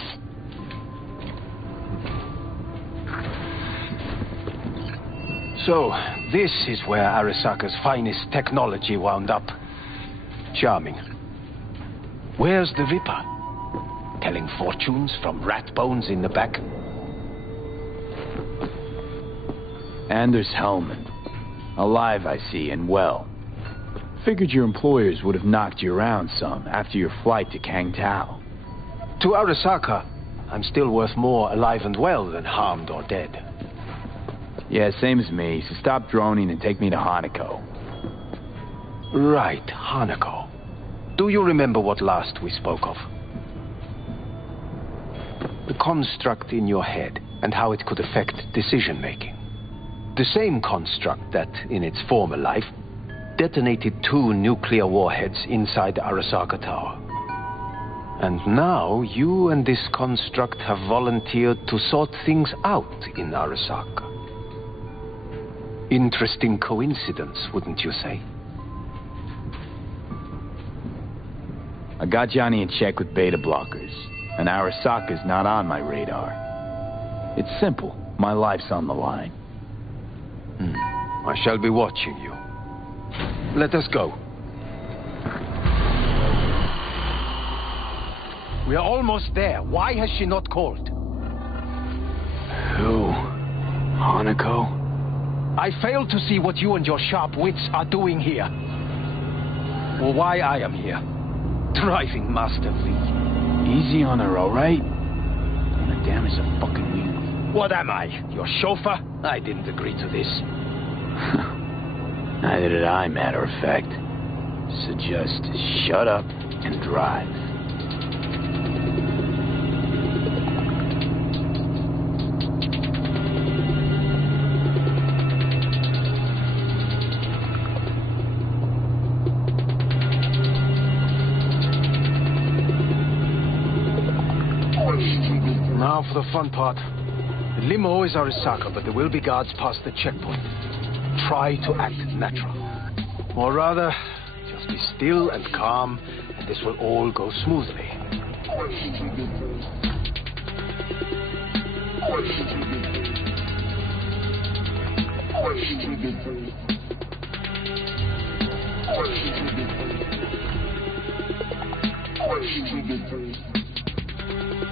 So, this is where Arasaka's finest technology wound up. Charming. Where's the Ripper? Telling fortunes from rat bones in the back? Anders Hellman. Alive, I see, and well. Figured your employers would have knocked you around some after your flight to Kangtao. To Arasaka, I'm still worth more alive and well than harmed or dead. Yeah, same as me, so stop droning and take me to Hanako. Right, Hanako. Do you remember what last we spoke of? The construct in your head and how it could affect decision-making. The same construct that, in its former life, detonated 2 nuclear warheads inside the Arasaka Tower. And now, you and this construct have volunteered to sort things out in Arasaka. Interesting coincidence, wouldn't you say? I got Johnny in check with beta blockers, and Arasaka's not on my radar. It's simple. My life's on the line. I shall be watching you. Let us go. We are almost there. Why has she not called? Who? Hanako? I fail to see what you and your sharp wits are doing here. Or why I am here. Driving Master V. Easy on her, all right? And the damn is a fucking wing. What am I? Your chauffeur? I didn't agree to this. Neither did I, matter of fact. So just shut up and drive. Now for the fun part. The limo is Arasaka, but there will be guards past the checkpoint. Try to act natural. Or rather, just be still and calm, and this will all go smoothly.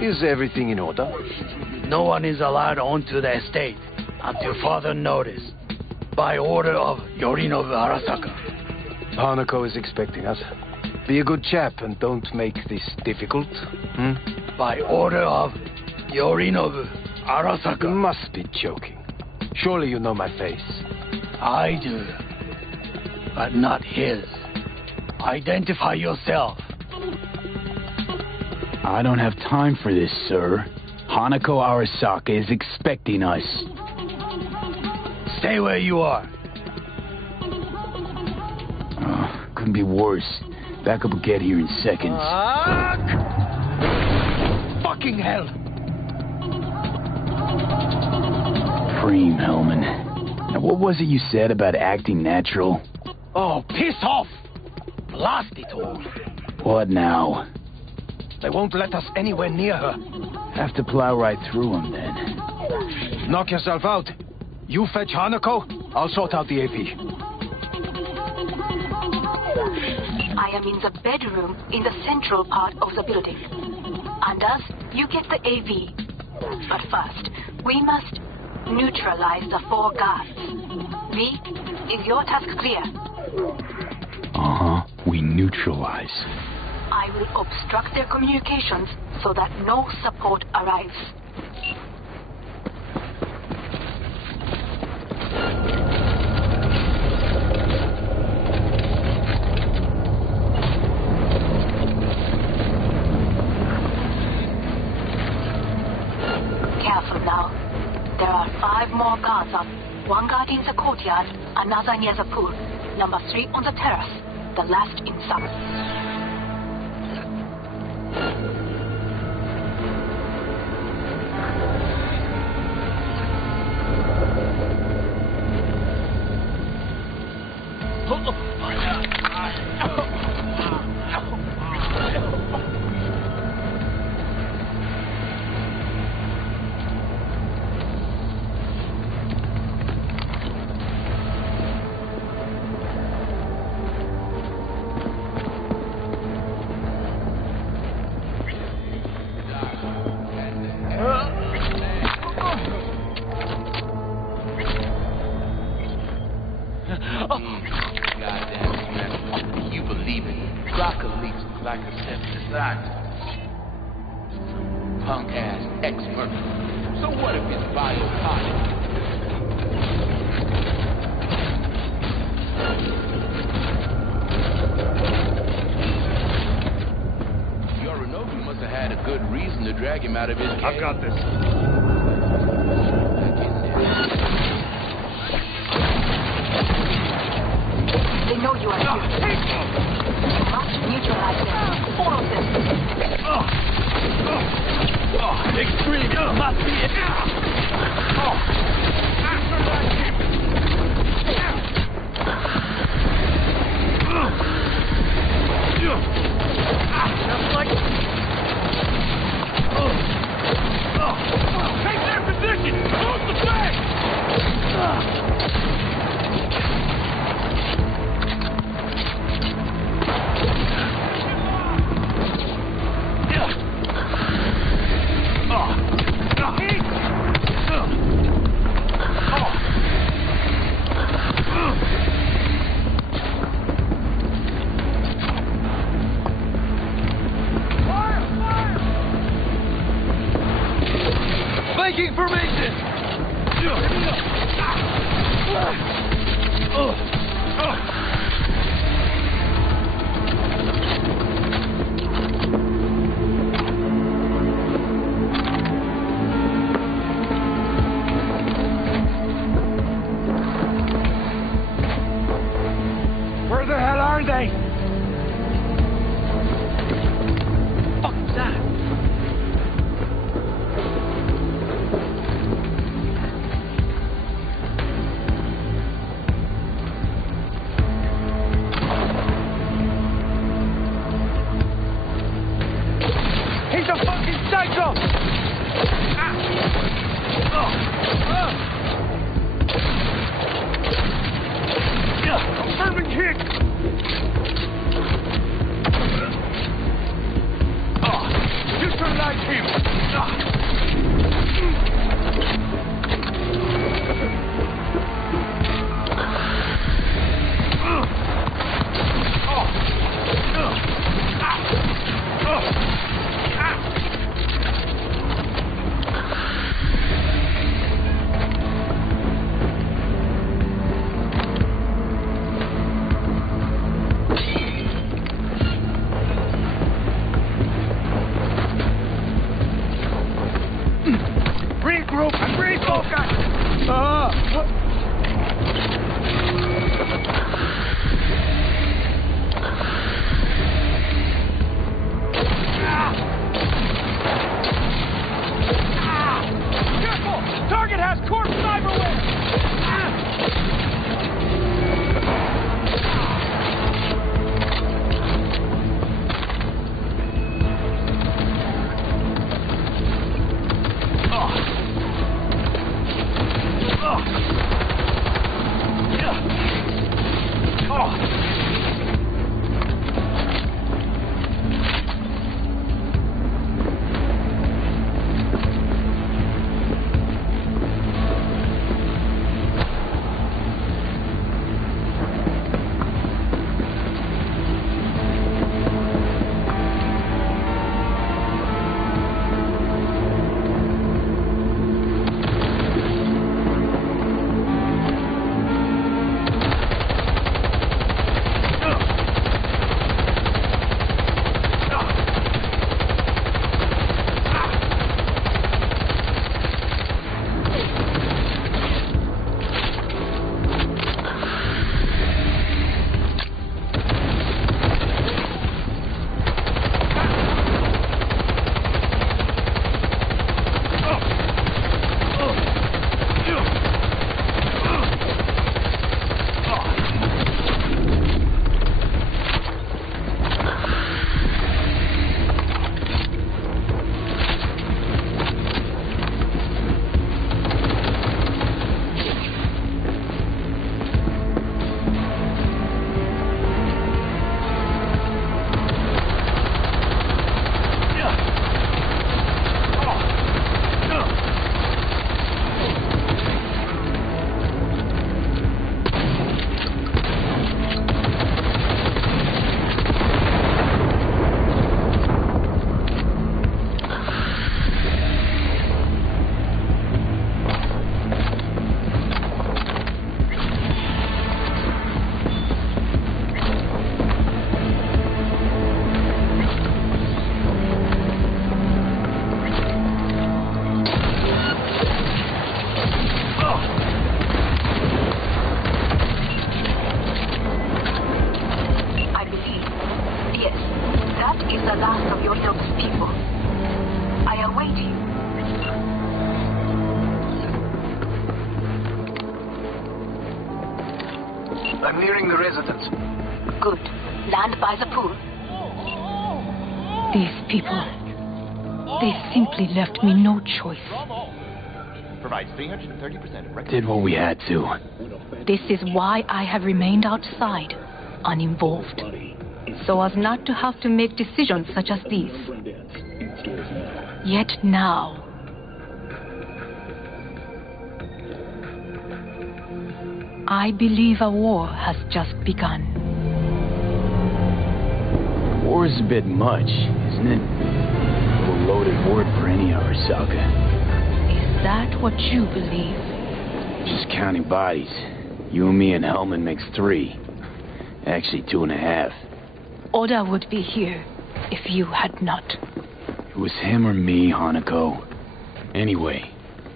Is everything in order? No one is allowed onto the estate until further notice. By order of Yorinobu Arasaka. Hanako is expecting us. Be a good chap and don't make this difficult. By order of Yorinobu Arasaka. You must be joking. Surely you know my face. I do. But not his. Identify yourself. I don't have time for this, sir. Hanako Arasaka is expecting us. Stay where you are. Couldn't be worse. Backup will get here in seconds. Fucking hell! Cream, Hellman. Now, what was it you said about acting natural? Oh, piss off! Blast it all! What now? They won't let us anywhere near her. Have to plow right through them, then. Knock yourself out. You fetch Hanako, I'll sort out the AP. I am in the bedroom in the central part of the building. Anders, you get the AV. But first, we must neutralize the 4 guards. V, is your task clear? We neutralize. I will obstruct their communications so that no support arrives. parts of one guard in the courtyard, another near the pool, number 3 on the terrace, the last inside. Yorinobu must have had a good reason to drag him out of his cage. I've got this. They know you are here. You must neutralize them. All of them. Extreme must be it. After that ship. Just like... Take their position! Close the flank! Flanking formation! Where the hell are they? Fuck was that? He's a fucking psycho! Confirming hit! I'm nearing the residence. Good. Land by the pool. These people, they simply left me no choice. Provides 330% of Did what we had to. This is why I have remained outside, uninvolved, so as not to have to make decisions such as these. Yet now, I believe a war has just begun. War's a bit much, isn't it? A little loaded word for any Arasaka. Is that what you believe? Just counting bodies. You and me and Hellman makes 3. Actually 2.5. Oda would be here if you had not. It was him or me, Hanako. Anyway,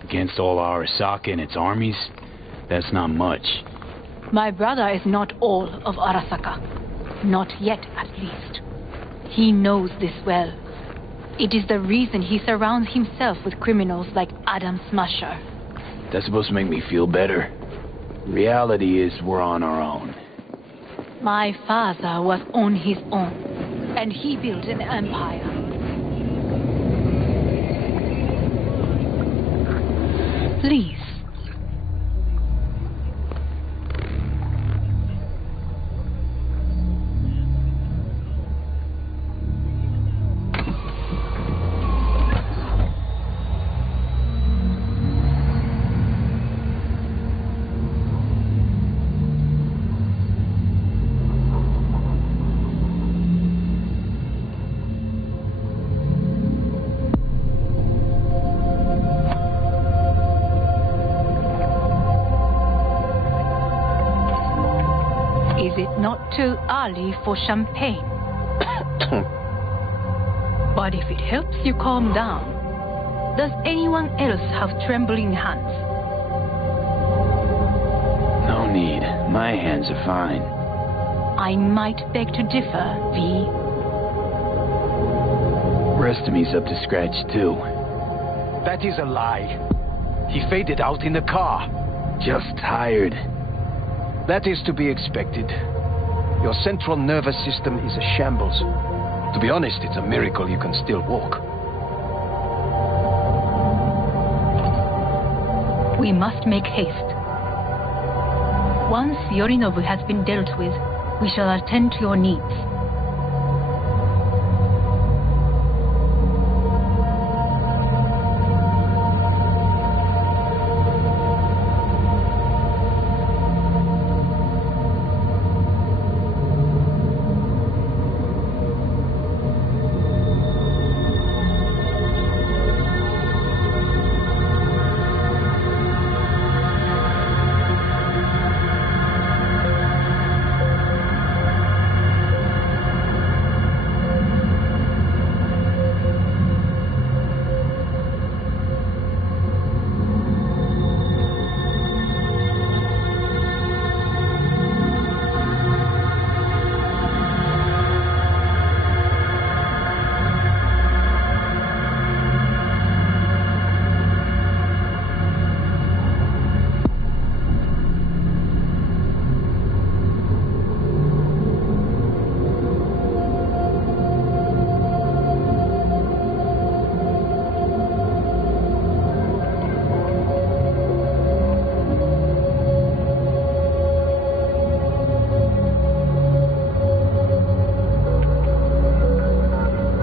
against all Arasaka and its armies, that's not much. My brother is not all of Arasaka. Not yet, at least. He knows this well. It is the reason he surrounds himself with criminals like Adam Smasher. That's supposed to make me feel better. Reality is we're on our own. My father was on his own, and he built an empire. Please. Too early for champagne. But if it helps you calm down, does anyone else have trembling hands? No need. My hands are fine. I might beg to differ, V. Rest of me's up to scratch, too. That is a lie. He faded out in the car. Just tired. That is to be expected. Your central nervous system is a shambles. To be honest, it's a miracle you can still walk. We must make haste. Once Yorinobu has been dealt with, we shall attend to your needs.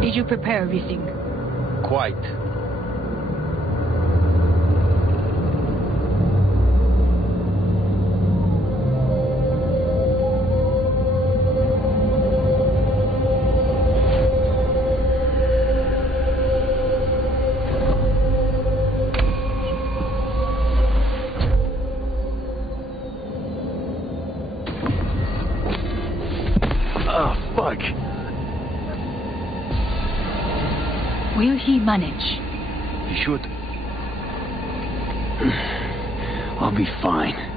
Did you prepare everything? Quite. Will he manage? He should. I'll be fine.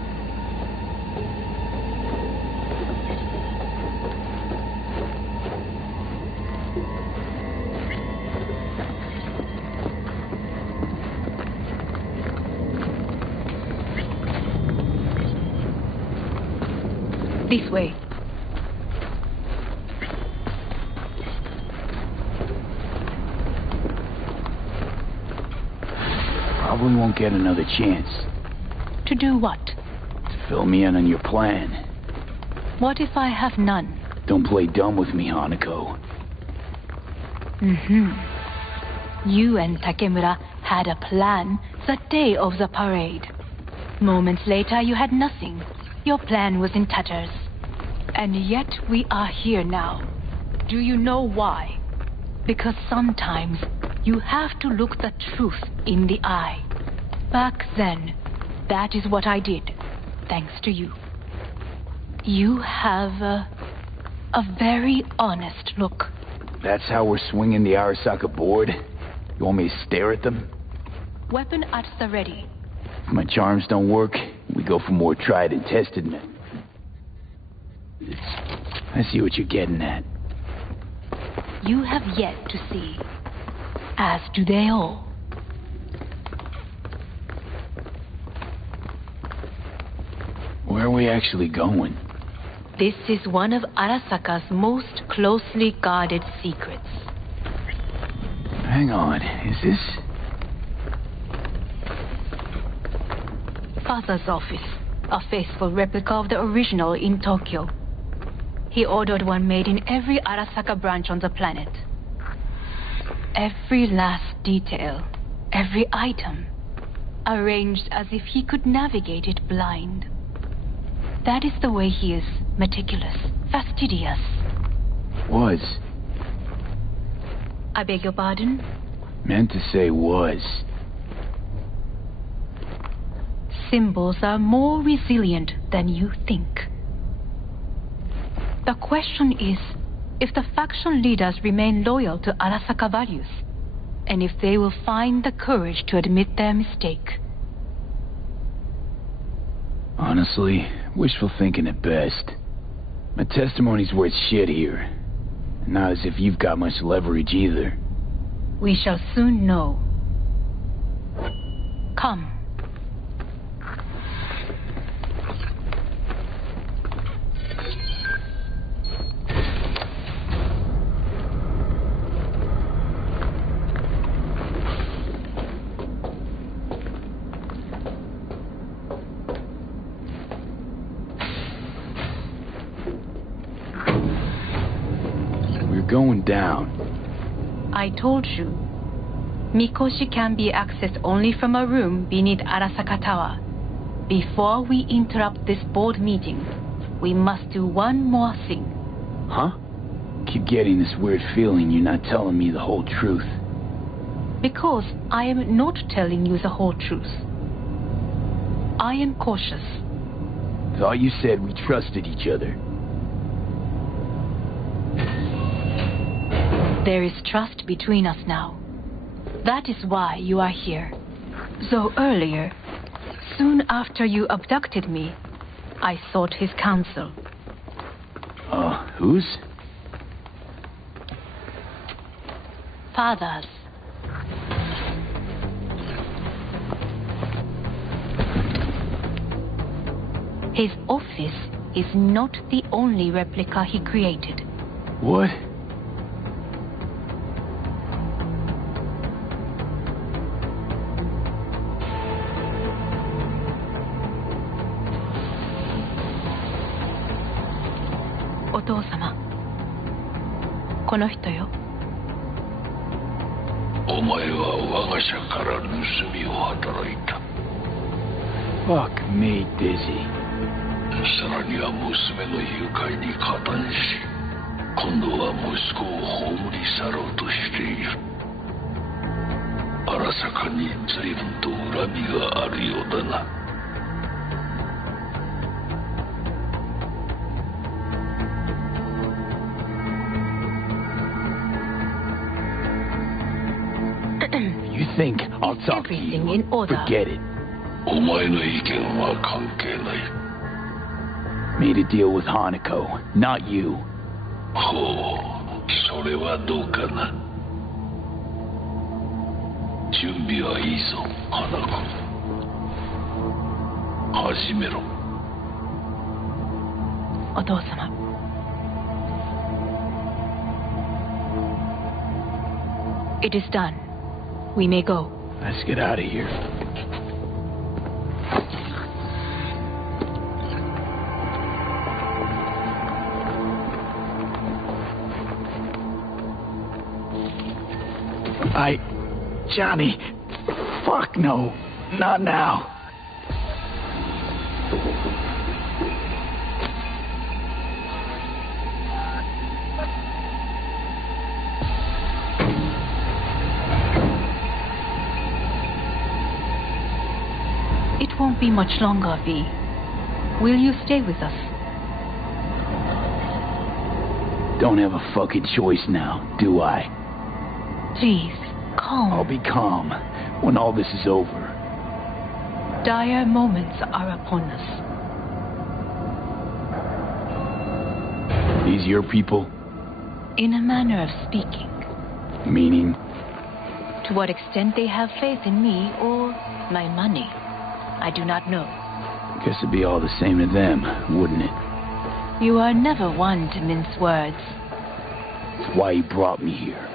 This way. Probably won't get another chance. To do what? To fill me in on your plan. What if I have none? Don't play dumb with me, Hanako. You and Takemura had a plan the day of the parade. Moments later, you had nothing. Your plan was in tatters. And yet we are here now. Do you know why? Because sometimes you have to look the truth in the eye. Back then, that is what I did, thanks to you. You have a very honest look. That's how we're swinging the Arasaka board? You want me to stare at them? Weapon at the ready. If my charms don't work, we go for more tried and tested men. I see what you're getting at. You have yet to see. As do they all. Where are we actually going? This is one of Arasaka's most closely guarded secrets. Hang on, is this... Father's office. A faithful replica of the original in Tokyo. He ordered one made in every Arasaka branch on the planet. Every last detail, every item, arranged as if he could navigate it blind. That is the way he is meticulous, fastidious. Was. I beg your pardon? Meant to say was. Symbols are more resilient than you think. The question is, if the faction leaders remain loyal to Arasaka values, and if they will find the courage to admit their mistake. Honestly, wishful thinking at best. My testimony's worth shit here. Not as if you've got much leverage either. We shall soon know. Come. Going down. I told you. Mikoshi can be accessed only from a room beneath Arasaka Tower. Before we interrupt this board meeting, we must do one more thing. Huh? Keep getting this weird feeling you're not telling me the whole truth. Because I am not telling you the whole truth. I am cautious. Thought you said we trusted each other. There is trust between us now. That is why you are here. Though earlier, soon after you abducted me, I sought his counsel. Whose? Father's. His office is not the only replica he created. What? Fuck me dizzy. さらには娘の誘拐に加担し、今度は息子を葬り去ろうとしている。荒坂に随分と恨みがあるようだな。You think I'll talk to you? Forget it. お前の意見は関係ない。Made a deal with Hanako, not you. ほう、それはどうかな。準備はいいぞ、花子。始めろ。お父様。It is done. We may go. Let's get out of here. Johnny, fuck no, not now. It won't be much longer, V. Will you stay with us? Don't have a fucking choice now, do I? Please, calm. I'll be calm when all this is over. Dire moments are upon us. These your people? In a manner of speaking. Meaning? To what extent they have faith in me or my money, I do not know. Guess it'd be all the same to them, wouldn't it? You are never one to mince words. That's why you brought me here.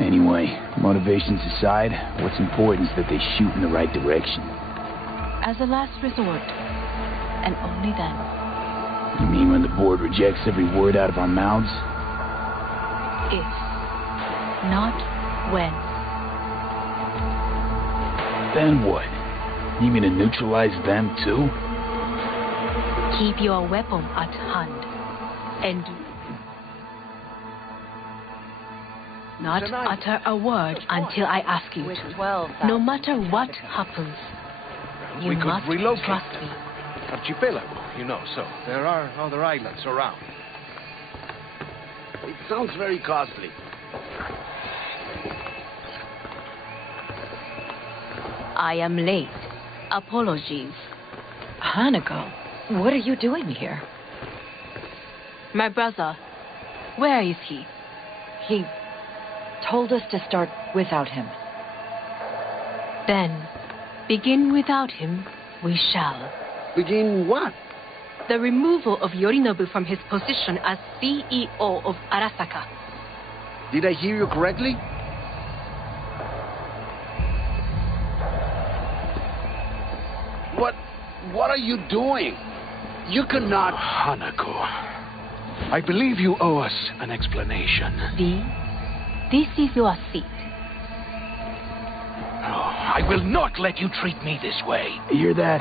Anyway, motivations aside, what's important is that they shoot in the right direction. As a last resort, and only then. You mean when the board rejects every word out of our mouths? If, not when. Then what? You mean to neutralize them too? Keep your weapon at hand, and not utter a word until I ask you to. No matter what happens, you must trust me. Archipelago, you know, so there are other islands around. It sounds very costly. I am late. Apologies. Hanako, what are you doing here? My brother, where is he? He told us to start without him. Then, begin without him, we shall. Begin what? The removal of Yorinobu from his position as CEO of Arasaka. Did I hear you correctly? What are you doing? You cannot... Hanako, I believe you owe us an explanation. V, this is your seat. Oh, I will not let you treat me this way. You hear that?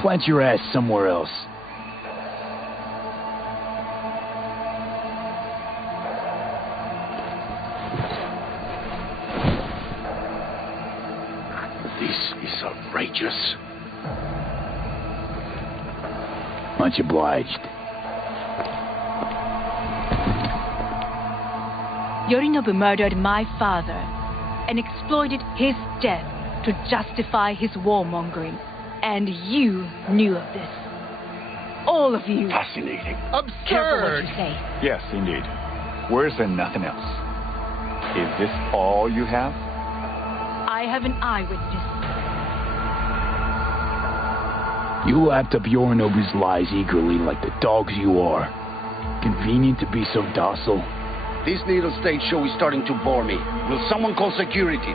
Plant your ass somewhere else. This is outrageous. Much obliged. Yorinobu murdered my father and exploited his death to justify his warmongering. And you knew of this. All of you. Fascinating. Absurd. Careful what you say. Yes, indeed. Worse than nothing else. Is this all you have? I have an eyewitness. You lapped up Yorinobu's lies eagerly like the dogs you are. Convenient to be so docile. This needle state show is starting to bore me. Will someone call security?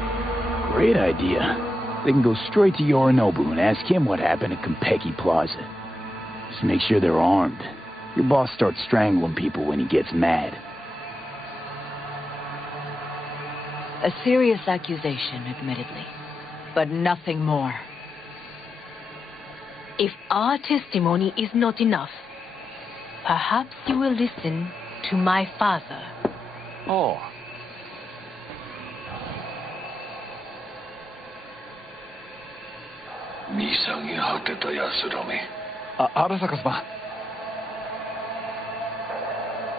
Great idea. They can go straight to Yorinobu and ask him what happened at Konpeki Plaza. Just make sure they're armed. Your boss starts strangling people when he gets mad. A serious accusation, admittedly, but nothing more. If our testimony is not enough, perhaps you will listen to my father. Oh. Arasaka-sama.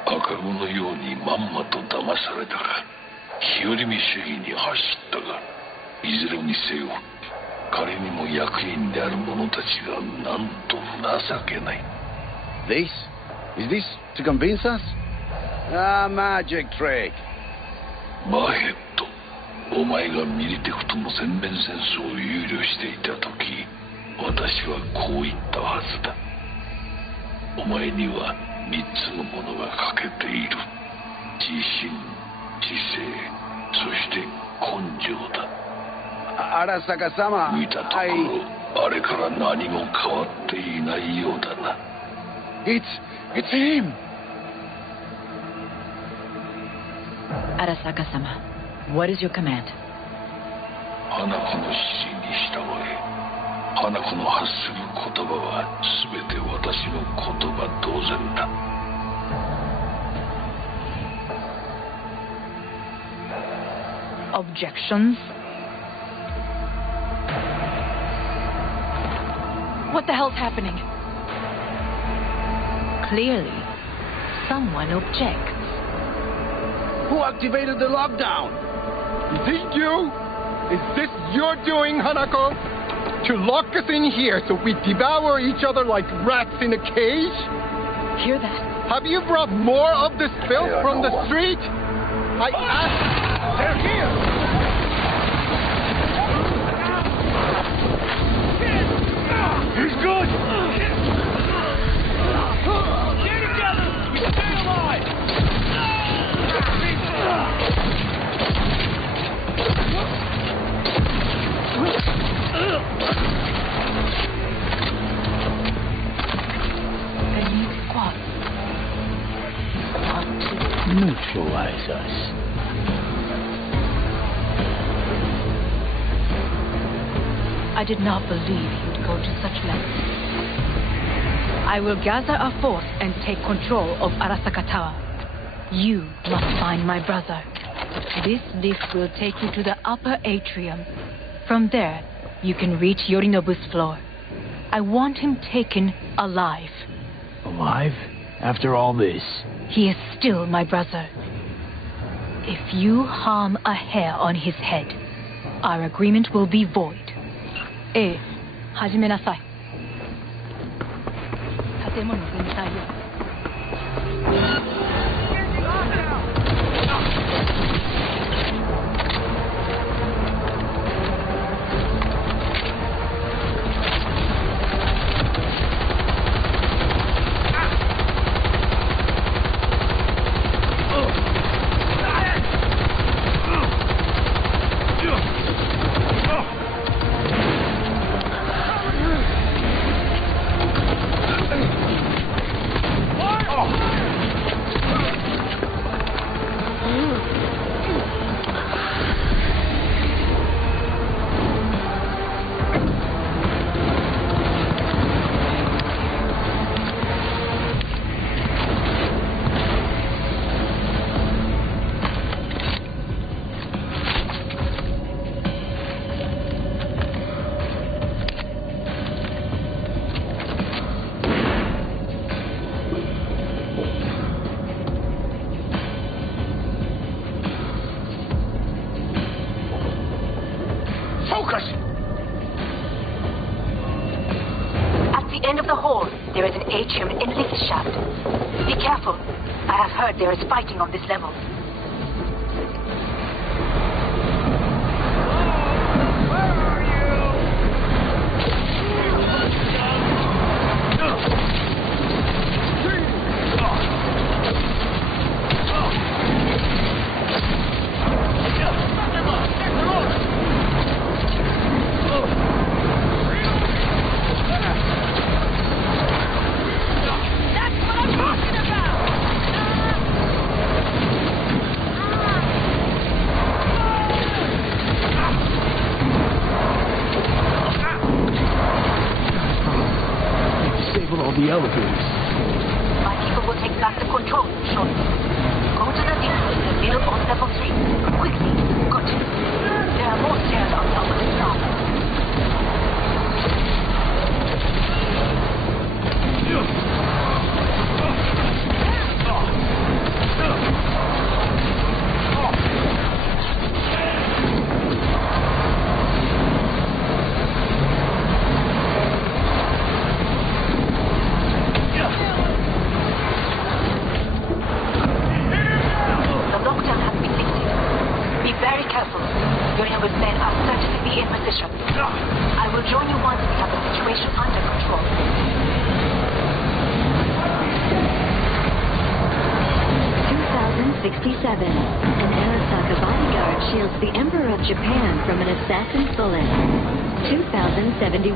赤子のようにまんまと騙されたか、日和見主義に走ったが、いずれにせよ、彼にも役員である者たちがなんと情けない。This? Is this to convince us? Ah, magic trick. マヘッド、お前がミリテクとの全面戦争を憂慮していたとき、私はこう言ったはずだ。お前には3つのものが欠けている。自信、知性、そして根性だ。Arasaka様、見たところ、あれから何も変わっていないようだな。It's him! Arasaka sama, what is your command? 花子の指示に従え。花子の発する言葉は全て私の言葉同然だ。Objections? What the hell's happening? Clearly, someone objects. Who activated the lockdown? Is it you? Is this your doing, Hanako? To lock us in here so we devour each other like rats in a cage? Hear that? Have you brought more of this filth from the street? I asked... They're here! He's good! Get together! We stay alive! Neutralize us. I did not believe he would go to such lengths. I will gather a force and take control of Arasaka Tower. You must find my brother. This lift will take you to the upper atrium. From there, you can reach Yorinobu's floor. I want him taken alive. Alive? After all this? He is still my brother. If you harm a hair on his head, our agreement will be void. 始めなさい。建物全体を。There is fighting on this level. The elevators. My people will take back the control shortly. Go to the lift in the middle on level 3. Quickly. Good. There are more stairs on the opposite side. an Arasaka bodyguard shields the Emperor of Japan from an assassin's bullet. 2071,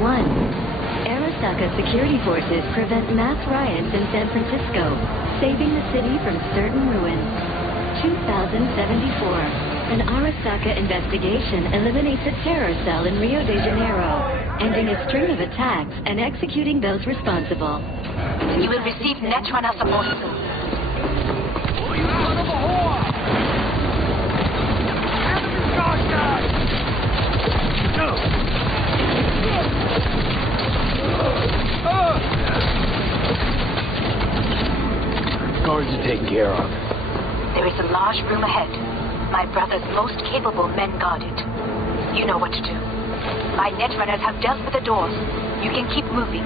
Arasaka security forces prevent mass riots in San Francisco, saving the city from certain ruins. 2074, an Arasaka investigation eliminates a terror cell in Rio de Janeiro, ending a string of attacks and executing those responsible. You will receive netrunner support soon. Guards are taken care of. There is a large room ahead. My brother's most capable men guard it. You know what to do. My netrunners have dealt with the doors. You can keep moving.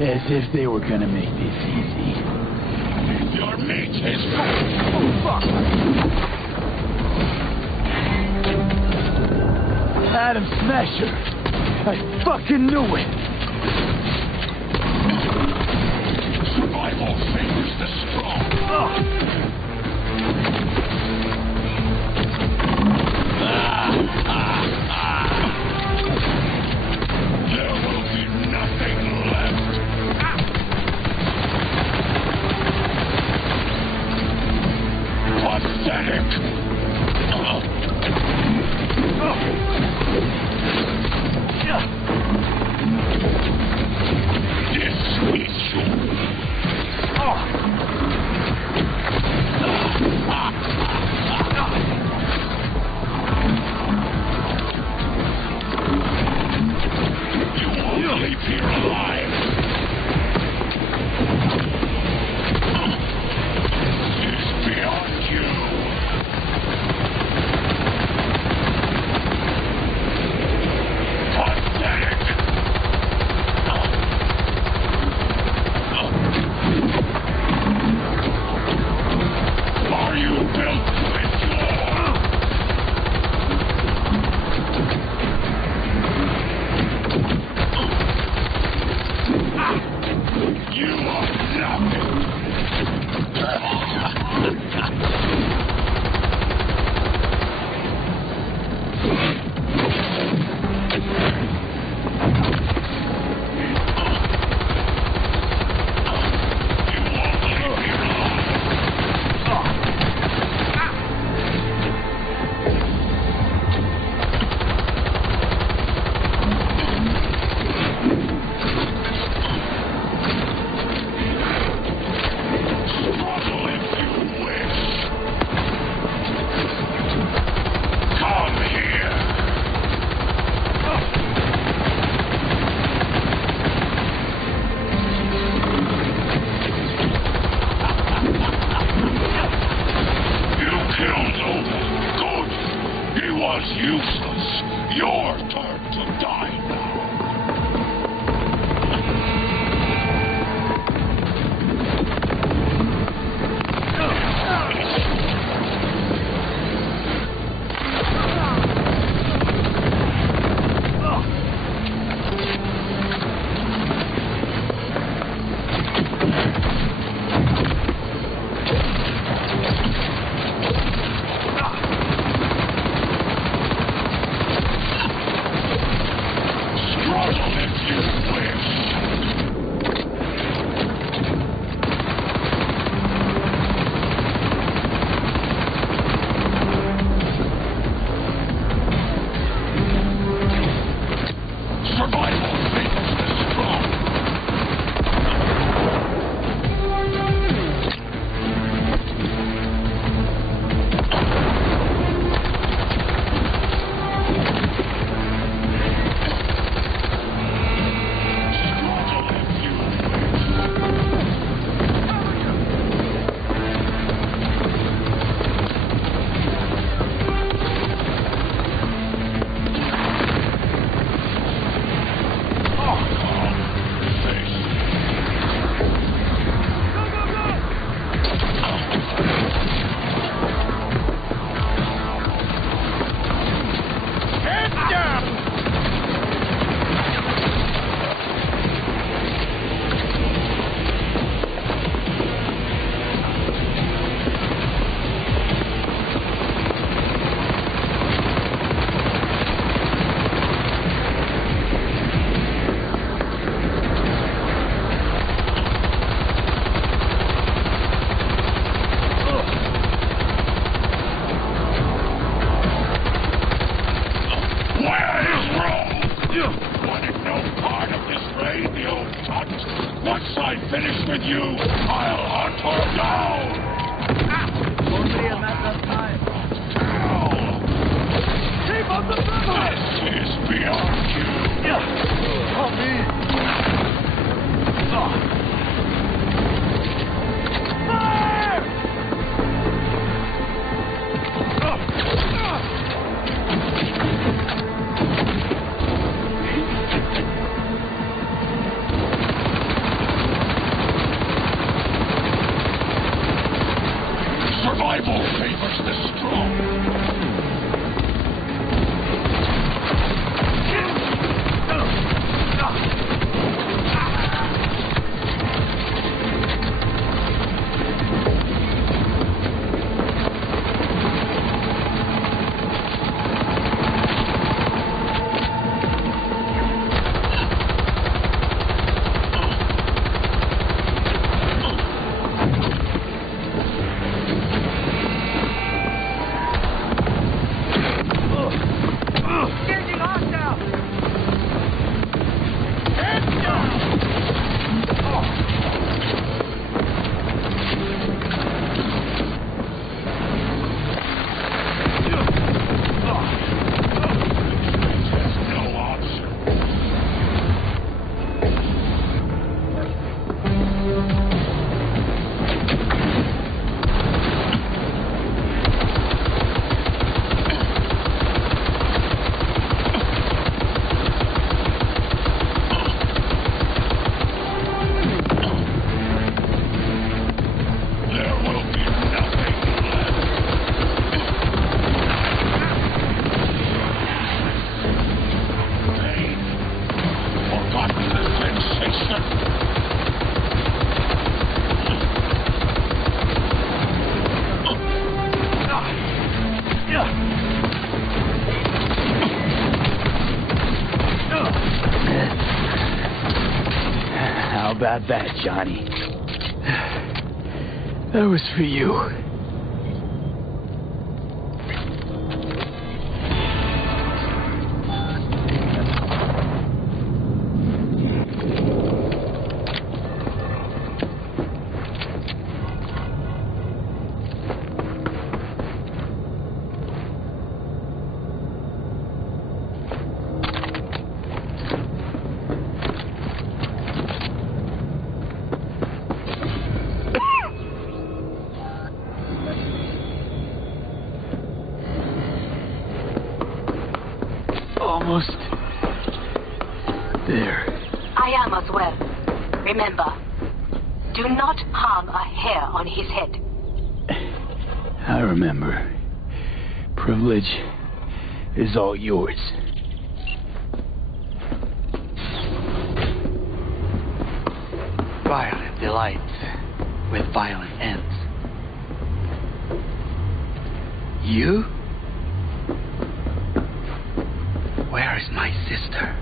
As if they were gonna make this easy. Your mate is... Oh, fuck! Adam Smasher! I fucking knew it! Survival favors the strong. There will be nothing left. Pathetic. Dismiss you. You won't leave here alive. It's beyond you. Pathetic. Are you built to endure? finished with you, I'll hunt her down! Only a matter of time. Keep up the battle! This is beyond you. Help me! Fire! Survival favors the strong. How about that, Johnny? That was for you. Almost there. I am as well. Remember, do not harm a hair on his head. I remember. Privilege is all yours. Violent delights with violent ends. You? Where is my sister?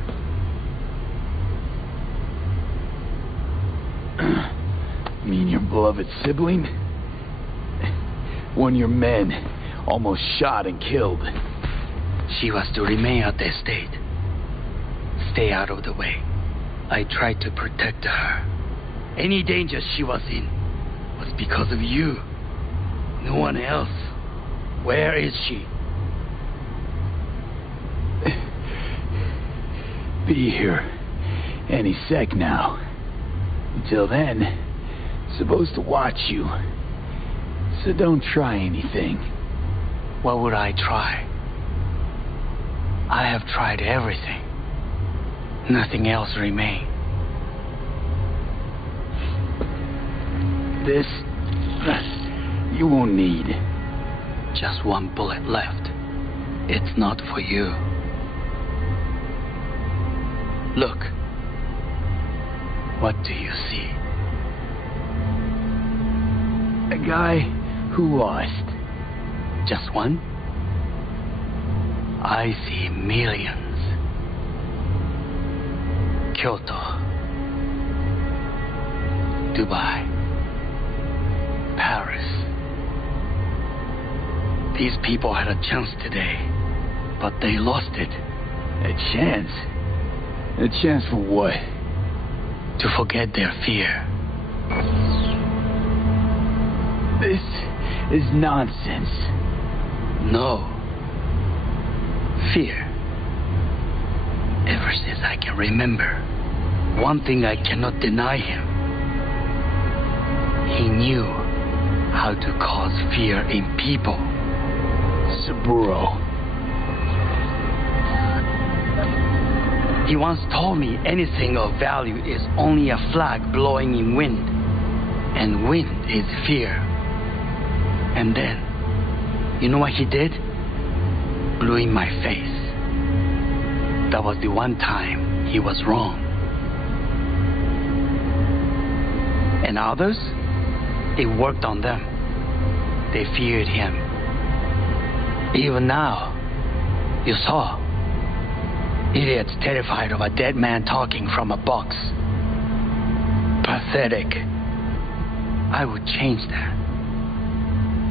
You mean your beloved sibling? One of your men almost shot and killed. She was to remain at the estate. Stay out of the way. I tried to protect her. Any danger she was in was because of you. No one else. Where is she? Be here any sec now. Until then, supposed to watch you. So don't try anything. What would I try? I have tried everything. Nothing else remains. This you won't need. Just one bullet left. It's not for you. Look. What do you see? A guy who lost. Just one? I see millions. Kyoto. Dubai. Paris. These people had a chance today, but they lost it. A chance? A chance for what? To forget their fear This is nonsense. No. Fear. Ever since I can remember, one thing I cannot deny him. He knew how to cause fear in people. Saburo. He once told me anything of value is only a flag blowing in wind, and wind is fear. And then, you know what he did? Blew in my face. That was the one time he was wrong. And others, it worked on them. They feared him. Even now, you saw. Idiots terrified of a dead man talking from a box. Pathetic. I would change that.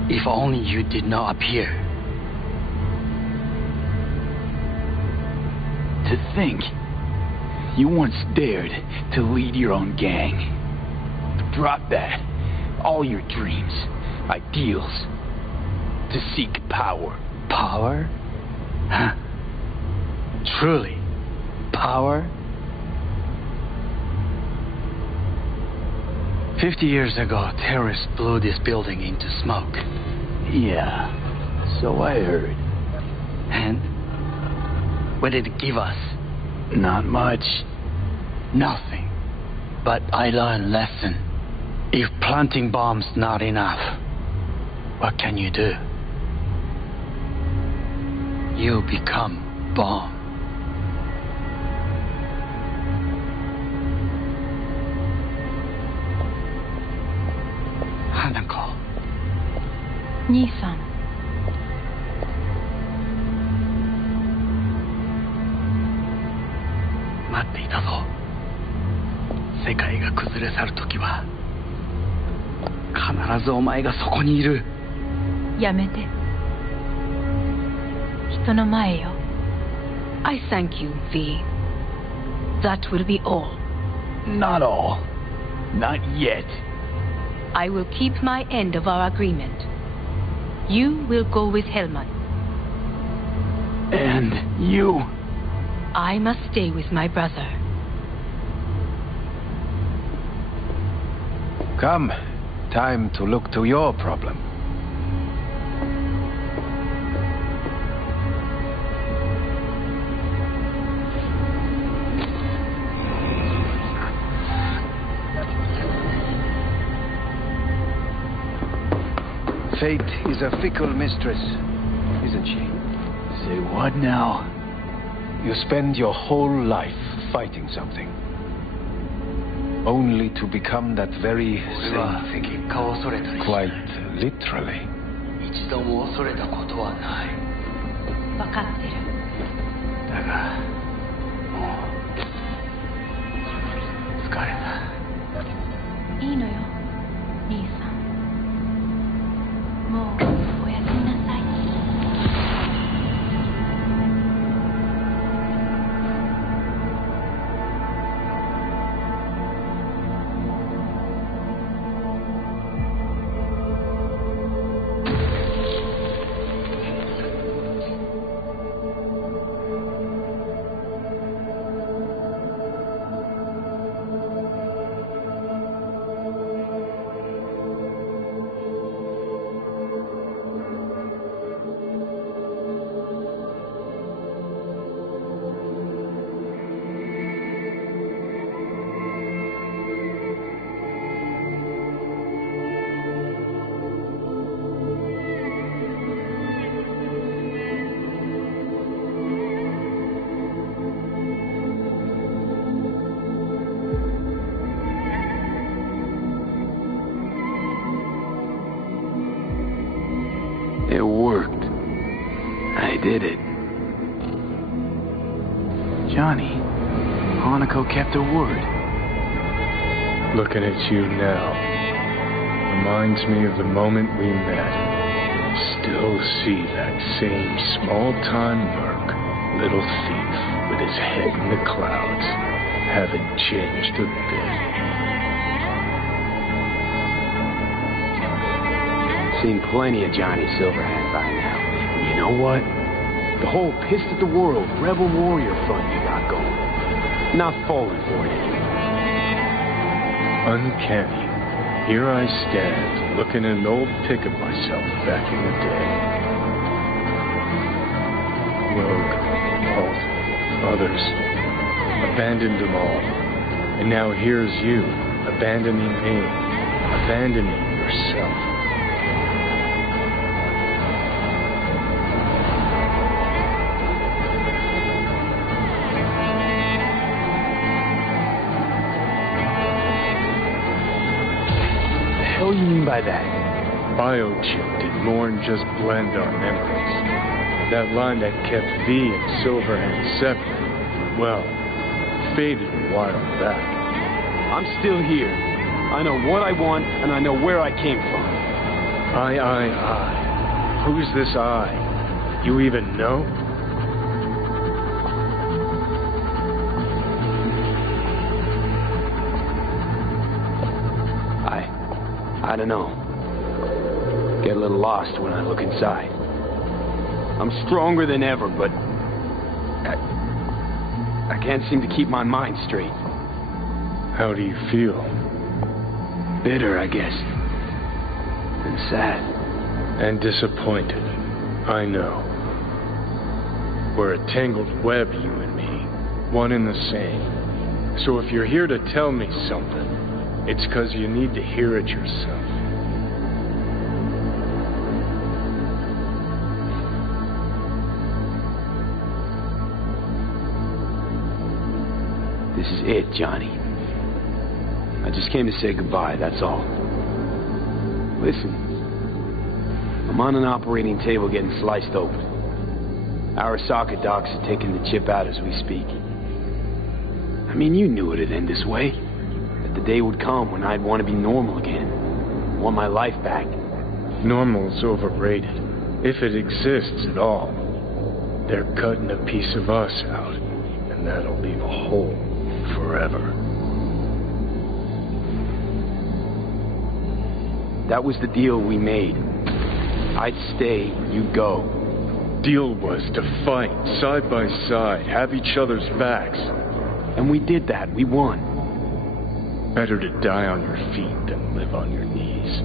If only you did not appear. To think, you once dared to lead your own gang. Drop that. All your dreams, ideals. To seek power. Power? Huh? Truly, power? 50 years ago, terrorists blew this building into smoke. Yeah, so I heard. And what did it give us? Not much. Nothing. But I learned a lesson. If planting bombs not enough, what can you do? You become bomb. Hanako. 兄さん。待っていたぞ。世界が崩れ去るときは必ずお前がそこにいる。やめて。人の前よ。I thank you, V. That will be all. Not all. Not yet. I will keep my end of our agreement. You will go with Hellman. And you? I must stay with my brother. Come. Time to look to your problem. Fate is a fickle mistress, isn't she? Say what now? You spend your whole life fighting something, only to become that very same thing. Quite literally. 一度も恐れたことはない。分かってる。だが、もう疲れた。いいのよ、兄さん。もうおやすみなさい。It worked. I did it. Johnny, Hanako kept her word. Looking at you now reminds me of the moment we met. Still see that same small-time merc, little thief with his head in the clouds. Haven't changed a bit. seen plenty of Johnny Silverhand by now. And you know what? The whole pissed at the world, rebel warrior front you got going. Not falling for it anymore. Uncanny. Here I stand, looking at an old pic of myself back in the day. Rogue, Alt, others. Abandoned them all. And now here's you, abandoning me, abandoning yourself. What do you mean by that? Biochip did more than just blend our memories. That line that kept V and Silverhand separate, well, faded a while back. I'm still here. I know what I want, and I know where I came from. I. Who's this I? You even know? I don't know. Get a little lost when I look inside. I'm stronger than ever, but I can't seem to keep my mind straight. How do you feel? Bitter, I guess. And sad. And disappointed. I know. We're a tangled web, you and me. One and the same. So if you're here to tell me something, it's because you need to hear it yourself. This is it, Johnny. I just came to say goodbye, that's all. Listen, I'm on an operating table getting sliced open. Arasaka docs are taking the chip out as we speak. I mean, you knew it'd end this way. The day would come when I'd want to be normal again. Want my life back. Normal's overrated. If it exists at all. They're cutting a piece of us out, and that'll leave a hole forever. That was the deal we made. I'd stay, you'd go. Deal was to fight, side by side, have each other's backs. And we did that, we won. Better to die on your feet than live on your knees.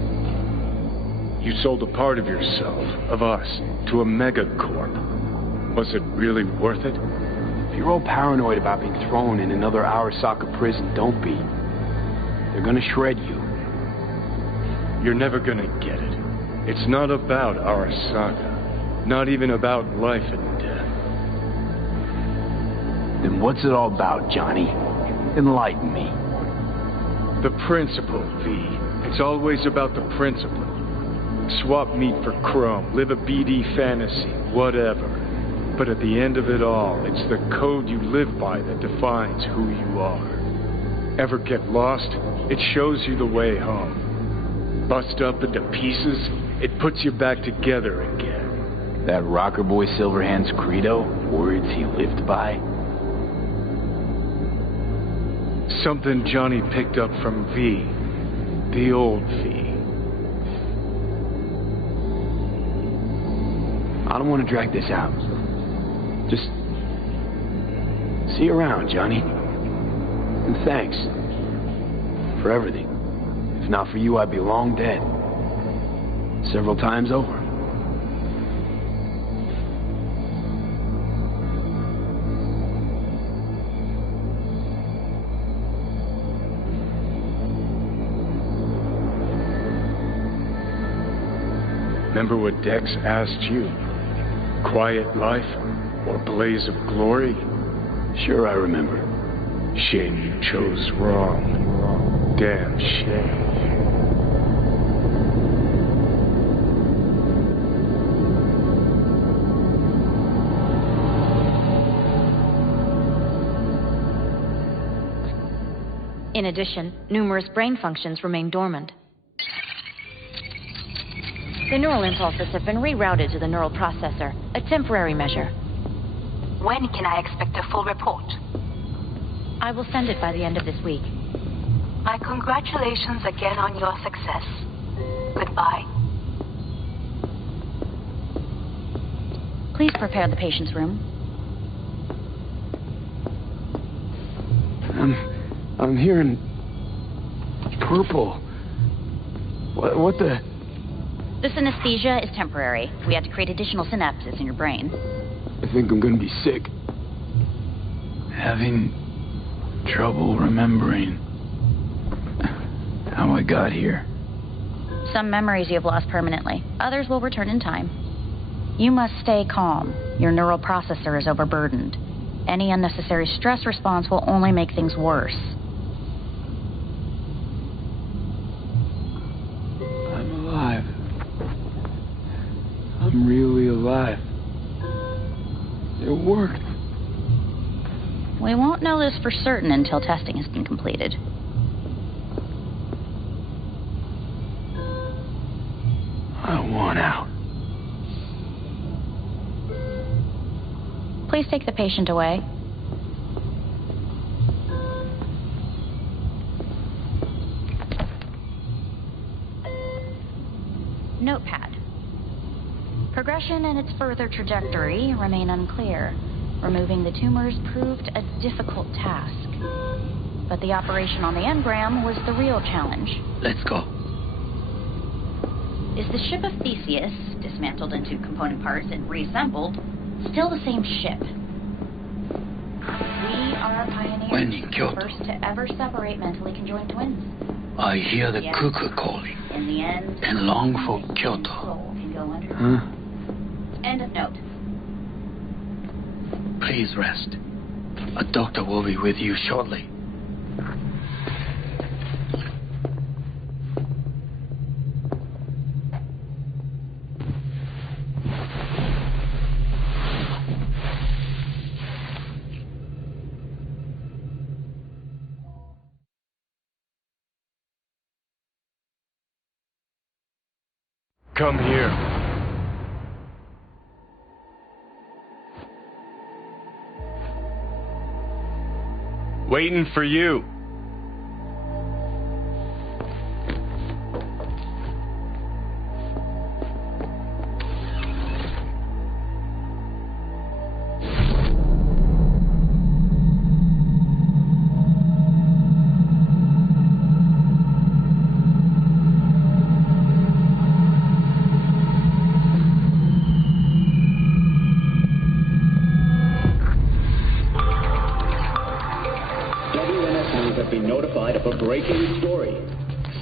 You sold a part of yourself, of us, to a megacorp. Was it really worth it? If you're all paranoid about being thrown in another Arasaka prison, don't be. They're gonna shred you. You're never gonna get it. It's not about Arasaka. Not even about life and death. Then what's it all about, Johnny? Enlighten me. The principle, V. It's always about the principle. Swap meat for chrome, live a BD fantasy, whatever. But at the end of it all, it's the code you live by that defines who you are. Ever get lost? It shows you the way home. Bust up into pieces, it puts you back together again. That rocker boy Silverhand's credo? Words he lived by? Something Johnny picked up from V. The old V. I don't want to drag this out. Just see you around, Johnny. And thanks for everything. If not for you, I'd be long dead. Several times over. Remember what Dex asked you? Quiet life or blaze of glory? Sure, I remember. Shame you chose wrong. Damn shame. In addition, numerous brain functions remain dormant. The neural impulses have been rerouted to the neural processor, a temporary measure. When can I expect a full report? I will send it by the end of this week. My congratulations again on your success. Goodbye. Please prepare the patient's room. I'm hearing purple. What the? This anesthesia is temporary. We had to create additional synapses in your brain. I think I'm gonna be sick. Having trouble remembering how I got here. Some memories you have lost permanently. Others will return in time. You must stay calm. Your neural processor is overburdened. Any unnecessary stress response will only make things worse. I'm alive. I'm really alive. It worked. We won't know this for certain until testing has been completed. I want out. Please take the patient away. Notepad. Progression and its further trajectory remain unclear. Removing the tumors proved a difficult task. But the operation on the engram was the real challenge. Let's go. Is the ship of Theseus, dismantled into component parts and reassembled, still the same ship? We are pioneers, When in Kyoto, first to ever separate mentally conjoined twins. I hear the Yes. cuckoo calling In the end, and long for Kyoto. soul can go under. Huh? End of note. Please rest. A doctor will be with you shortly. Come here. Waiting for you. Breaking story.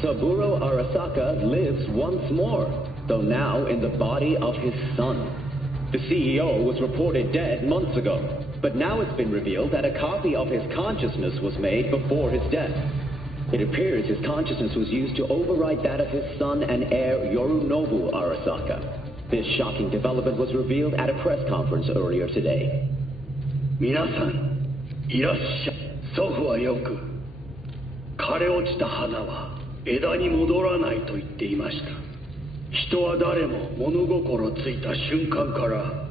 Saburo Arasaka lives once more, though now in the body of his son. The CEO was reported dead months ago, but now it's been revealed that a copy of his consciousness was made before his death. It appears his consciousness was used to override that of his son and heir Yorinobu Arasaka. This shocking development was revealed at a press conference earlier today. 皆さん、いらっしゃい。祖父はよく、枯れ落ちた花は枝に戻らないと言っていました。人は誰も物心ついた瞬間から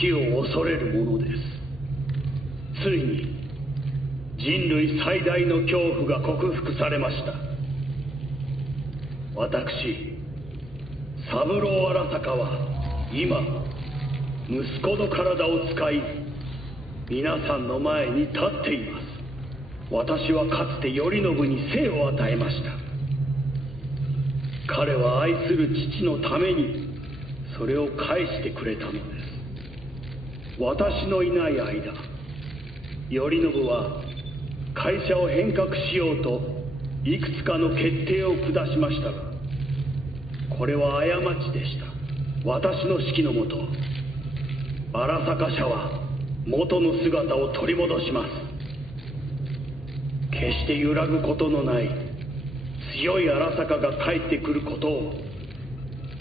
死を恐れるものです。ついに人類最大の恐怖が克服されました。私、三郎荒坂は今、息子の体を使い、皆さんの前に立っています。私はかつて頼信に生を与えました。彼は愛する父のためにそれを返してくれたのです。私のいない間、頼信は会社を変革しようといくつかの決定を下しましたが、これは過ちでした。私の指揮のもと、荒坂社は元の姿を取り戻します。決して揺らぐことのない強い荒坂が帰ってくることを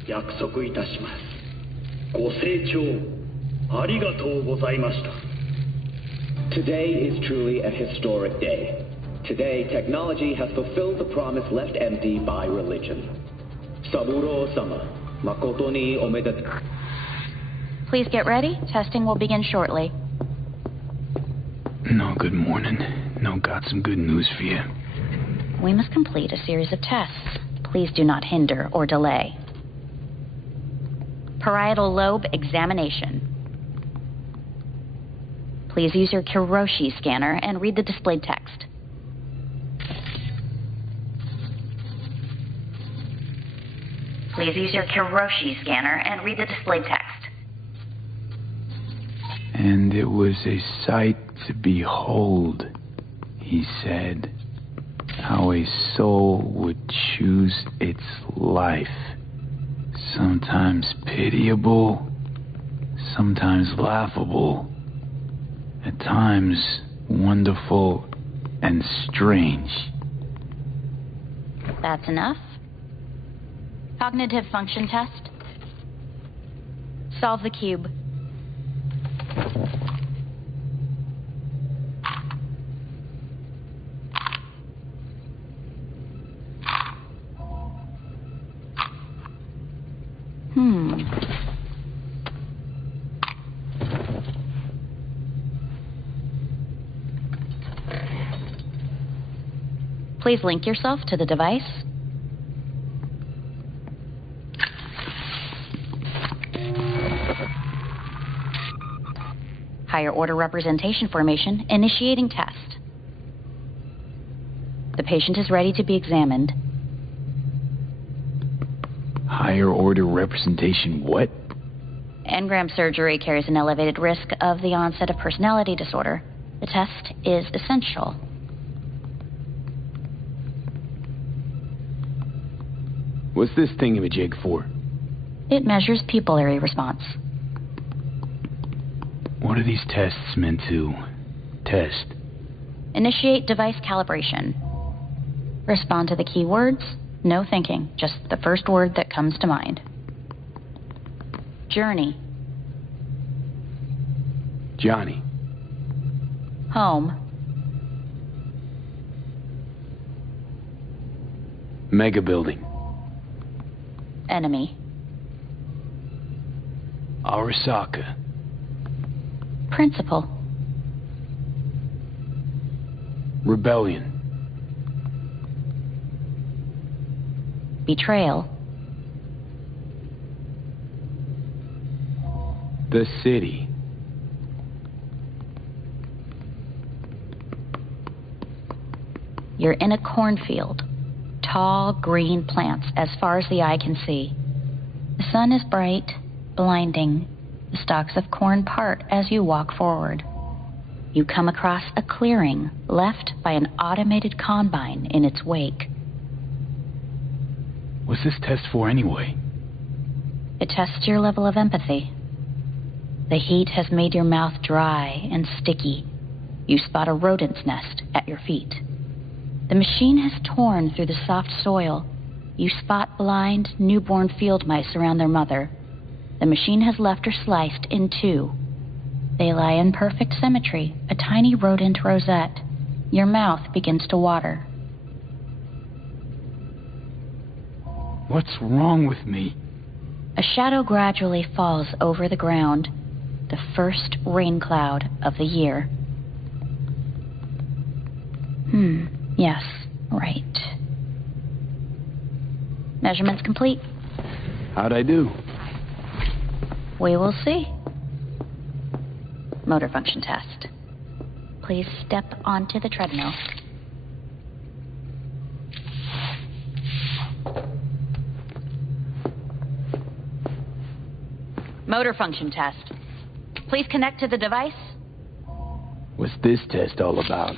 約束いたします。ご清聴ありがとうございました。 Today is truly a historic day. Today, technology has fulfilled the promise left empty by religion. Saburo-sama, makoto ni omedetou. Please get ready. Testing will begin shortly. No, good morning. No, got some good news for you. We must complete a series of tests. Please do not hinder or delay. Parietal lobe examination. Please use your Kiroshi scanner and read the displayed text. Please use your Kiroshi scanner and read the displayed text. And it was a sight to behold, he said, how a soul would choose its life. Sometimes pitiable, sometimes laughable, at times wonderful and strange. That's enough. Cognitive function test. Solve the cube. Please link yourself to the device. Higher order representation formation, initiating test. The patient is ready to be examined. Higher order representation what? Engram surgery carries an elevated risk of the onset of personality disorder. The test is essential. What's this thingamajig for? It measures pupillary response. What are these tests meant to test? Initiate device calibration. Respond to the keywords. No thinking, just the first word that comes to mind. Journey. Johnny. Home. Mega building. Enemy. Arasaka. Principal. Rebellion. Betrayal. The city. You're in a cornfield. Tall, green plants as far as the eye can see. The sun is bright, blinding. The stalks of corn part as you walk forward. You come across a clearing left by an automated combine in its wake. What's this test for anyway? It tests your level of empathy. The heat has made your mouth dry and sticky. You spot a rodent's nest at your feet. The machine has torn through the soft soil. You spot blind, newborn field mice around their mother. The machine has left her sliced in two. They lie in perfect symmetry, a tiny rodent rosette. Your mouth begins to water. What's wrong with me? A shadow gradually falls over the ground, the first rain cloud of the year. Yes, right. Measurements complete. How'd I do? We will see. Motor function test. Please step onto the treadmill. Motor function test. Please connect to the device. What's this test all about?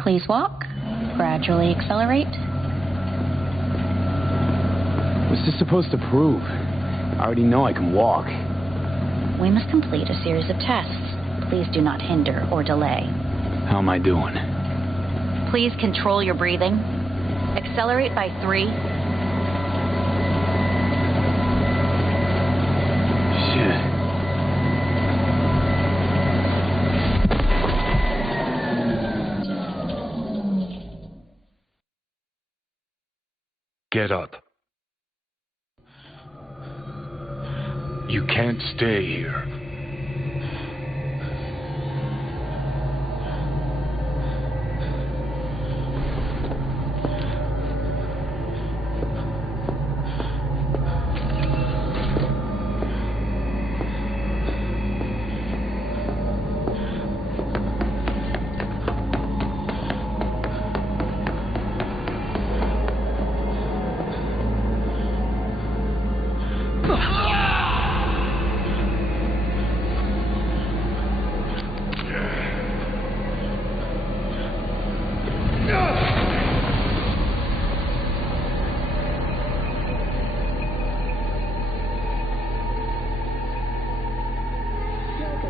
Please walk. Gradually accelerate. What's this supposed to prove? I already know I can walk. We must complete a series of tests. Please do not hinder or delay. How am I doing? Please control your breathing. Accelerate by 3. Shit. Get up. You can't stay here.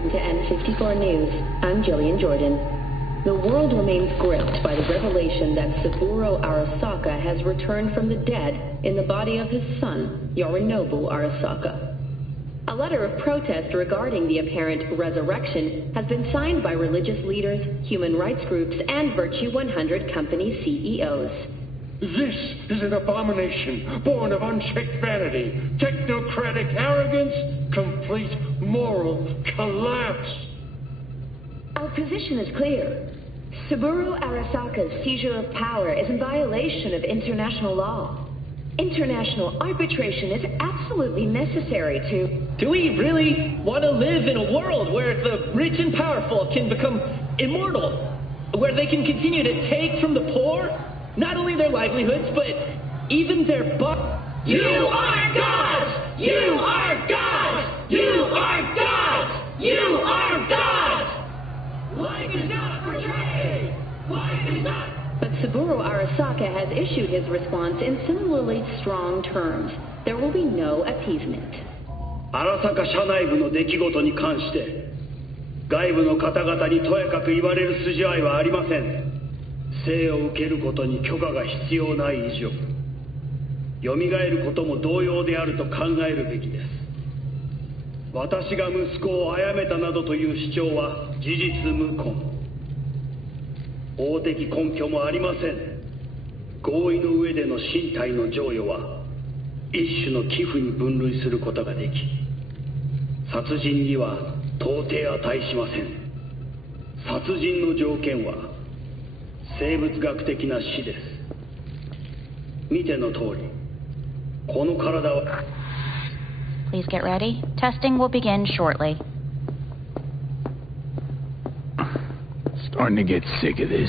Welcome to N54 News. I'm Jillian Jordan. The world remains gripped by the revelation that Saburo Arasaka has returned from the dead in the body of his son, Yorinobu Arasaka. A letter of protest regarding the apparent resurrection has been signed by religious leaders, human rights groups, and Virtue 100 company CEOs. This is an abomination born of unchecked vanity, technocratic arrogance, complete moral collapse. Our position is clear. Saburo Arasaka's seizure of power is in violation of international law. International arbitration is absolutely necessary to... Do we really want to live in a world where the rich and powerful can become immortal? Where they can continue to take from the poor? Not only their livelihoods, but even their You are gods! You are gods! You are gods! You are gods! Life is not portrayed! Life is not... But Saburo Arasaka has issued his response in similarly strong terms. There will be no appeasement. 荒坂社内部の出来事に関して外部の方々にとやかく言われる筋合いはありません。生を受けることに許可が必要ない以上、蘇ることも同様であると考えるべきです。私が息子を殺めたなどという主張は事実無根。法的根拠もありません。合意の上での身体の贈与は一種の寄付に分類することができ、殺人には到底値しません。殺人の条件は生物学的な死です。見ての通り、この体は Please get ready. Testing will begin shortly. Starting to get sick of this.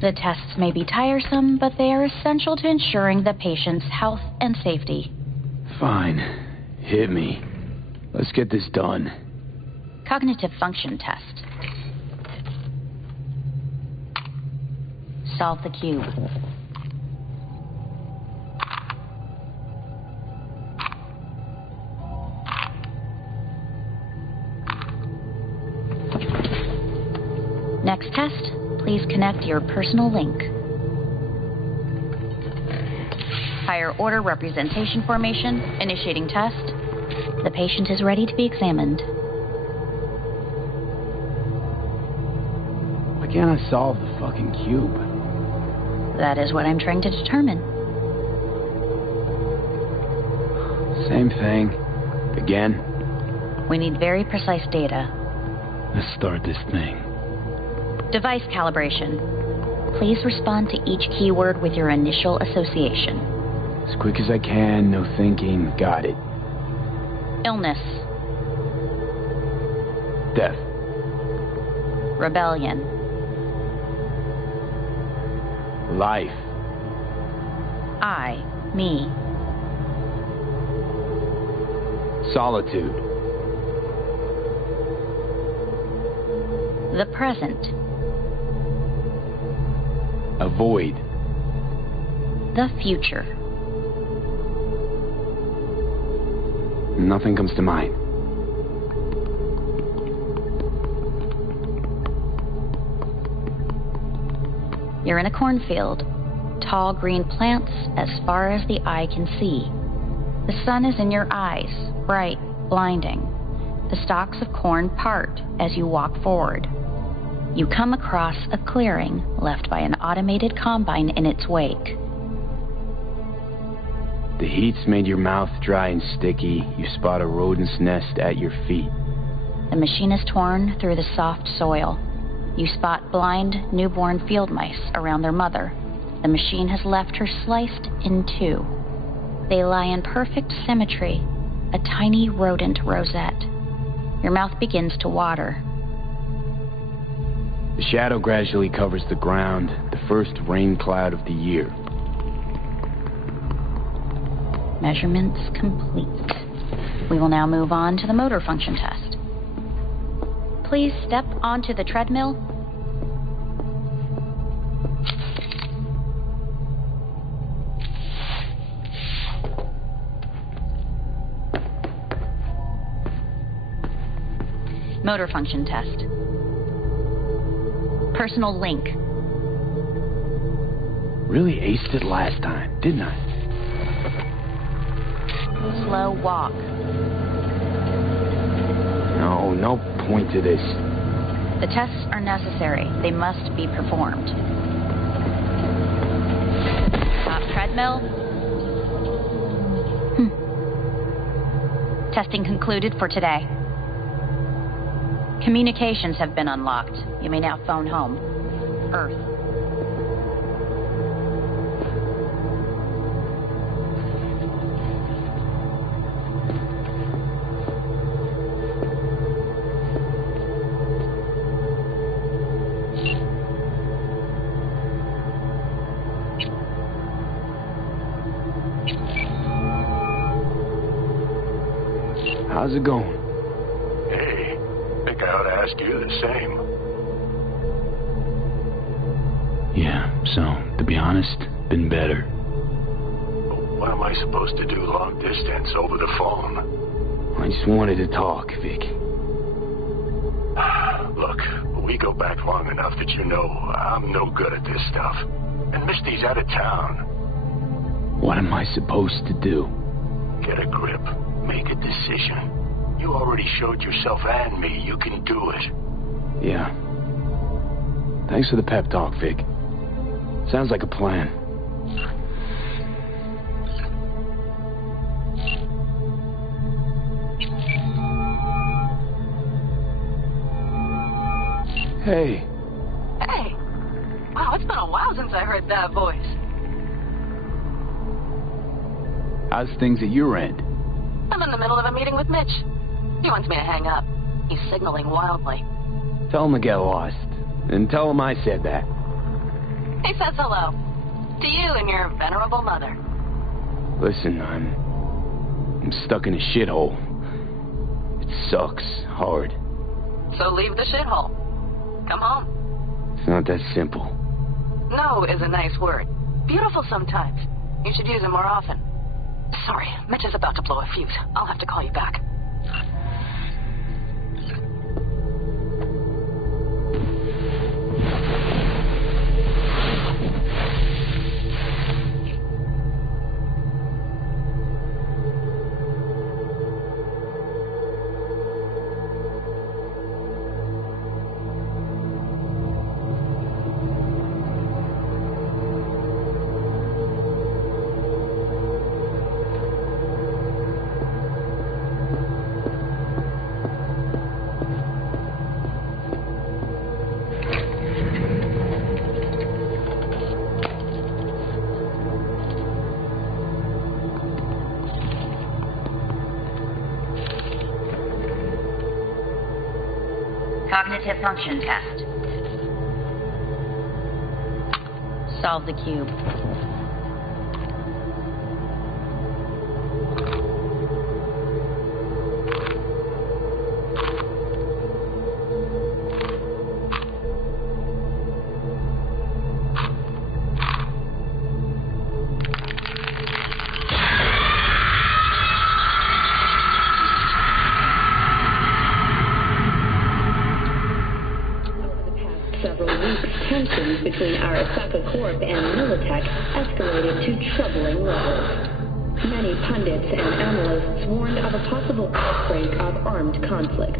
The tests may be tiresome, but they are essential to ensuring the patient's health and safety. Fine. Hit me. Let's get this done. Cognitive function test. Solve the cube. Next test, please connect your personal link. Higher order representation formation, initiating test. The patient is ready to be examined. Why can't I solve the fucking cube? That is what I'm trying to determine. Same thing. Again? We need very precise data. Let's start this thing. Device calibration. Please respond to each keyword with your initial association. As quick as I can, no thinking. Got it. Illness. Death. Rebellion. Life. I. Me. Solitude. The present. Avoid. The future. Nothing comes to mind. You're in a cornfield. Tall green plants as far as the eye can see. The sun is in your eyes, bright, blinding. The stalks of corn part as you walk forward. You come across a clearing left by an automated combine in its wake. The heat's made your mouth dry and sticky. You spot a rodent's nest at your feet. The machine is torn through the soft soil. You spot blind, newborn field mice around their mother. The machine has left her sliced in two. They lie in perfect symmetry, a tiny rodent rosette. Your mouth begins to water. The shadow gradually covers the ground, the first rain cloud of the year. Measurements complete. We will now move on to the motor function test. Please step onto the treadmill. Motor function test. Personal link. Really aced it last time, didn't I? Slow walk. No point to this. The tests are necessary. They must be performed. Stop treadmill. Testing concluded for today. Communications have been unlocked. You may now phone home. Earth. How's it going? Hey, think I ought to ask you the same. Yeah, so, to be honest, been better. What am I supposed to do long distance over the phone? I just wanted to talk, Vic. Look, we go back long enough that you know I'm no good at this stuff. And Misty's out of town. What am I supposed to do? Get a grip. Make a decision. You already showed yourself and me you can do it. Yeah. Thanks for the pep talk, Vic. Sounds like a plan. Hey. Hey. Wow, it's been a while since I heard that voice. How's things at your end? I'm in the middle of a meeting with Mitch. He wants me to hang up. He's signaling wildly. Tell him to get lost. And tell him I said that. He says hello. To you and your venerable mother. Listen, I'm stuck in a shithole. It sucks hard. So leave the shithole. Come home. It's not that simple. No is a nice word. Beautiful sometimes. You should use it more often. Sorry, Mitch is about to blow a fuse. I'll have to call you back. Cognitive function test. Solve the cube. Tensions between Arasaka Corp and Militech escalated to troubling levels. Many pundits and analysts warned of a possible outbreak of armed conflict.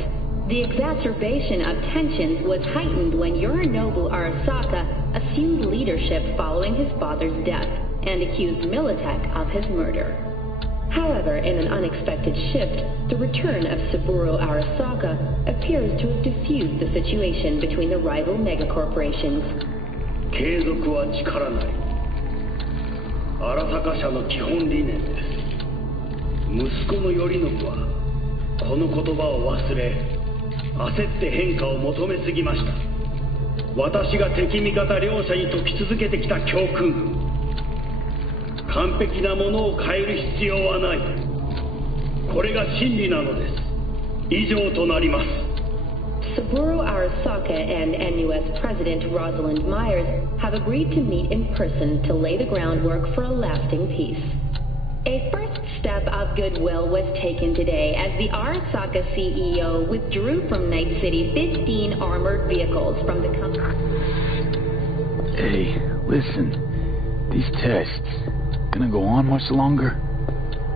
The exacerbation of tensions was heightened when Yorinobu Arasaka assumed leadership following his father's death and accused Militech of his murder. However, in an unexpected shift, the return of Saburo Arasaka appears to have diffused the situation between the rival megacorporations. 継続は力なり。荒坂社の基本理念です。息子の頼信はこの言葉を忘れ、焦って変化を求めすぎました。私が敵味方両者に説き続けてきた教訓。完璧なものを変える必要はない。これが真理なのです。以上となります。Saburo Arasaka and NUS President Rosalind Myers have agreed to meet in person to lay the groundwork for a lasting peace. A first step of goodwill was taken today as the Arasaka CEO withdrew from Night City 15 armored vehicles from the company. Hey, listen. These tests, gonna go on much longer?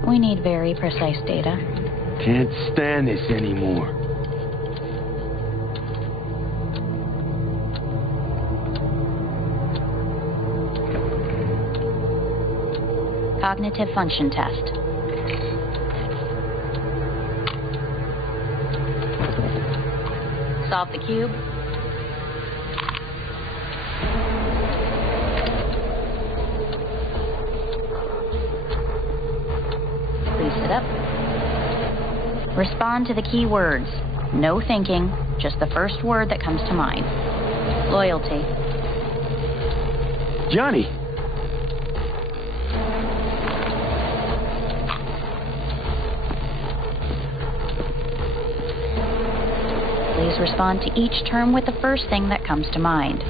We need very precise data. Can't stand this anymore. Cognitive function test. Solve the cube. Please sit up. Respond to the key words. No thinking, just the first word that comes to mind. Loyalty. Johnny! Please respond to each term with the first thing that comes to mind.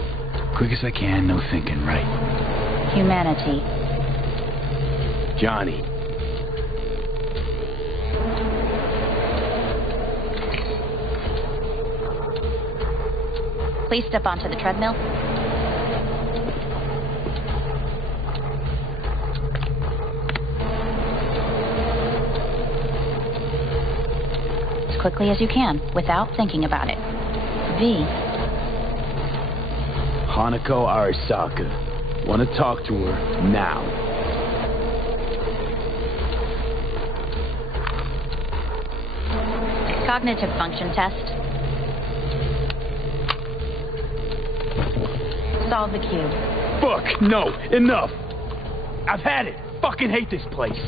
Quick as I can, no thinking, right? Humanity. Johnny. Please step onto the treadmill. As quickly as you can, without thinking about it. V. Hanako Arasaka. Want to talk to her now. Cognitive function test. Solve the cube. Fuck, no, enough. I've had it. Fucking hate this place.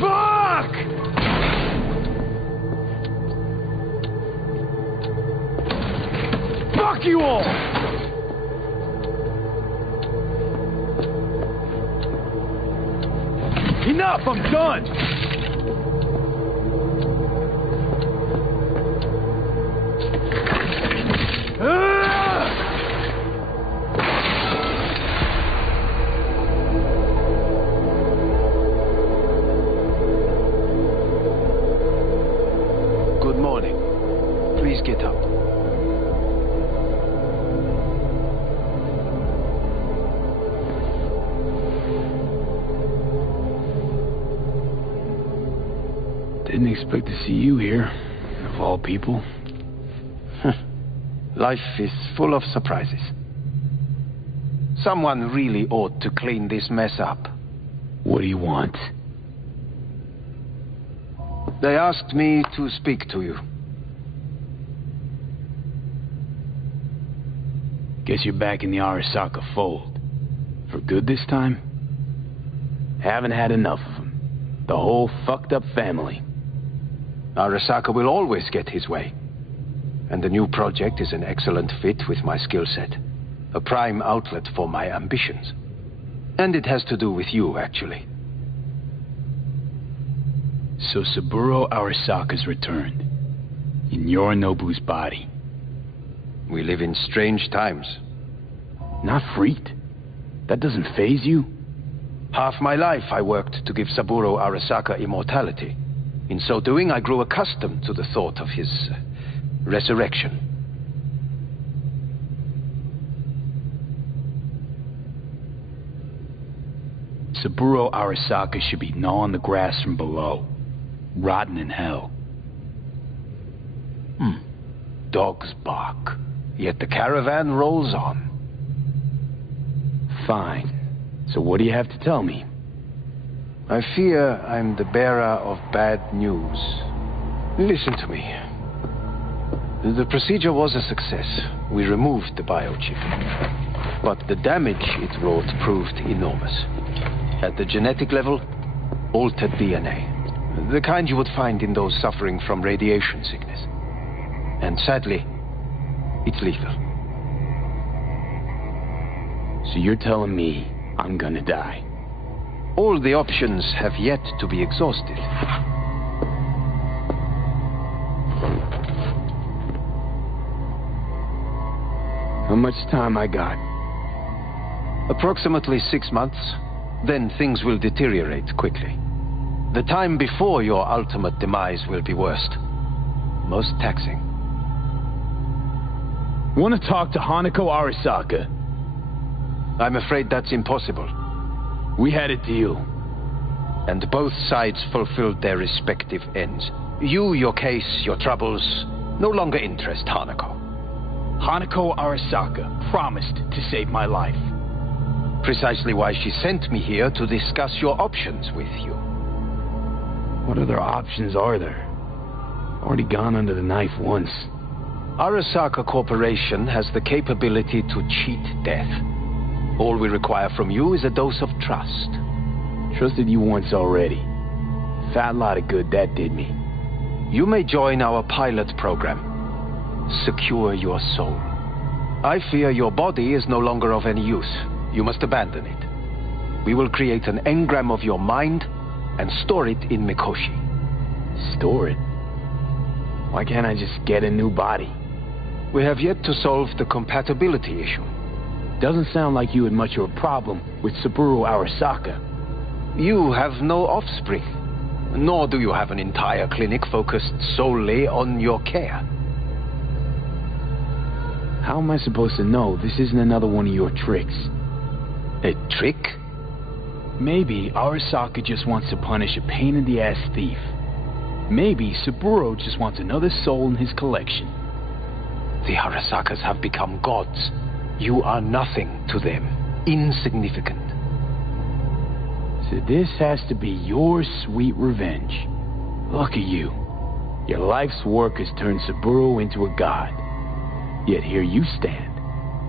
Fuck! Fuck you all! Enough, I'm done! Good morning. Please get up. Didn't expect to see you here, of all people. Life is full of surprises. Someone really ought to clean this mess up. What do you want? They asked me to speak to you. Guess you're back in the Arasaka fold. For good this time? Haven't had enough of them. The whole fucked up family. Arasaka will always get his way. And the new project is an excellent fit with my skill set. A prime outlet for my ambitions. And it has to do with you, actually. So Saburo Arasaka's returned. In Yorinobu's body. We live in strange times. Not freaked? That doesn't faze you? Half my life I worked to give Saburo Arasaka immortality. In so doing, I grew accustomed to the thought of his resurrection. Saburo Arasaka should be gnawing the grass from below. Rotten in hell. Dogs bark, yet the caravan rolls on. Fine. So what do you have to tell me? I fear I'm the bearer of bad news. Listen to me. The procedure was a success. We removed the biochip. But the damage it wrought proved enormous. At the genetic level, altered DNA. The kind you would find in those suffering from radiation sickness. And sadly, it's lethal. So you're telling me I'm gonna die? All the options have yet to be exhausted. How much time I got? Approximately 6 months. Then things will deteriorate quickly. The time before your ultimate demise will be worst. Most taxing. Want to talk to Hanako Arasaka? I'm afraid that's impossible. We had a deal. And both sides fulfilled their respective ends. You, your case, your troubles, no longer interest Hanako. Hanako Arasaka promised to save my life. Precisely why she sent me here to discuss your options with you. What other options are there? Already gone under the knife once. Arasaka Corporation has the capability to cheat death. All we require from you is a dose of trust. Trusted you once already. Fat lot of good that did me. You may join our pilot program. Secure your soul. I fear your body is no longer of any use. You must abandon it. We will create an engram of your mind and store it in Mikoshi. Store it? Why can't I just get a new body? We have yet to solve the compatibility issue. Doesn't sound like you had much of a problem with Saburo Arasaka. You have no offspring, nor do you have an entire clinic focused solely on your care. How am I supposed to know this isn't another one of your tricks? A trick? Maybe Arasaka just wants to punish a pain-in-the-ass thief. Maybe Saburo just wants another soul in his collection. The Arasakas have become gods. You are nothing to them. Insignificant. So this has to be your sweet revenge. Look at you. Your life's work has turned Saburo into a god. Yet here you stand,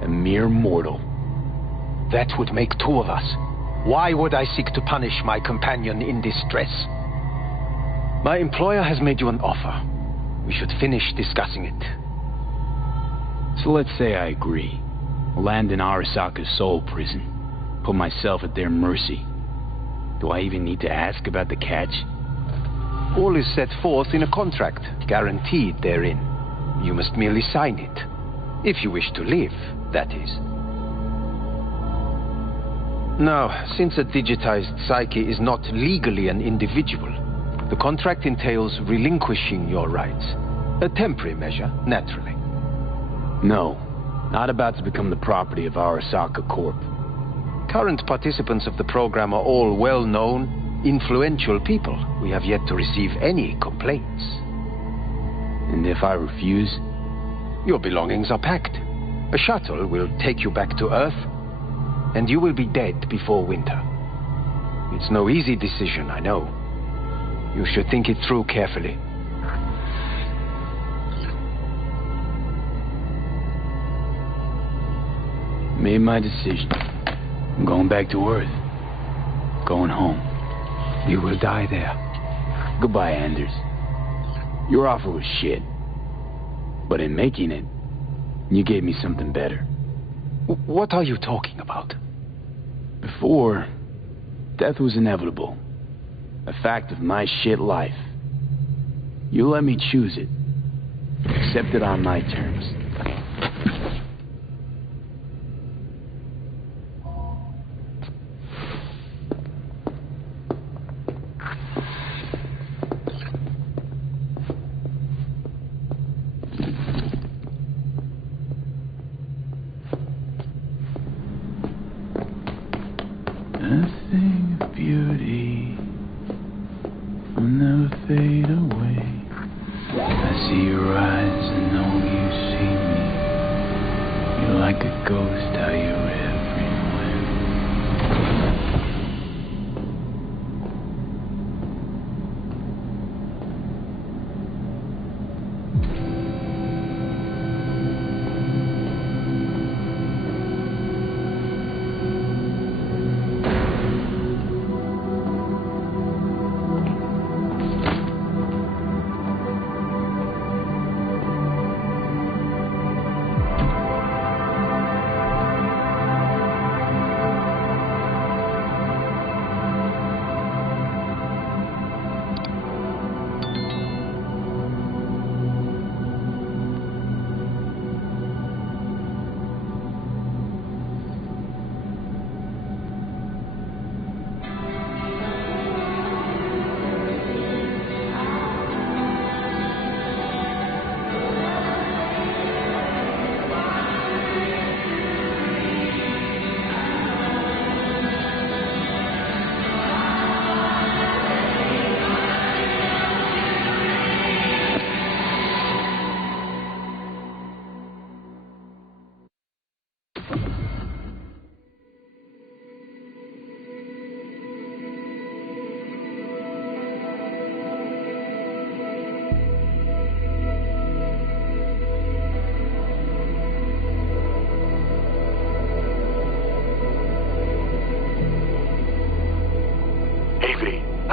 a mere mortal. That would make two of us. Why would I seek to punish my companion in distress? My employer has made you an offer. We should finish discussing it. So let's say I agree. Land in Arasaka's soul prison. Put myself at their mercy. Do I even need to ask about the catch? All is set forth in a contract, guaranteed therein. You must merely sign it. If you wish to live, that is. Now, since a digitized psyche is not legally an individual, the contract entails relinquishing your rights. A temporary measure, naturally. No, not about to become the property of Arasaka Corp. Current participants of the program are all well-known, influential people. We have yet to receive any complaints. And if I refuse? Your belongings are packed. A shuttle will take you back to Earth, and you will be dead before winter. It's no easy decision, I know. You should think it through carefully. Made my decision. I'm going back to Earth. Going home. You will die there. Goodbye, Anders. Your offer was shit. But in making it, you gave me something better. What are you talking about? Before, death was inevitable. A fact of my shit life. You let me choose it. Accept it on my terms. Nothing of beauty will never fade away. I see your eyes and know you see me. You're like a ghost, how you're everywhere.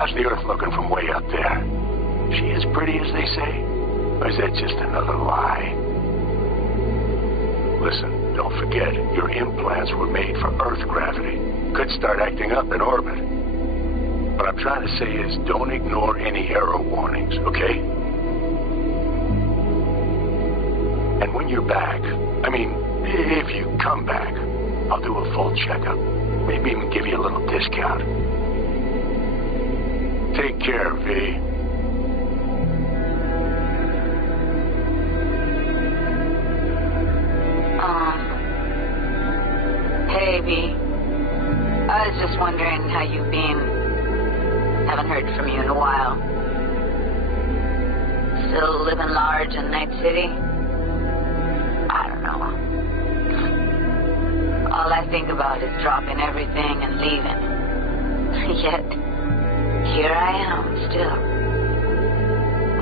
How's the Earth looking from way up there? She as pretty as they say? Or is that just another lie? Listen, don't forget, your implants were made for Earth gravity. Could start acting up in orbit. What I'm trying to say is don't ignore any error warnings, okay? And when you're back, if you come back, I'll do a full checkup. Maybe even give you a little discount. Take care, V. Hey, V. I was just wondering how you've been. Haven't heard from you in a while. Still living large in Night City? I don't know. All I think about is dropping everything and leaving. Yet, here I am still.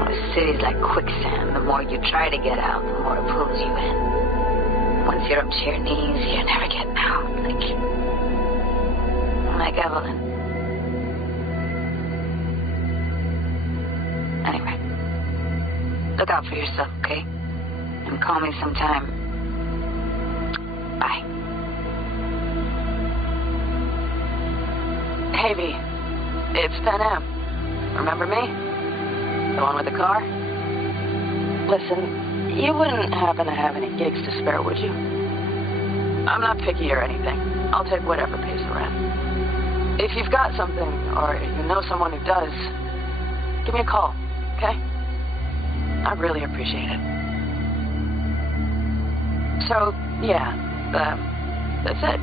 Oh, the city's like quicksand. The more you try to get out, the more it pulls you in. Once you're up to your knees, you're never getting out. Like Evelyn. Anyway, look out for yourself, okay? And call me sometime. Bye. Hey, V. It's 10 M. Remember me? The one with the car? Listen, you wouldn't happen to have any gigs to spare, would you? I'm not picky or anything. I'll take whatever pays the rent. If you've got something, or you know someone who does, give me a call, okay? I'd really appreciate it. So, yeah, that's it.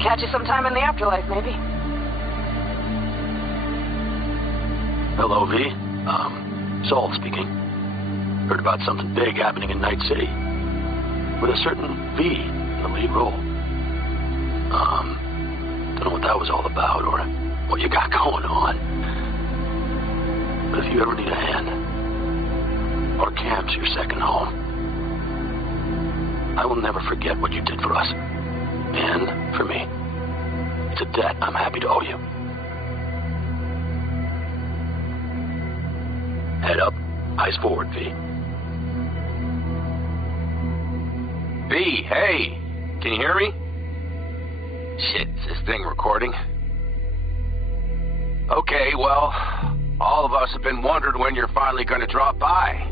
Catch you sometime in the afterlife, maybe. Hello, V. Saul speaking. Heard about something big happening in Night City. With a certain V in the lead role. Don't know what that was all about or what you got going on. But if you ever need a hand, our camp's your second home. I will never forget what you did for us. And for me. It's a debt I'm happy to owe you. Head up, eyes forward, V. V, hey! Can you hear me? Shit, is this thing recording? Okay, well, all of us have been wondering when you're finally going to drop by.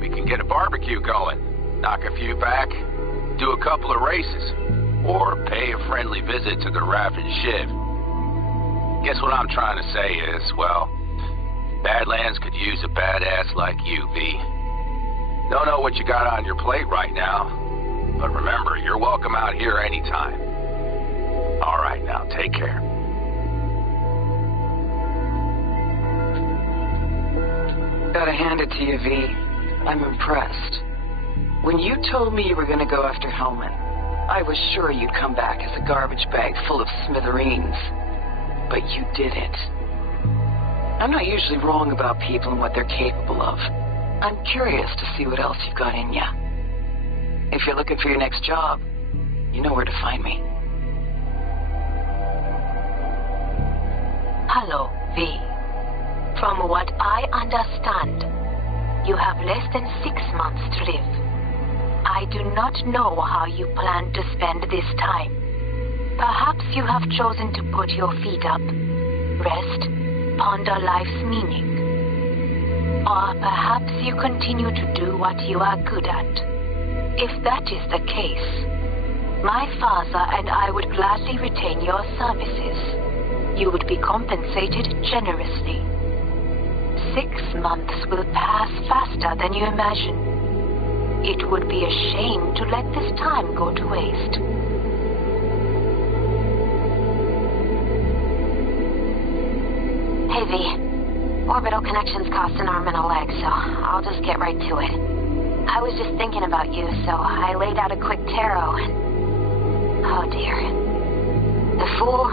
We can get a barbecue going, knock a few back, do a couple of races, or pay a friendly visit to the Raft and Shiv. Guess what I'm trying to say is, well, Badlands could use a badass like you, V. Don't know what you got on your plate right now, but remember, you're welcome out here anytime. All right, now, take care. Gotta hand it to you, V. I'm impressed. When you told me you were gonna go after Hellman, I was sure you'd come back as a garbage bag full of smithereens. But you didn't. I'm not usually wrong about people and what they're capable of. I'm curious to see what else you've got in ya. If you're looking for your next job, you know where to find me. Hello, V. From what I understand, you have less than 6 months to live. I do not know how you plan to spend this time. Perhaps you have chosen to put your feet up, rest, ponder life's meaning. Or perhaps you continue to do what you are good at. If that is the case, my father and I would gladly retain your services. You would be compensated generously. 6 months will pass faster than you imagine. It would be a shame to let this time go to waste. Hey, V. Orbital connections cost an arm and a leg, so I'll just get right to it. I was just thinking about you, so I laid out a quick tarot and... oh, dear. The Fool,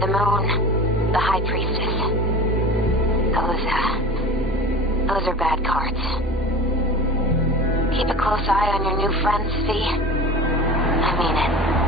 the Moon, the High Priestess. Those are bad cards. Keep a close eye on your new friends, V. I mean it.